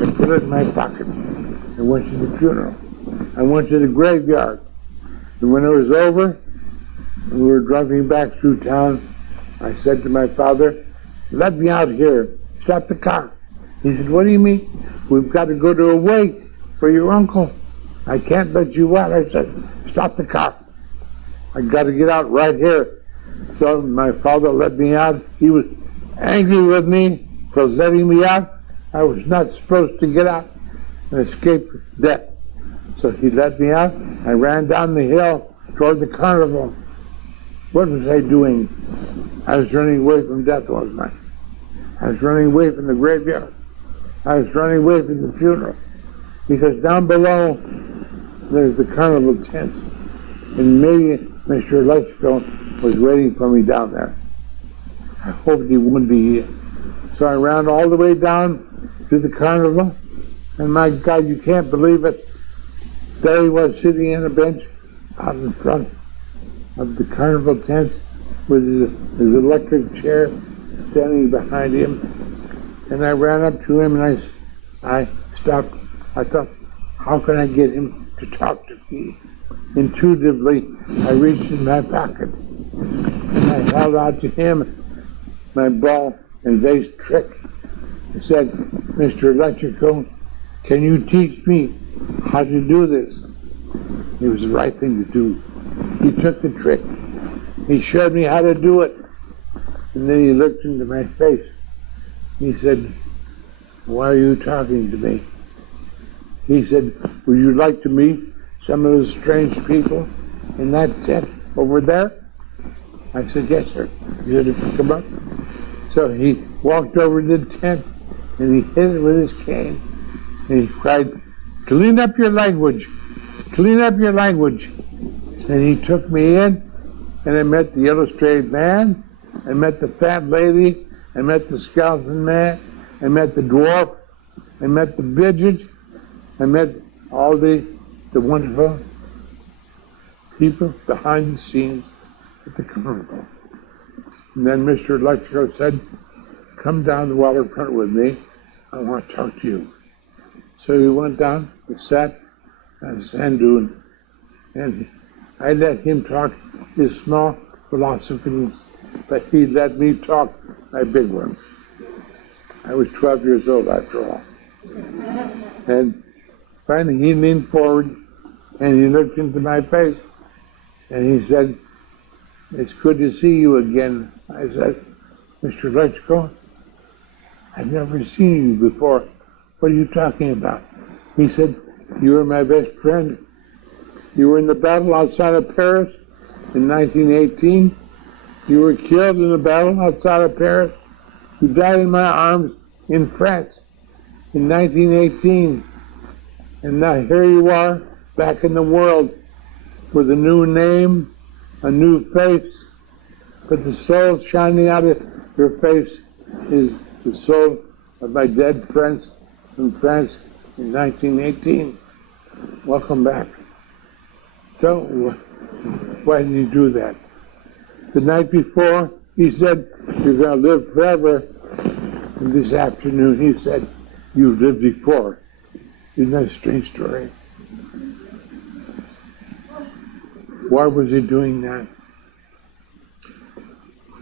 and put it in my pocket and went to the funeral. I went to the graveyard, and when it was over, and we were driving back through town, I said to my father, "Let me out here, stop the car." He said, "What do you mean?" "We've got to go to a wake for your uncle. I can't let you out." I said, "Stop the car. I got to get out right here." So my father let me out. He was angry with me for letting me out. I was not supposed to get out and escape death. So he let me out. I ran down the hill toward the carnival. What was I doing? I was running away from death, wasn't I? I was running away from the graveyard. I was running away from the funeral. Because down below, there's the carnival tents. And maybe Mr. Electrical was waiting for me down there. I hoped he wouldn't be here. So I ran all the way down to the carnival, and my God, you can't believe it. There he was sitting on a bench out in front of the carnival tents with his electric chair standing behind him. And I ran up to him and I stopped. I thought, how can I get him to talk to me? Intuitively, I reached in my pocket and I held out to him my ball and vase trick. I said, "Mr. Electrical, can you teach me how to do this?" It was the right thing to do. He took the trick. He showed me how to do it. And then he looked into my face. He said, "Why are you talking to me?" He said, "Would you like to meet some of the strange people in that tent over there?" I said, "Yes, sir." He said, "Come up." So he walked over to the tent and he hit it with his cane. And he cried, "Clean up your language! Clean up your language!" And he took me in, and I met the illustrated man, I met the fat lady, I met the skeleton man, I met the dwarf, I met the midget, I met all the wonderful people behind the scenes at the carnival. And then Mr. Electrico said, "Come down the waterfront with me. I want to talk to you." So he went down and sat on a sand dune, and I let him talk his small philosophies, but he let me talk my big ones. I was 12 years old after all. And finally he leaned forward and he looked into my face and he said, "It's good to see you again." I said, "Mr. Electrical, I've never seen you before. What are you talking about?" He said, "You were my best friend. You were in the battle outside of Paris in 1918. You were killed in the battle outside of Paris. You died in my arms in France in 1918. And now here you are back in the world with a new name, a new face. But the soul shining out of your face is the soul of my dead friends from France in 1918. Welcome back. So, why did he do that? The night before, he said, you're going to live forever. And this afternoon, he said, you've lived before. Isn't that a strange story? Why was he doing that?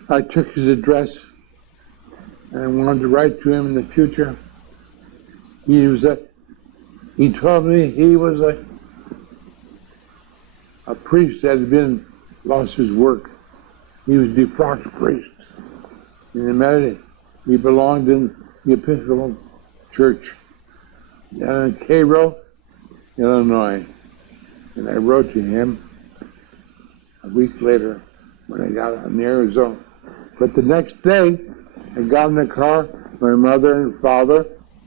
I took his address and I wanted to write to him in the future. He told me he was a priest that had lost his work. He was a defrocked priest. And he belonged in the Episcopal Church down in Cairo, Illinois. And I wrote to him a week later when I got out in Arizona. But the next day, I got in the car, my mother and father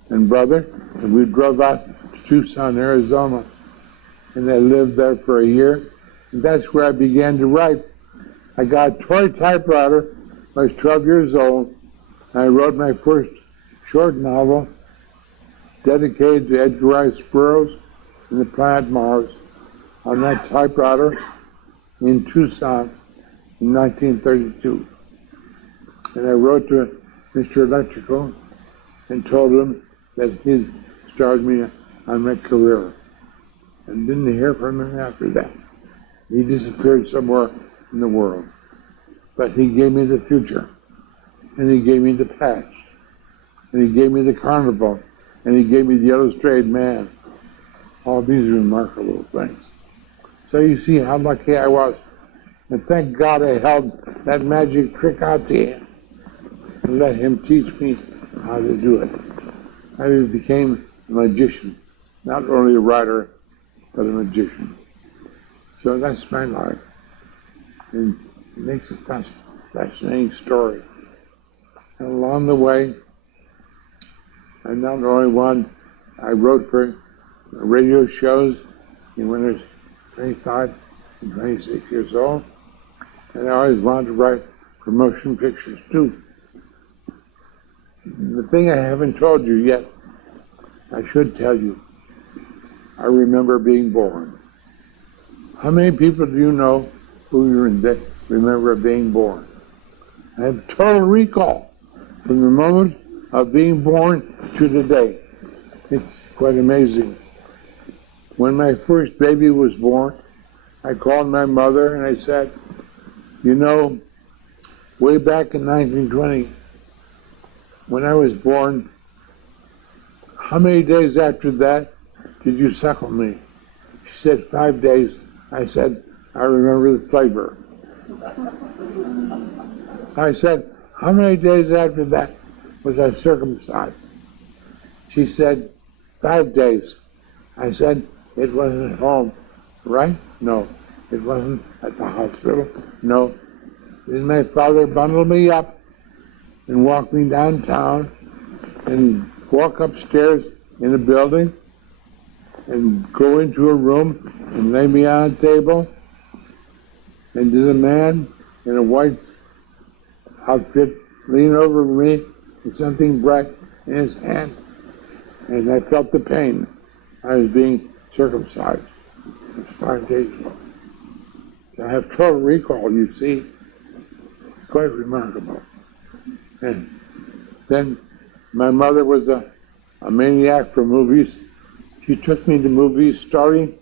and brother, and we drove out to Tucson, Arizona. And I lived there for a year. And that's where I began to write. I got a toy typewriter. I was 12 years old. I wrote my first short novel dedicated to Edgar Rice Burroughs and the planet Mars on that typewriter in Tucson in 1932. And I wrote to Mr. Electrical and told him that he started me on my career. And didn't hear from him after that. He disappeared somewhere in the world. But he gave me the future. And he gave me the past. And he gave me the carnival. And he gave me the illustrated man. All these remarkable things. So you see how lucky I was. And thank God I held that magic trick out to him and let him teach me how to do it. I became a magician. Not only a writer, but a magician. So that's my life. And it makes a fascinating story. And along the way, I'm not the only one. I wrote for radio shows when I was 25 and 26 years old. And I always wanted to write for motion pictures too. The thing I haven't told you yet, I should tell you. I remember being born. How many people do you know who remember being born? I have total recall from the moment of being born to today. It's quite amazing. When my first baby was born, I called my mother and I said, you know, way back in 1920, when I was born, how many days after that did you suckle me? She said 5 days. I said, I remember the flavor. I said, how many days after that was I circumcised? She said, 5 days. I said, it wasn't at home, right? No. It wasn't at the hospital. No. Then my father bundled me up and walked me downtown and walk upstairs in a building and go into a room and lay me on a table. And there's a man in a white outfit lean over me with something bright in his hand. And I felt the pain. I was being circumcised. It was 5 days ago. I have total recall, you see. It's quite remarkable. And then my mother was a maniac for movies. She took me to movies starting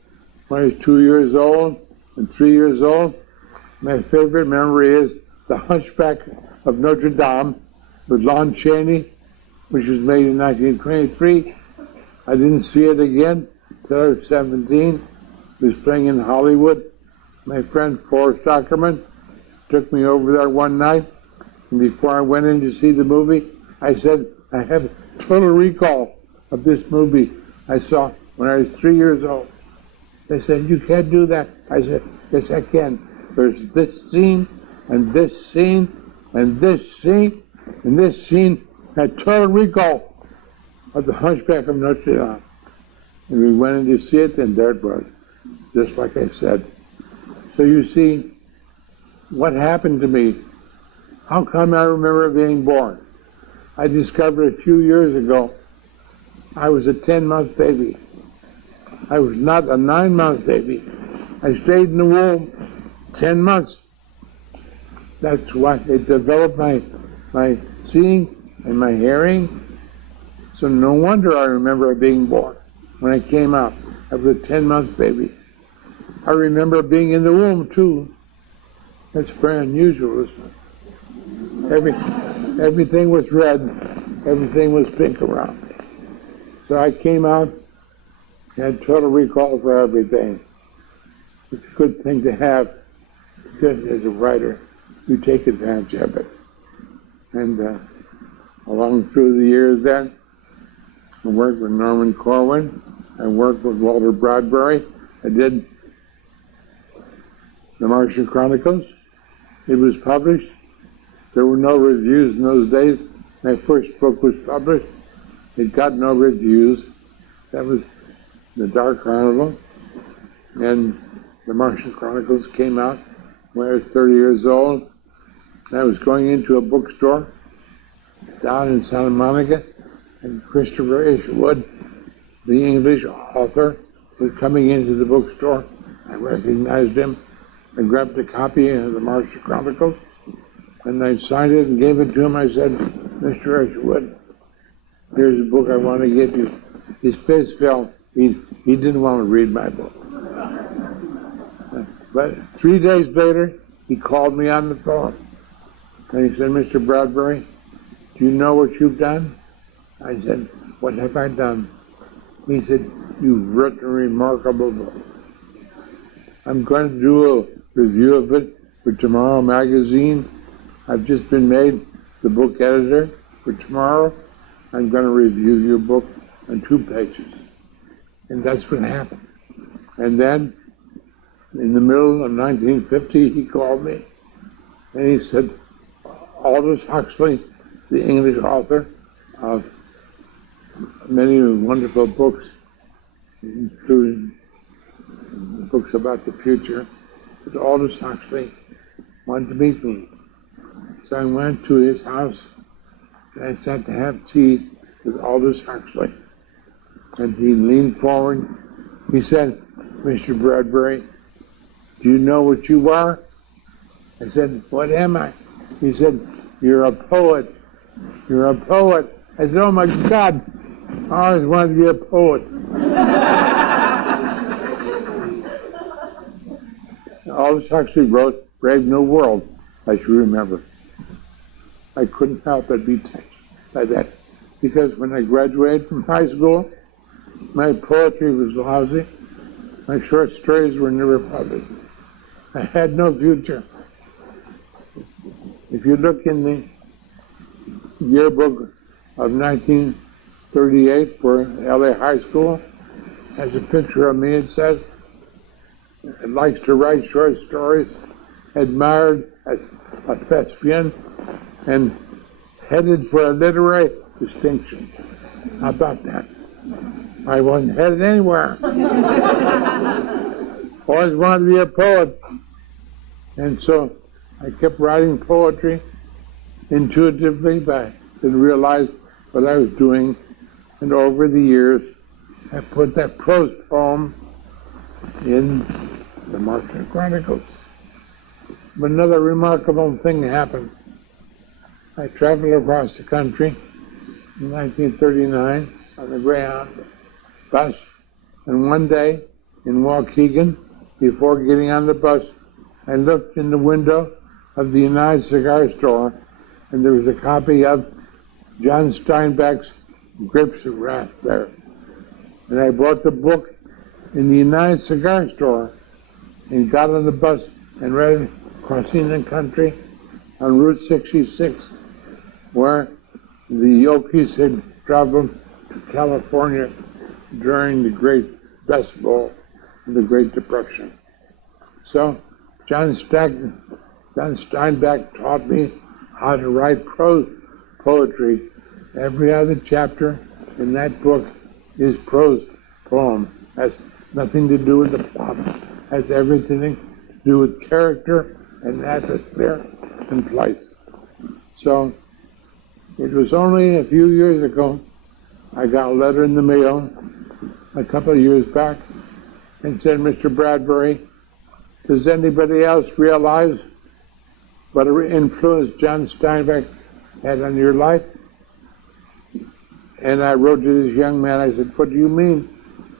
when I was 2 years old and 3 years old. My favorite memory is The Hunchback of Notre Dame with Lon Chaney, which was made in 1923. I didn't see it again until I was 17. It was playing in Hollywood. My friend Forrest Ackerman took me over there one night, and before I went in to see the movie, I said, I have total recall of this movie I saw when I was 3 years old. They said, you can't do that. I said, yes, I can. There's this scene, and this scene, and this scene, and this scene. I had total recall of The Hunchback of Notre Dame. And we went in to see it, and there it was, just like I said. So you see, what happened to me? How come I remember being born? I discovered a few years ago I was a 10-month baby. I was not a 9-month baby. I stayed in the womb 10 months. That's why it developed my seeing and my hearing. So no wonder I remember being born when I came out. I was a 10-month baby. I remember being in the womb too. That's very unusual, isn't it? Everything was red, everything was pink around me. So I came out, had total recall for everything. It's a good thing to have, because as a writer, you take advantage of it. And along through the years then, I worked with Norman Corwin, I worked with Walter Bradbury, I did The Martian Chronicles. It was published. There were no reviews in those days. My first book was published. It got no reviews. That was The Dark Chronicle. And The Martian Chronicles came out when I was 30 years old. I was going into a bookstore down in Santa Monica, and Christopher Isherwood, the English author, was coming into the bookstore. I recognized him. I grabbed a copy of The Martian Chronicles, and I signed it and gave it to him. I said, Mr. Isherwood, here's a book I want to give you. His face fell. He didn't want to read my book. But 3 days later, he called me on the phone. And he said, Mr. Bradbury, do you know what you've done? I said, what have I done? He said, you've written a remarkable book. I'm going to do a review of it for Tomorrow Magazine. I've just been made the book editor for Tomorrow. I'm going to review your book on 2 pages. And that's what happened. And then, in the middle of 1950, he called me, and he said, Aldous Huxley, the English author of many wonderful books, including books about the future, but Aldous Huxley wanted to meet me. So I went to his house, and I sat to have tea with Aldous Huxley. And he leaned forward. He said, Mr. Bradbury, do you know what you are? I said, what am I? He said, you're a poet. You're a poet. I said, oh my God, I always wanted to be a poet. Aldous Huxley wrote Brave New World, as you remember. I couldn't help but be touched by that, because when I graduated from high school, my poetry was lousy. My short stories were never published. I had no future. If you look in the yearbook of 1938 for LA High School, it has a picture of me. It says, likes to write short stories, admired as a thespian, and headed for a literary distinction. How about that? I wasn't headed anywhere. Always wanted to be a poet. And so I kept writing poetry intuitively, but I didn't realize what I was doing. And over the years, I put that prose poem in the Martian Chronicles. But another remarkable thing happened. I traveled across the country in 1939 on the Greyhound bus, and one day in Waukegan, before getting on the bus, I looked in the window of the United Cigar Store, and there was a copy of John Steinbeck's Grapes of Wrath there. And I bought the book in the United Cigar Store and got on the bus and read it crossing the country on Route 66, where the Okies had traveled to California during the Great Dust Bowl and the Great Depression. So John Steinbeck taught me how to write prose poetry. Every other chapter in that book is prose poem. Has nothing to do with the plot. Has everything to do with character and atmosphere and place. So it was only a few years ago I got a letter in the mail a couple of years back and said, Mr. Bradbury, does anybody else realize what influence John Steinbeck had on your life? And I wrote to this young man, I said, what do you mean?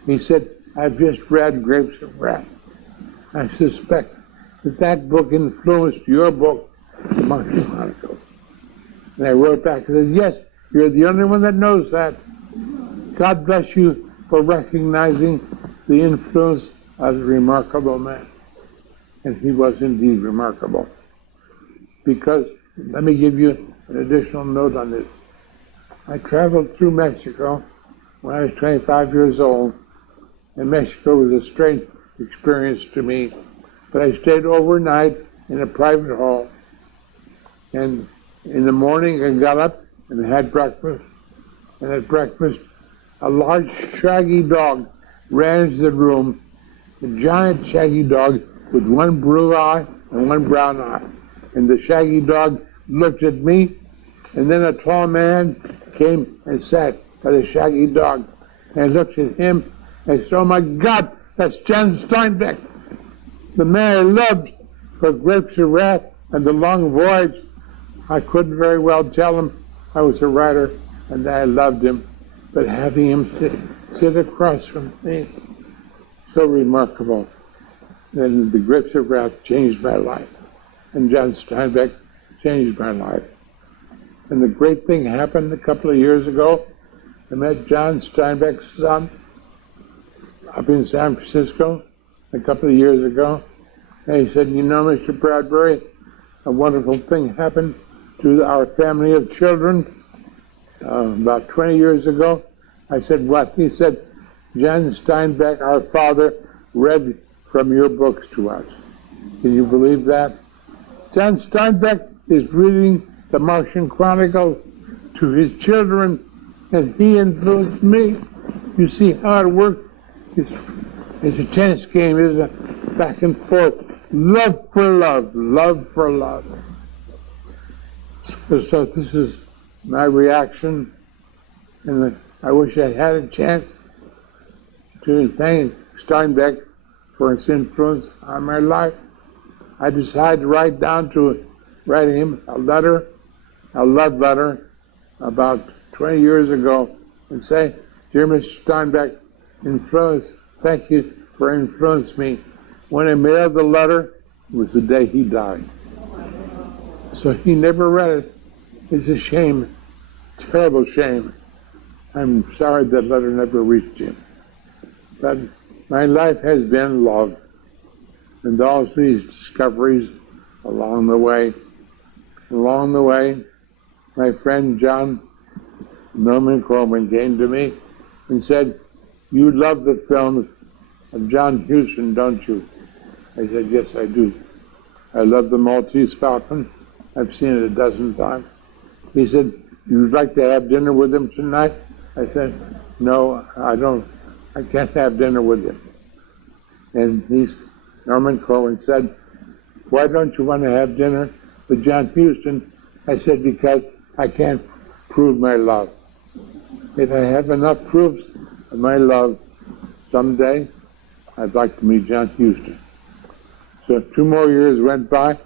He said, I've just read Grapes of Wrath. I suspect that book influenced your book, The Martian Chronicles. And I wrote back and said, yes, you're the only one that knows that. God bless you for recognizing the influence of the remarkable man. And he was indeed remarkable. Because, let me give you an additional note on this. I traveled through Mexico when I was 25 years old, and Mexico was a strange experience to me. But I stayed overnight in a private hall, and in the morning I got up and had breakfast, and at breakfast a large shaggy dog ran into the room, a giant shaggy dog with one blue eye and one brown eye. And the shaggy dog looked at me, and then a tall man came and sat by the shaggy dog. And I looked at him and said, oh my God, that's John Steinbeck, the man I loved for Grapes of Wrath and The Long Voyage. I couldn't very well tell him I was a writer and that I loved him, but having him sit across from me, so remarkable. And the Grapes of Wrath changed my life, and John Steinbeck changed my life. And the great thing happened a couple of years ago. I met John Steinbeck's son up in San Francisco a couple of years ago. And he said, you know, Mr. Bradbury, a wonderful thing happened to our family of children about 20 years ago. I said, what? He said, John Steinbeck, our father, read from your books to us. Can you believe that? John Steinbeck is reading the Martian Chronicles to his children, and he influenced me. You see how it works? It's a tennis game, isn't it? Back and forth. Love for love, love for love. So this is my reaction, and I wish I had a chance to thank Steinbeck for its influence on my life. I decided to write him a love letter, about 20 years ago, and say, dear Mr. Steinbeck, thank you for influencing me. When I mailed the letter, it was the day he died. So he never read it. It's a shame, terrible shame. I'm sorry that letter never reached him. But my life has been love, and all these discoveries along the way. Along the way, my friend John Norman Corwin came to me and said, you love the films of John Huston, don't you? I said, yes, I do. I love The Maltese Falcon. I've seen it a dozen times. He said, you'd like to have dinner with him tonight? I said, no, I don't. I can't have dinner with him. And Norman Corwin said, why don't you want to have dinner with John Huston? I said, because I can't prove my love. If I have enough proofs of my love, someday I'd like to meet John Huston. So 2 more years went by. I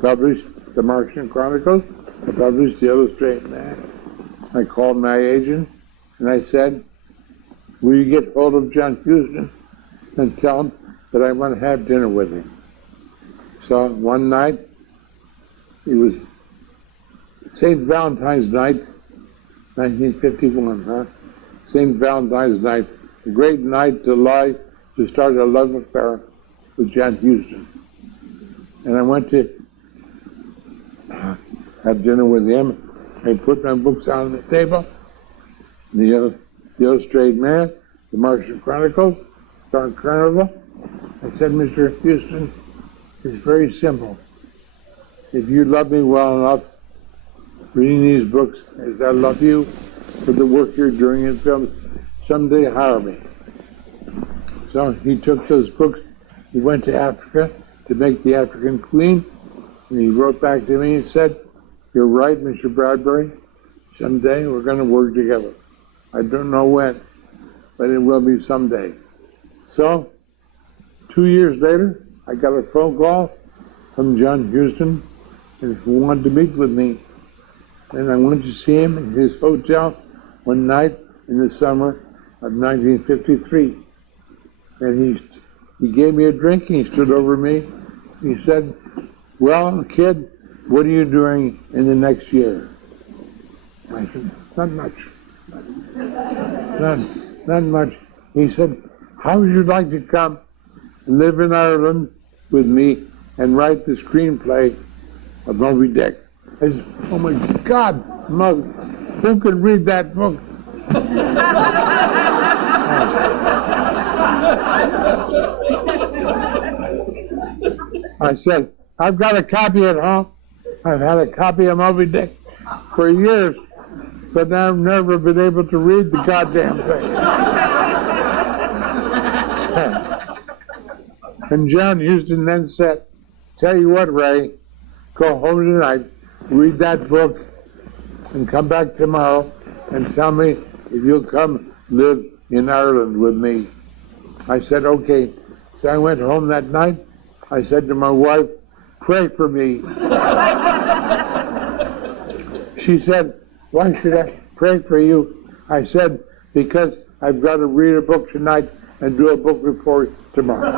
published The Martian Chronicles. I published The Illustrated Man. I called my agent and I said, will you get hold of John Huston and tell him that I want to have dinner with him? So one night, it was St. Valentine's Night, 1951, St. Valentine's Night, a great night to start a love affair with John Huston. And I went to have dinner with him. I put my books on the table, the Illustrated Man, The Martian Chronicles, Star Carnival. I said, Mr. Huston, it's very simple. If you love me well enough, reading these books as I love you for the work you're doing in films, someday hire me. So he took those books, he went to Africa to make The African Queen, and he wrote back to me and said, you're right, Mr. Bradbury, someday we're going to work together. I don't know when, but it will be someday. So, 2 years later, I got a phone call from John Huston, and he wanted to meet with me. And I went to see him in his hotel one night in the summer of 1953. And he gave me a drink, and he stood over me. He said, "Well, kid, what are you doing in the next year?" I said, "Not much. Not much." He said, "How would you like to come and live in Ireland with me and write the screenplay of Moby Dick?" I said, "Oh my God, Mother, who could read that book?" I said, "I've got a copy at home. I've had a copy of Moby Dick for years, but I've never been able to read the goddamn thing." And John Huston then said, "Tell you what, Ray, go home tonight, read that book, and come back tomorrow and tell me if you'll come live in Ireland with me." I said, "Okay." So I went home that night. I said to my wife, "Pray for me." She said, "Why should I pray for you?" I said, "Because I've got to read a book tonight and do a book report tomorrow."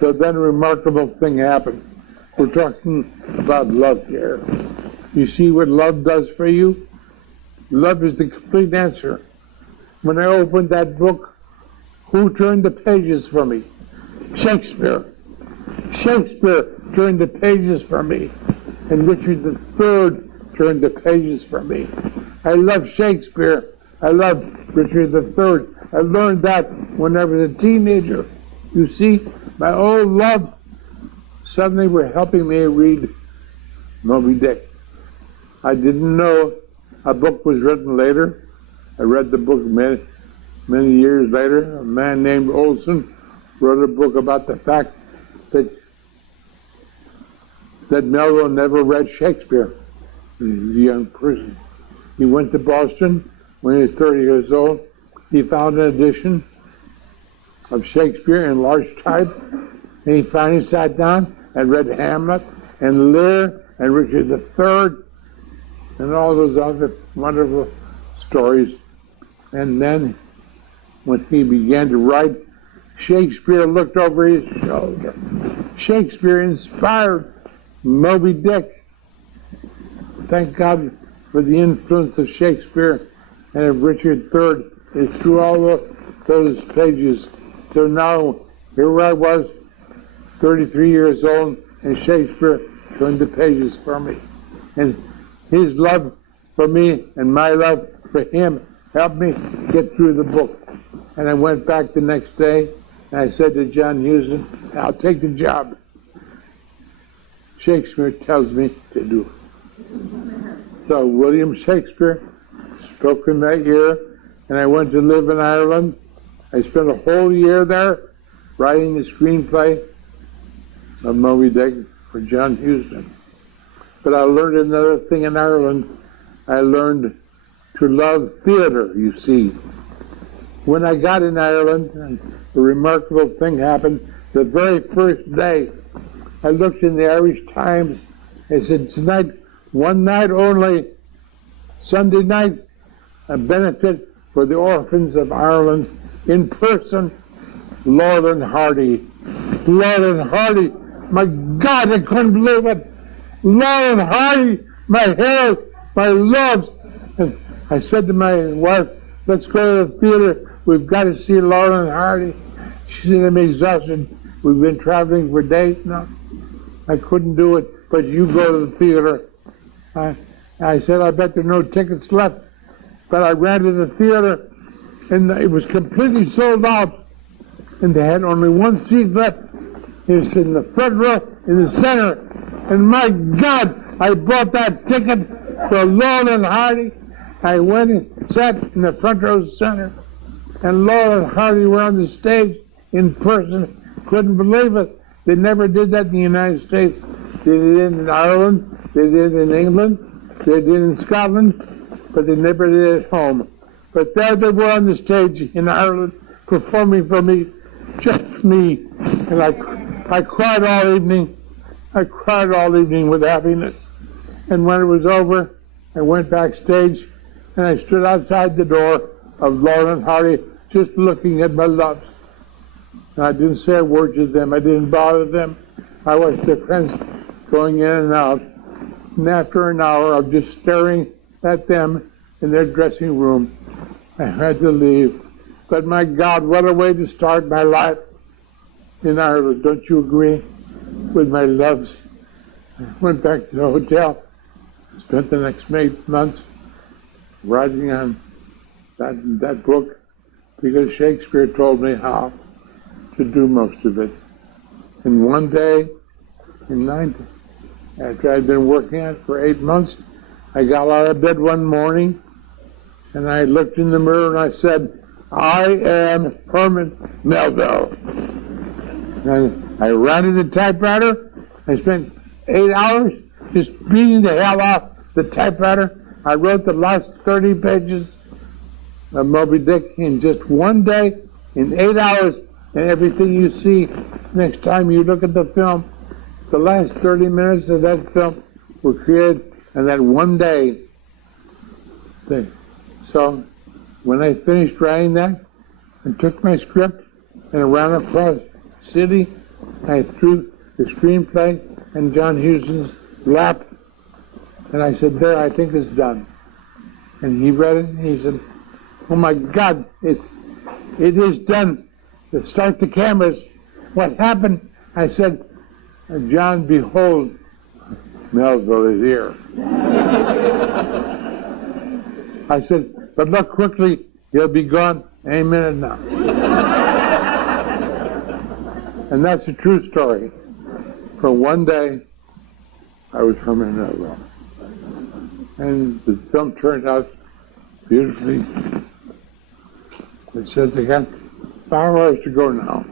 So then a remarkable thing happened. We're talking about love here. You see what love does for you? Love is the complete answer. When I opened that book, who turned the pages for me? Shakespeare. Shakespeare turned the pages for me. And Richard III turned the pages for me. I love Shakespeare. I love Richard III. I learned that when I was a teenager. You see, my old love suddenly were helping me read Moby Dick. I didn't know a book was written later. I read the book many years later. A man named Olson wrote a book about the fact that Melville never read Shakespeare when he was a young person. He went to Boston when he was 30 years old. He found an edition of Shakespeare in large type, and he finally sat down and read Hamlet and Lear and Richard III and all those other wonderful stories. And then when he began to write, Shakespeare looked over his shoulder. Shakespeare inspired Moby Dick. Thank God for the influence of Shakespeare and of Richard III. It's through all those pages. So now, here I was, 33 years old, and Shakespeare turned the pages for me. And his love for me and my love for him helped me get through the book. And I went back the next day, and I said to John Huston, "I'll take the job Shakespeare tells me to do." So William Shakespeare spoke in that year, and I went to live in Ireland. I spent a whole year there writing the screenplay of Moby Dick for John Huston. But I learned another thing in Ireland. I learned to love theater, you see. When I got in Ireland, a remarkable thing happened. The very first day, I looked in the Irish Times and said, "Tonight, one night only, Sunday night, a benefit for the orphans of Ireland in person, Laurel and Hardy." Laurel and Hardy, my God, I couldn't believe it. Laurel and Hardy, my heroes, my loves. And I said to my wife, "Let's go to the theater. We've got to see Laurel and Hardy." She said, "I'm exhausted. We've been traveling for days now. I couldn't do it, but you go to the theater." I said, "I bet there are no tickets left." But I ran to the theater, and it was completely sold out, and they had only one seat left. It was in the front row, in the center. And my God, I bought that ticket for Laurel and Hardy. I went and sat in the front row center, and Laurel and Hardy were on the stage in person. Couldn't believe it. They never did that in the United States. They did it in Ireland, they did it in England, they did it in Scotland, but they never did at home. But there they were on the stage in Ireland, performing for me, just me. And I cried all evening. I cried all evening with happiness. And when it was over, I went backstage, and I stood outside the door of Laurel and Hardy, just looking at my loves. And I didn't say a word to them. I didn't bother them. I watched their friends going in and out. And after an hour of just staring at them in their dressing room, I had to leave. But my God, what a way to start my life in Ireland. Don't you agree? With my loves. I went back to the hotel, spent the next 8 months writing on that book, because Shakespeare told me how to do most of it. And one day, after I'd been working on it for 8 months, I got out of bed one morning, and I looked in the mirror and I said, I am Herman Melville. And I ran to the typewriter. I spent 8 hours just beating the hell off the typewriter. I wrote the last 30 pages of Moby Dick in just one day, in 8 hours, and everything you see next time you look at the film, the last 30 minutes of that film were created in that one day. So when I finished writing that, I took my script and ran across the city. I threw the screenplay in John Huston's lap, and I said, there, I think it's done. And he read it, and he said, oh my God, it is done. Start the cameras. What happened? I said, John, behold, Melville is here. I said, but look quickly, he'll be gone any minute now. And that's a true story. For one day, I was Herman Melville. And the film turned out beautifully. It says they got 5 hours to go now.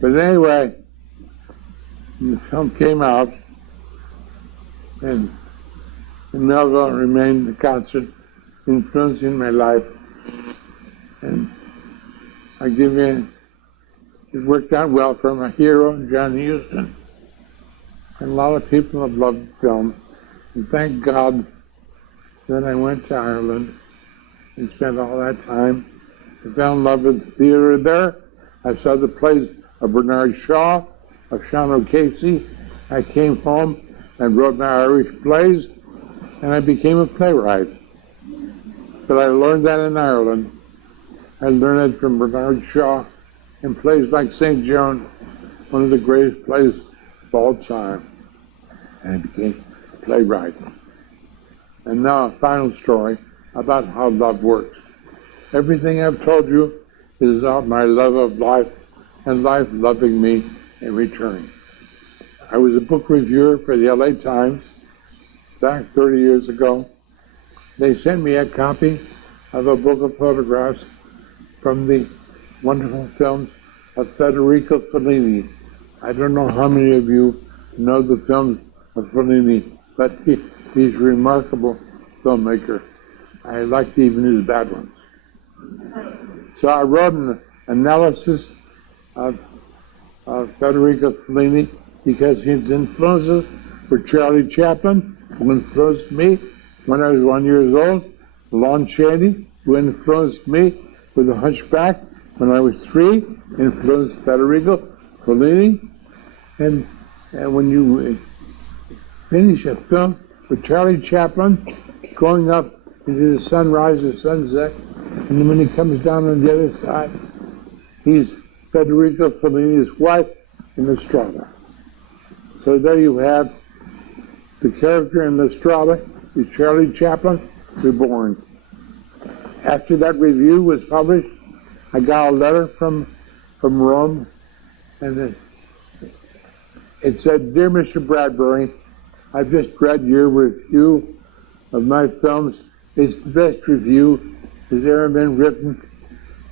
But anyway, the film came out, and Melville remained the constant influence in my life. And I give in, it worked out well for my hero, John Huston. And a lot of people have loved the film. And thank God that I went to Ireland and spent all that time. I fell in love with the theater there. I saw the plays of Bernard Shaw, of Sean O'Casey. I came home and wrote my Irish plays, and I became a playwright. But I learned that in Ireland. I learned it from Bernard Shaw in plays like St. Joan, one of the greatest plays of all time. And I became a playwright. And now a final story about how love works. Everything I've told you is about my love of life and life loving me in return. I was a book reviewer for the LA Times back 30 years ago. They sent me a copy of a book of photographs from the wonderful films of Federico Fellini. I don't know how many of you know the films of Fellini, but he's a remarkable filmmaker. I liked even his bad ones. So I wrote an analysis of Federico Fellini because his influences were Charlie Chaplin, who influenced me when I was 1 year old, Lon Chaney, who influenced me with The Hunchback when I was 3, influenced Federico Fellini. And when you finish a film with Charlie Chaplin going up into the sunrise or sunset, and then when he comes down on the other side, he's Federico Fellini's wife in Estrada. So there you have the character in Estrada is Charlie Chaplin reborn. After that review was published, I got a letter from Rome, and it said, Dear Mr. Bradbury, I've just read your review of my films. It's the best review that's ever been written,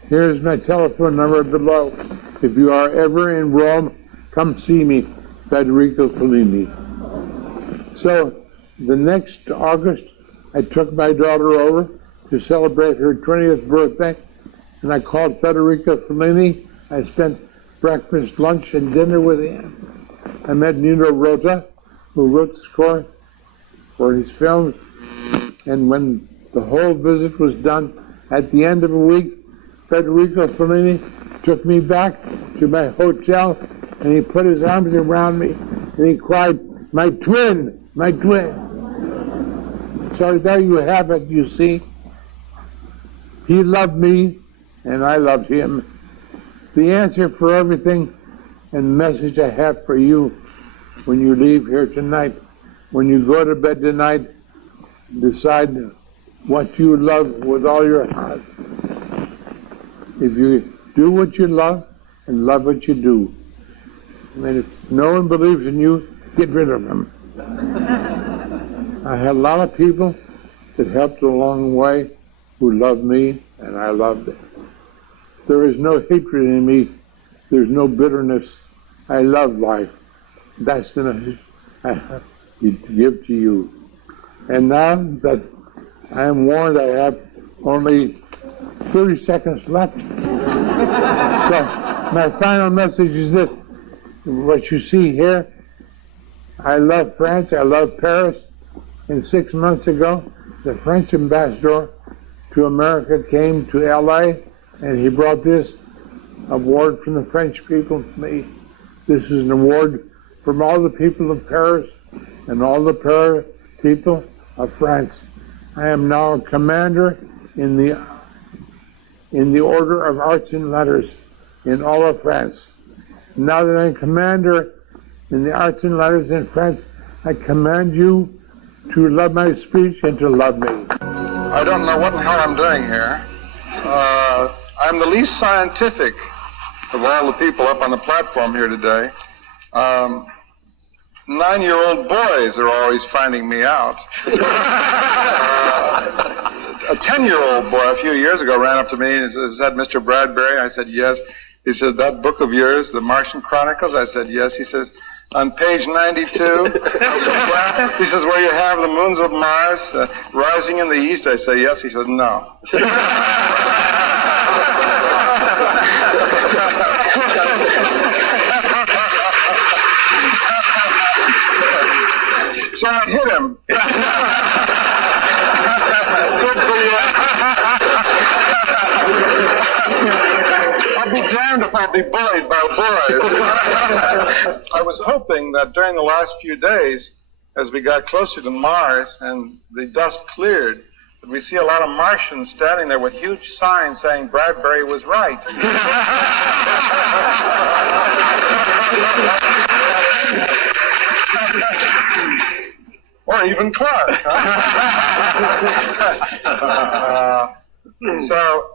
Here's my telephone number below. If you are ever in Rome, come see me, Federico Fellini. So the next August, I took my daughter over to celebrate her 20th birthday, and I called Federico Fellini. I spent breakfast, lunch, and dinner with him. I met Nino Rota, who wrote the score for his films, and when the whole visit was done, at the end of a week, Federico Fellini took me back to my hotel, and he put his arms around me, and he cried, "My twin, my twin." So there you have it, you see. He loved me, and I loved him. The answer for everything and the message I have for you when you leave here tonight, when you go to bed tonight, decide what you love with all your heart. If you do what you love and love what you do, and if no one believes in you, get rid of them. I had a lot of people that helped along the way who loved me, and I loved them. There is no hatred in me. There's no bitterness. I love life. That's the message I have to give to you. And now that I am warned I have only 30 seconds left, so my final message is this. What you see here, I love France, I love Paris, and 6 months ago, the French ambassador to America came to LA, and he brought this award from the French people to me. This is an award from all the people of Paris and all the people of France. I am now a commander in the Order of Arts and Letters in all of France. Now that I'm commander in the Arts and Letters in France, I command you to love my speech and to love me. I don't know what the hell I'm doing here. I'm the least scientific of all the people up on the platform here today. 9-year-old boys are always finding me out. A 10-year-old boy a few years ago ran up to me and said, "Mr. Bradbury?" I said, "Yes." He said, "That book of yours, The Martian Chronicles?" I said, "Yes." He says, "On page 92? I said, "Well," he says, "where you have the moons of Mars rising in the east?" I say, "Yes." He says, "No." So I hit him. I'll be damned if I'll be bullied by boys. I was hoping that during the last few days, as we got closer to Mars and the dust cleared, that we see a lot of Martians standing there with huge signs saying Bradbury was right. Or even Clark.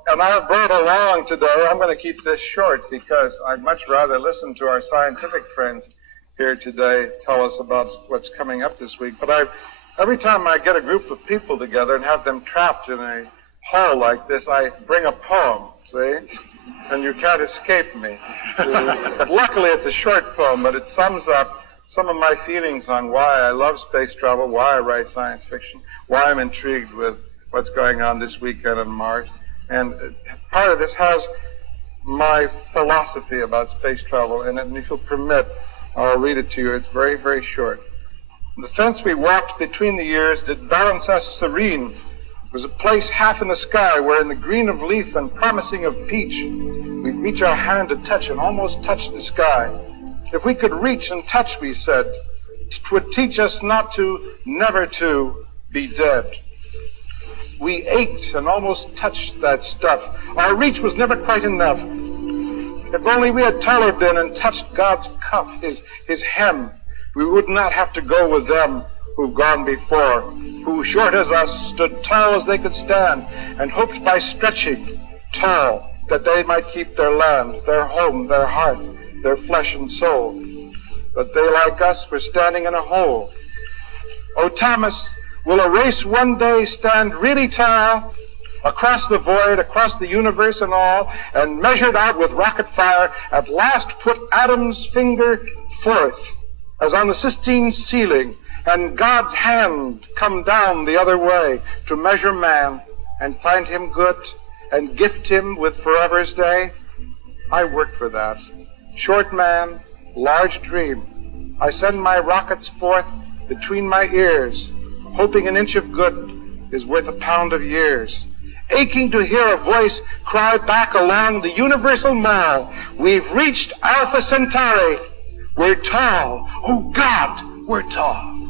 And I brought along today, I'm going to keep this short because I'd much rather listen to our scientific friends here today tell us about what's coming up this week. But every time I get a group of people together and have them trapped in a hole like this, I bring a poem, see? And you can't escape me. But luckily it's a short poem, but it sums up some of my feelings on why I love space travel, why I write science fiction, why I'm intrigued with what's going on this weekend on Mars. And part of this has my philosophy about space travel in it, and if you'll permit, I'll read it to you. It's very, very short. The fence we walked between the years did balance us serene. It was a place half in the sky where in the green of leaf and promising of peach, we'd reach our hand to touch and almost touch the sky. If we could reach and touch, we said, 'twould teach us not to, never to, be dead. We ached and almost touched that stuff. Our reach was never quite enough. If only we had taller been and touched God's cuff, his hem, we would not have to go with them who've gone before, who, short as us, stood tall as they could stand, and hoped by stretching tall that they might keep their land, their home, their hearth, their flesh and soul. But they, like us, were standing in a hole. Oh, Thomas, will a race one day stand really tall, across the void, across the universe and all, and measured out with rocket fire, at last put Adam's finger forth, as on the Sistine ceiling, and God's hand come down the other way to measure man and find him good and gift him with forever's day? I work for that. Short man, large dream. I send my rockets forth between my ears, hoping an inch of good is worth a pound of years. Aching to hear a voice cry back along the universal mile, we've reached Alpha Centauri. We're tall. Oh God, we're tall.